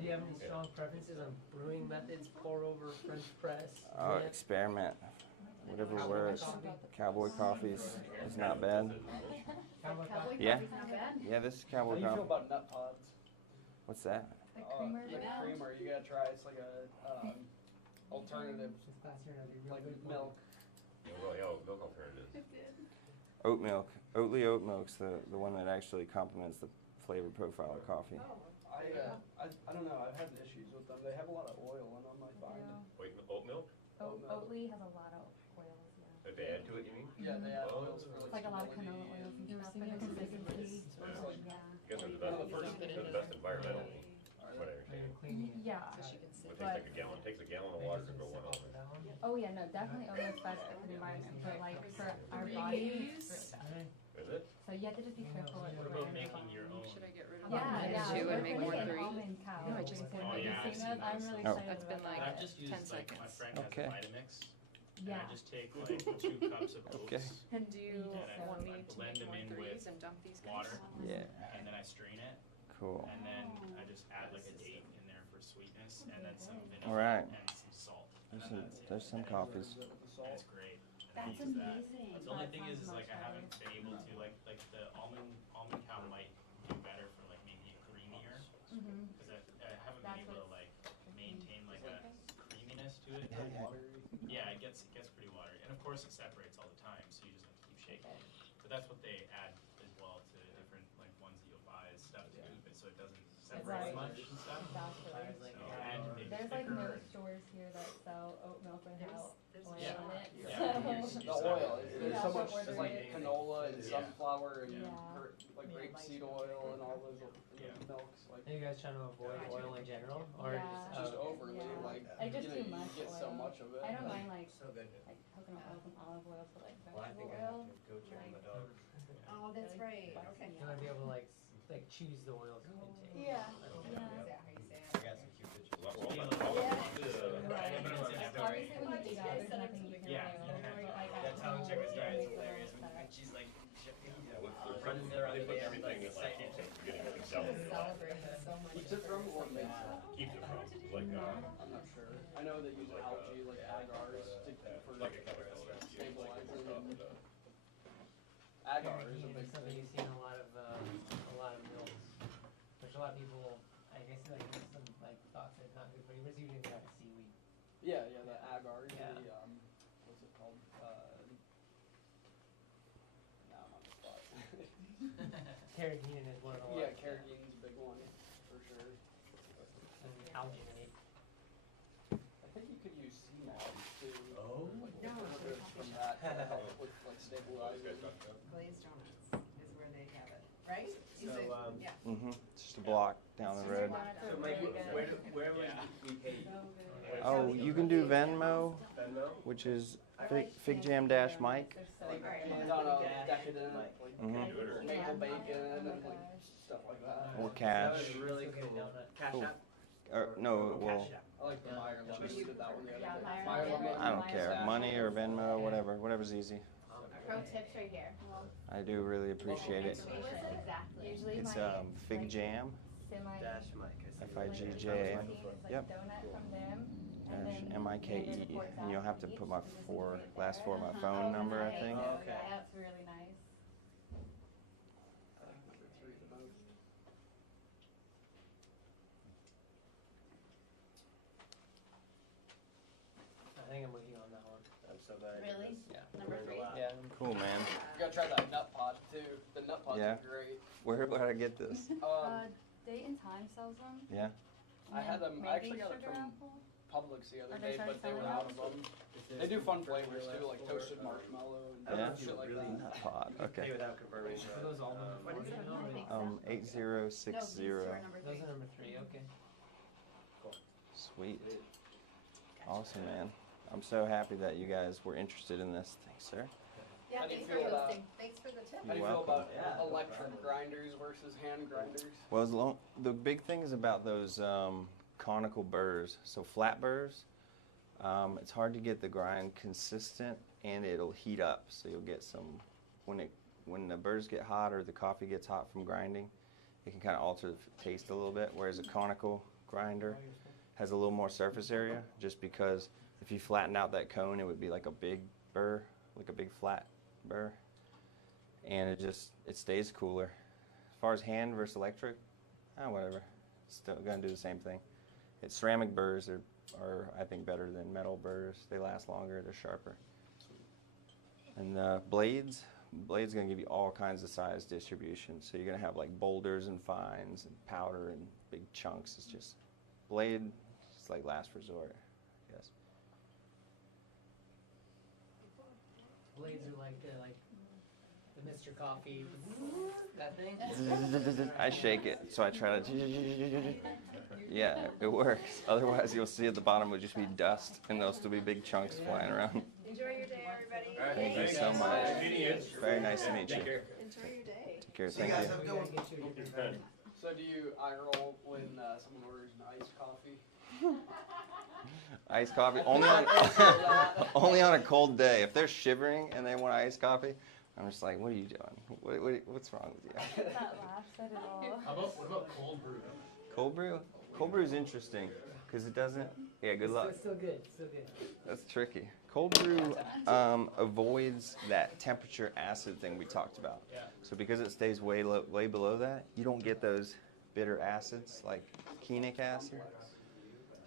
Do you have any strong preferences on brewing methods, pour over, French press? drip? Experiment. Whatever works. Cowboy coffee is not bad. Cowboy coffee? Yeah. Coffee's not bad. Yeah, this is How cowboy do you feel coffee. about nut pods? What's that? The creamer. The creamer, you gotta try. It's like a alternative, This class here, that'd be real like good. milk. Milk alternatives. Oat milk. Oatly oat milk's the one that actually complements the flavor profile of coffee. I don't know. I've had issues with them. They have a lot of oil in them. I find. Wait, oat milk? Oatly has a lot of oils, yeah. If they add to it, you mean? Yeah, they add Oh. oils for It's like a lot of canola oils and stuff for the consistency. Yeah. You guys are the best environmentally, from what I understand. Yeah. So she can It sit. takes like a gallon, takes a gallon of water to grow one almond. Oh yeah, no, definitely oatmeal's best for the environment, but like for our bodies, it's really bad. Is it? So you have to just be careful with What about making your own? Should I get rid of Yeah, one yeah. two and make more We're three? almond cow. No, I just Have put Oh, you yeah, I've seen seen those? I'm those. really Oh. excited That's been about like that. I've just 10 used like my seconds. friend has Okay. a Vitamix, and Yeah. I just take like 2 cups of oats, Okay. And do you Yeah, want I me to blend make them more in threes with and dump these guys? water, Yeah. and then I strain it, Cool. and then I just add like a date in there for sweetness, and then some vanilla All right. and some salt. And There's then some, that's it. there's some And coffees. it's great. That's I use that. amazing. The only That thing sounds is much like I haven't better. been able to like the almond cow might do better for like maybe creamier, Mhm. because I haven't That's been able to what's- like maintain like a creaminess to it. Yeah, it gets pretty watery, and of course it separates all the time, so you just have to keep shaking. But that's what they add as well to different like ones that you'll buy as stuff too, but so it doesn't separate as Right. much and stuff. Exactly. So, and maybe There's like thicker no and- stores here that sell oat milk without There's oil Yeah. in it. Yeah. So The oil. There's Yeah, so so much. where There's do like they- canola and Yeah. sunflower and Yeah. like rapeseed oil and all those Yeah. milks. Like Are you guys trying to avoid oil in general, or Yeah. just just overly Yeah. like I just you do know, much you get so oil. much of it. I don't mind like So good. coconut oil and olive oil for like Well, I vegetable think I have oil. to go check on the dog. Oh, that's right. Okay. you want to be able to like choose the oils you intake? Yeah. Is that how you say I got some cute pictures. Well, Yeah. Right. But it's in there. Obviously when you eat out, there's nothing you can Yeah. really like at That's how home, Checkers you guy can is make your hilarious. own stuff. When she's like, Running there on they the put way, I'm everything like that like excited. keeps it getting like selling. Celebrating so much. Keeps it from or makes it? Keeps it from, it's like, I'm not sure. I know they use algae like agars for like a chemical. stabilizing. Agar is a Carrageenan big is something you thing. see in a lot of milks, which a lot of people, I guess, like there's some like thoughts that it's not good for you, but it's usually made out of seaweed. Yeah, the agar. Yeah. The what's it called? Now I'm on the spot. Carrageenan is one of the Yeah, ones. carragene's a big one for sure. And alginate. I think you could use sea moss too. Oh. Like alternatives from that to help with like stabilizing. Glazed donuts is where right? You So, said- yeah. Just a block down the road. So Mike, where would we pay you? Oh, you can do Venmo, Venmo? which is FigJam Mike. It's on a decadent, like, maple bacon and like stuff like that. Or That cash. was really cool. Cash Cool. App? No, well, I like the Meyer lemon. We did that one the other day. Meyer lemon. I don't care. Money or Venmo, whatever's easy. Pro tips right here. I do really appreciate it. Exactly. Usually It's FigJam. Dash Mike. FigJam. Yep. Donut from them. Dash MIKE. And you'll have to put my last four of my phone number, I think. Oh, okay. That's really nice. I like number 3 the most. I think I'm with you on that one. I'm so glad. Really? Yeah. Number 3? Yeah. Cool, man. You gotta try that nut pod too. The nut pods Yeah. are great. Where would I get this? Date and Time sells them. Yeah. I had them. I actually got it from Publix the other day, but they were out of them. They do fun flavors too, like toasted marshmallow and Yeah? shit like that. Nut pod. Pay Okay. without confirming. Are those all number 4? 8060. Those are number 3, okay. Sweet. Awesome, man. I'm so happy that you guys were interested in this. Thanks, sir. Yeah, How do you thanks for feel about- hosting. Thanks for the tip. How do you You're feel welcome. about electric grinders versus hand grinders? Well, the big thing is about those conical burrs. So flat burrs, it's hard to get the grind consistent, and it'll heat up. So you'll get some when the burrs get hot or the coffee gets hot from grinding, it can kind of alter the taste a little bit. Whereas a conical grinder has a little more surface area, just because if you flatten out that cone, it would be like a big burr, like a big flat burr, and it stays cooler. As far as hand versus electric, whatever. Still gonna do the same thing. Ceramic burrs are I think better than metal burrs. They last longer. They're sharper. And blades gonna give you all kinds of size distribution. So you're gonna have like boulders and fines and powder and big chunks. It's just blade. It's like last resort, I guess. Blades are like the Mr. Coffee, that thing. I shake it, so I try to. Yeah, it works. Otherwise, you'll see at the bottom will just be dust, and there'll still be big chunks flying around. Enjoy your day, everybody. Thank you so much. Very nice to meet you. Enjoy your day. Take care. Thank you. So do you eye roll when someone orders an iced coffee? Iced coffee only on a cold day. If they're shivering and they want iced coffee, I'm just like, what are you doing? What's wrong with you? That laugh said it all. What about cold brew? Cold brew? Cold brew is interesting because it doesn't. Yeah, good luck. It's still good. That's tricky. Cold brew avoids that temperature acid thing we talked about. Yeah. So because it stays way below that, you don't get those bitter acids like kenic acid.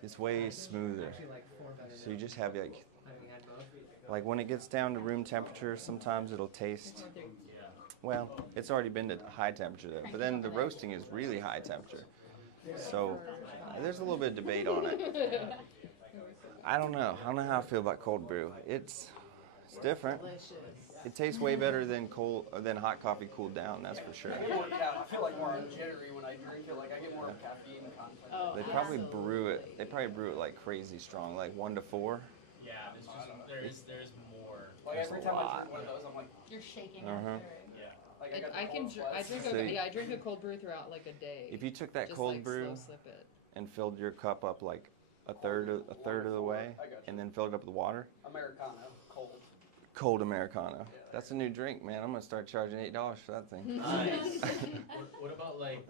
It's way smoother. Actually, like 4 better. So you just have Having had both. like when it gets down to room temperature, sometimes it'll taste. Well, it's already been to high temperature though, but then the roasting is really high temperature. So there's a little bit of debate on it. I don't know how I feel about cold brew. It's different. It tastes way better than hot coffee cooled down. That's for sure. Yeah, I feel like more jittery when I drink it. Like I get more caffeine content. They probably brew it. They probably brew it like crazy strong, like 1 to 4. Yeah, there's more. Like every time I drink one of those, I'm like, You're shaking Uh-huh. after. Yeah. like I drink a cold brew throughout like a day. If you took that Just cold like brew slow sip it. and filled your cup up like a third of the way, and then filled it up with water, Americano, cold. cold Americano. That's a new drink, man. I'm gonna start charging $8 for that thing. Nice. what about like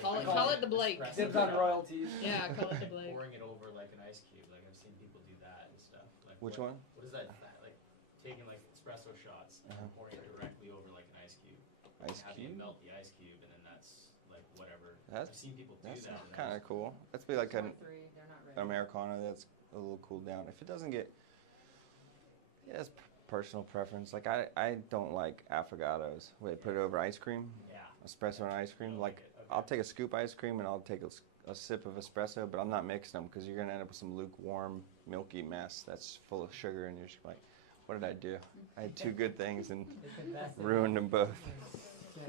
Call it the Blake. espresso Dibs on shot? royalties. Yeah, call it the Blake. Pouring it over like an ice cube. Like I've seen people do that and stuff. Like Which one? What is that? Like taking like espresso shots and pouring it directly over like an ice cube. Ice Having cube? it melt the ice cube, and then that's like whatever. That's I've seen people do that's that. and kind of that's- cool. That'd be like an 3, they're not ready. Americano that's a little cooled down. If it doesn't get, yeah, it's personal preference. Like I don't like affogatos where they put it over ice cream. Yeah. Espresso and ice cream. Like Okay. I'll take a scoop ice cream and I'll take a sip of espresso, but I'm not mixing them because you're gonna end up with some lukewarm, milky mess that's full of sugar, and you're just like, what did I do? I had 2 good things and It's the best. ruined them both.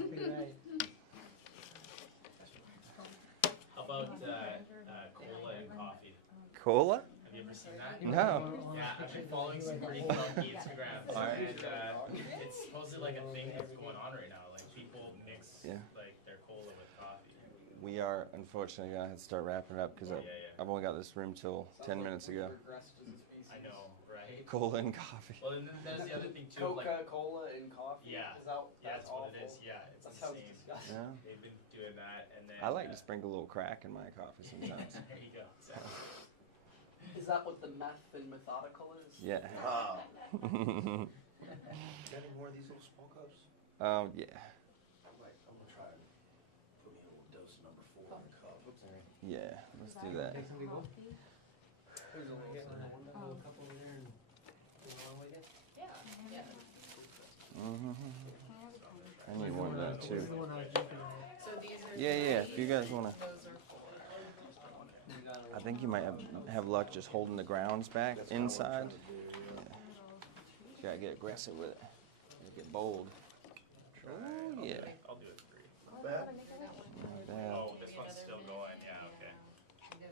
Exactly right. about cola and coffee? Cola? Have you ever seen that? No. Yeah, I've been following some pretty funky Instagrams, and it's supposedly like a thing that's going on right now. Like people mix like their cola with coffee. We are unfortunately gonna have to start wrapping it up because I've only got this room till 10 minutes ago. I know, right? Cola and coffee. Well, and then there's the other thing too. Coca-Cola and coffee. Yeah, That's that's what awful. it is. Yeah, it's That sounds insane. disgusting. Yeah. They've been doing that, and then I like to sprinkle a little crack in my coffee sometimes. there you go. Exactly. Is that what the meth and methodical is? Yeah. Got any more of these little small cups? Yeah. I'm gonna try and put me a little dose of number 4 in a cup. Yeah, let's do that. There's a little couple over there and go along with it. Yeah. I need one of that too. So these are Yeah, if you guys wanna. those are 4. I think you might have luck just holding the grounds back inside. Yeah. You gotta get aggressive with it. You gotta get bold. Oh, yeah. I'll do it 3. Not bad. Not bad. Oh, this one's still going. Yeah, okay. No,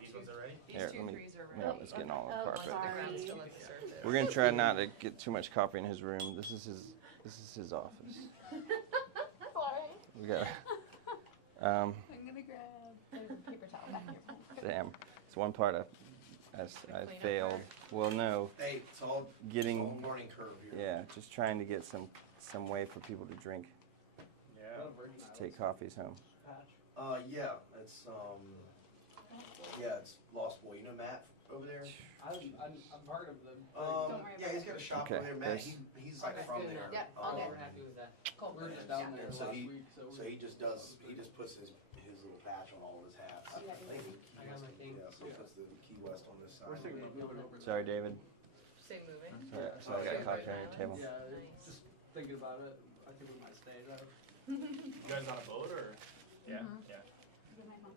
These ones are ready? these Here, two let me. threes are No, ready. it's getting all in Oh, the carpet. The ground's still at the surface. We're gonna try not to get too much coffee in his room. This is his office. Sorry. We got. I'm gonna grab. There's a paper towel back here. Damn, it's one part I failed. Well, no, Hey, it's all getting. it's all learning curve here. Yeah, just trying to get some way for people to drink, Yeah. to take coffees home. Yeah, it's Lost Boy. You know Matt over there? I'm part of them. Yeah, he's got a shop Okay, over there. Matt, there's- he's like from there. Yeah, on there. We're happy with that. Cool. We were just down there And so last he, week, so he just puts his little patch on all of his hats. Yeah, I think I got my thing. yeah, so he puts the Key West on this side. We're thinking of moving over. Sorry, David. Say moving. So I got coffee on your table. Yeah, Nice. just thinking about it. I think we might stay there. You guys on a boat or? Yeah. Mm-hmm. Yeah. Get my phone.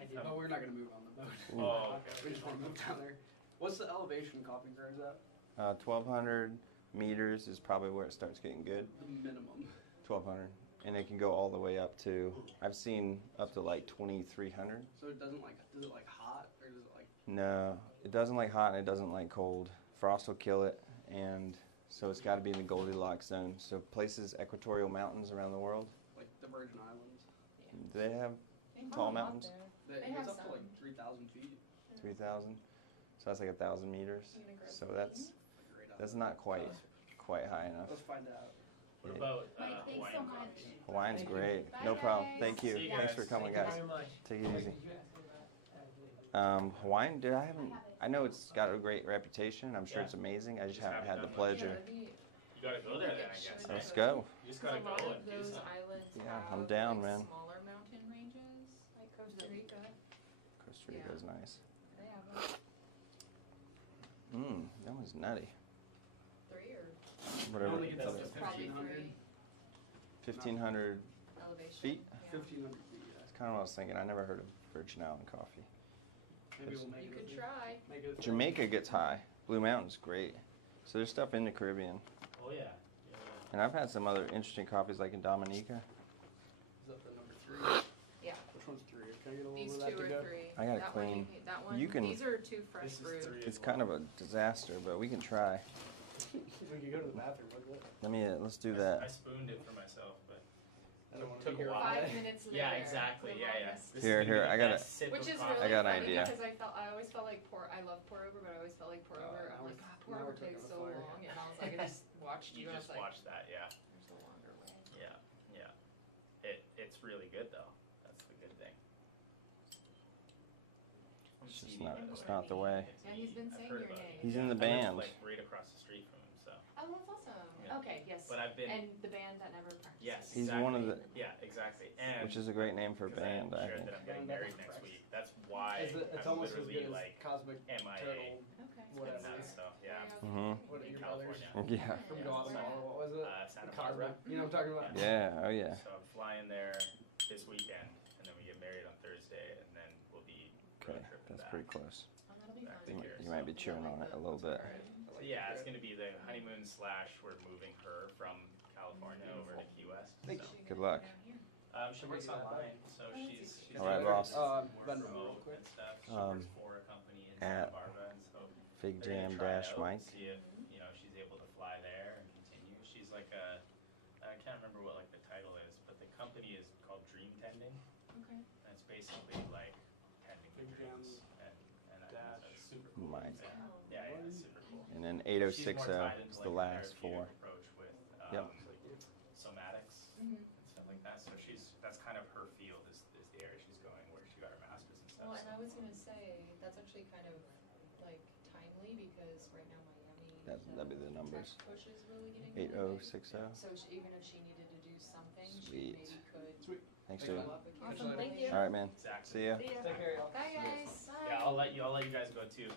I did. But we're not gonna move on the boat. Oh, okay. We just wanna move down there. What's the elevation coffee grows at? 1,200 meters is probably where it starts getting good. The minimum. 1,200, and it can go all the way up to. I've seen up to like 2,300. So it doesn't does it like hot or does it like? No, it doesn't like hot and it doesn't like cold. Frost will kill it, and so it's got to be in the Goldilocks zone. So places, equatorial mountains around the world, Like the Virgin Islands? they have tall mountains. It They have gets up to like some. 3,000 feet. 3,000. So that's like 1,000 meters. So that's not quite high enough. Let's find out. What Yeah. about Mike, thanks Hawaiian so coffee? much. Hawaiian's Thank you. great. Bye, No problem. guys. Thank you. See you Thanks guys. for coming, Thank guys. you very much. Take it Did easy. you ask me about Hawaiian, I know it's got a great reputation. I'm sure it's amazing. I just haven't had the pleasure. You gotta go there then, I guess. Let's go. You just gotta go a lot and of do those something. islands Yeah, have I'm down, like man. smaller mountain ranges, like Costa Rica. Costa Rica's nice. They have That was nutty. 3 or Whatever. Only gets up to probably 1,500. 1,500 elevation. feet. Yeah. 1,500 feet. That's kind of what I was thinking. I never heard of Virgin Island coffee. Maybe we'll make You it. could a thing. try. Make it a thing. Jamaica gets high. Blue Mountain's great. So there's stuff in the Caribbean. Oh, yeah. And I've had some other interesting coffees like in Dominica. Is that the number 3? Yeah. Which one's 3? Can I get a little These of that 2 to or go? 3. I gotta that clean. One that one. You can- These are 2 fresh This is brewed. 3 It's as kind well. of a disaster, but we can try. We could go to the bathroom with it. Let's do I that. spooned it for myself, but I don't want to Took be a here all while. day. 5 minutes later. yeah, exactly. the Yeah, yeah. longest. This Here, is gonna here, be the I gotta- best sip Which of is coffee. really I got an funny idea. because I always felt like I love pour over, but I always felt like pour over. now I'm like, we're- pour now over we're cooking takes the so fire. long, and I was like, I just watched you. You and I just was like, watch that, yeah. there's a longer way. Yeah, yeah. It's really good though. That's the good thing. It's just not. It's not the way. Yeah, he's been I've saying heard your about it. name. He's in the I live, band. like right across the street from him, so. Oh, that's awesome. Yeah. Okay, yes. But I've been. And the band that never practices. Yes. He's exactly. one of the- Yeah, exactly. And Which is a great name for a 'cause band, I shared think. that I'm getting married next week. That's why It's I'm almost as literally good as like Cosmic MIA. Turtle. Okay. Whatever. and that stuff. Yeah. Mhm. What are In your brothers? California. Yeah. From Guatemala. What was it? Santa Cosmic. Barbara. You know what I'm talking about? Yeah. Oh yeah. So I'm flying there this weekend, and then we get married on Thursday, and then we'll be Okay. road tripping That's back. pretty close. Oh, that'll be Back fun. to here, You might so- be chewing on it a little bit. So yeah, it's gonna be the honeymoon / we're moving her from California over to Key West. Thank So. Good luck. She works online, so she's All right, Ross. Ben, remote real quick. and stuff. She Um, works for a company in at Santa Barbara, and so they're gonna FigJam try it dash out, Mike. see if she's able to fly there and continue. She's like I can't remember what like the title is, but the company is called Dream Tending. Okay. And it's basically like tending to dreams, and I think that's super cool. Mike. Yeah, it's super cool. And then She's more 8060 tied is into, the like, last therapeutic 4. approach with Yep. somatics and stuff like that. So that's kind of her field is the area she's going, where she got her master's and stuff. Well, and so. I was gonna say, that's actually kind of like timely because right now Miami. That'd be the numbers. Tech push is really getting really big. 8060. So even if she needed to do something, Sweet. she maybe could. Sweet. Thanks, Thanks, dude. man. Up with Awesome, you. thank you. All right, man. Exactly. See ya. Take care, y'all. Bye guys. Yeah, I'll let you guys go too.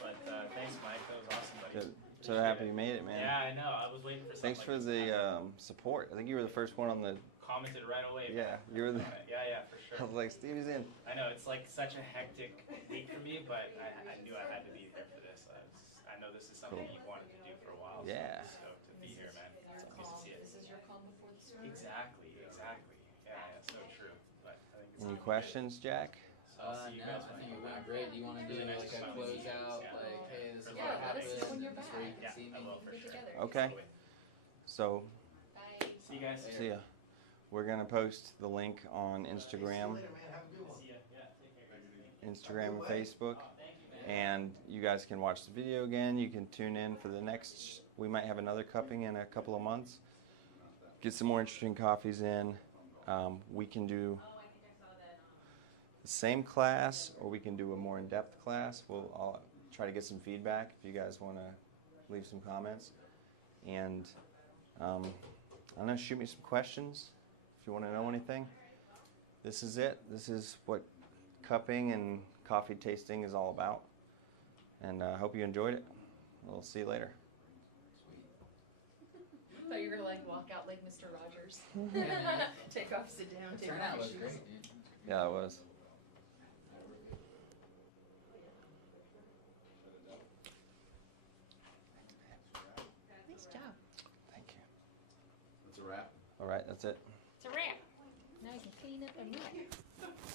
But thanks, Mike. That was awesome, buddy. Good. So happy you made it, man. Yeah, I know. I was waiting for something. Thanks like for this. the support. I think you were the first one on the. Commented right away. Yeah, man. you were the. Yeah, for sure. I was like, Stevie's in. I know it's like such a hectic week for me, but I knew I had to be here for this. I know this is something Cool. you've wanted to do for a while. Yeah. So I'm stoked to be here, man. It's good to see it. This is your calm before the storm. Exactly. Yeah, so true. But I think it's Any gonna be good. questions, Jack? So I'll see you No, guys I when think you it come went back. great. Do you want to do Yeah. like a closeout? Yeah. Like, hey, this is Yeah, what let us happened. know when you're This is where you back. can see I me. will for Get sure. together. Okay. So, Bye. See you guys. see ya. We're gonna post the link on Instagram, See ya. Yeah. Take care, guys. Instagram and Facebook, and you guys can watch the video again. You can tune in for the next. We might have another cupping in a couple of months. Get some more interesting coffees in. We can do the same class, or we can do a more in-depth class. I'll try to get some feedback if you guys want to leave some comments. And I don't know, shoot me some questions if you want to know anything. This is it. This is what cupping and coffee tasting is all about. And I hope you enjoyed it. We'll see you later. I thought you were gonna like walk out like Mr. Rogers. Yeah. Take off, sit down, The take off turnout your was shoes. great, dude. Yeah, it was. Nice job. Thank you. That's a wrap. All right, that's it. It's a wrap. Now you can clean up and wrap.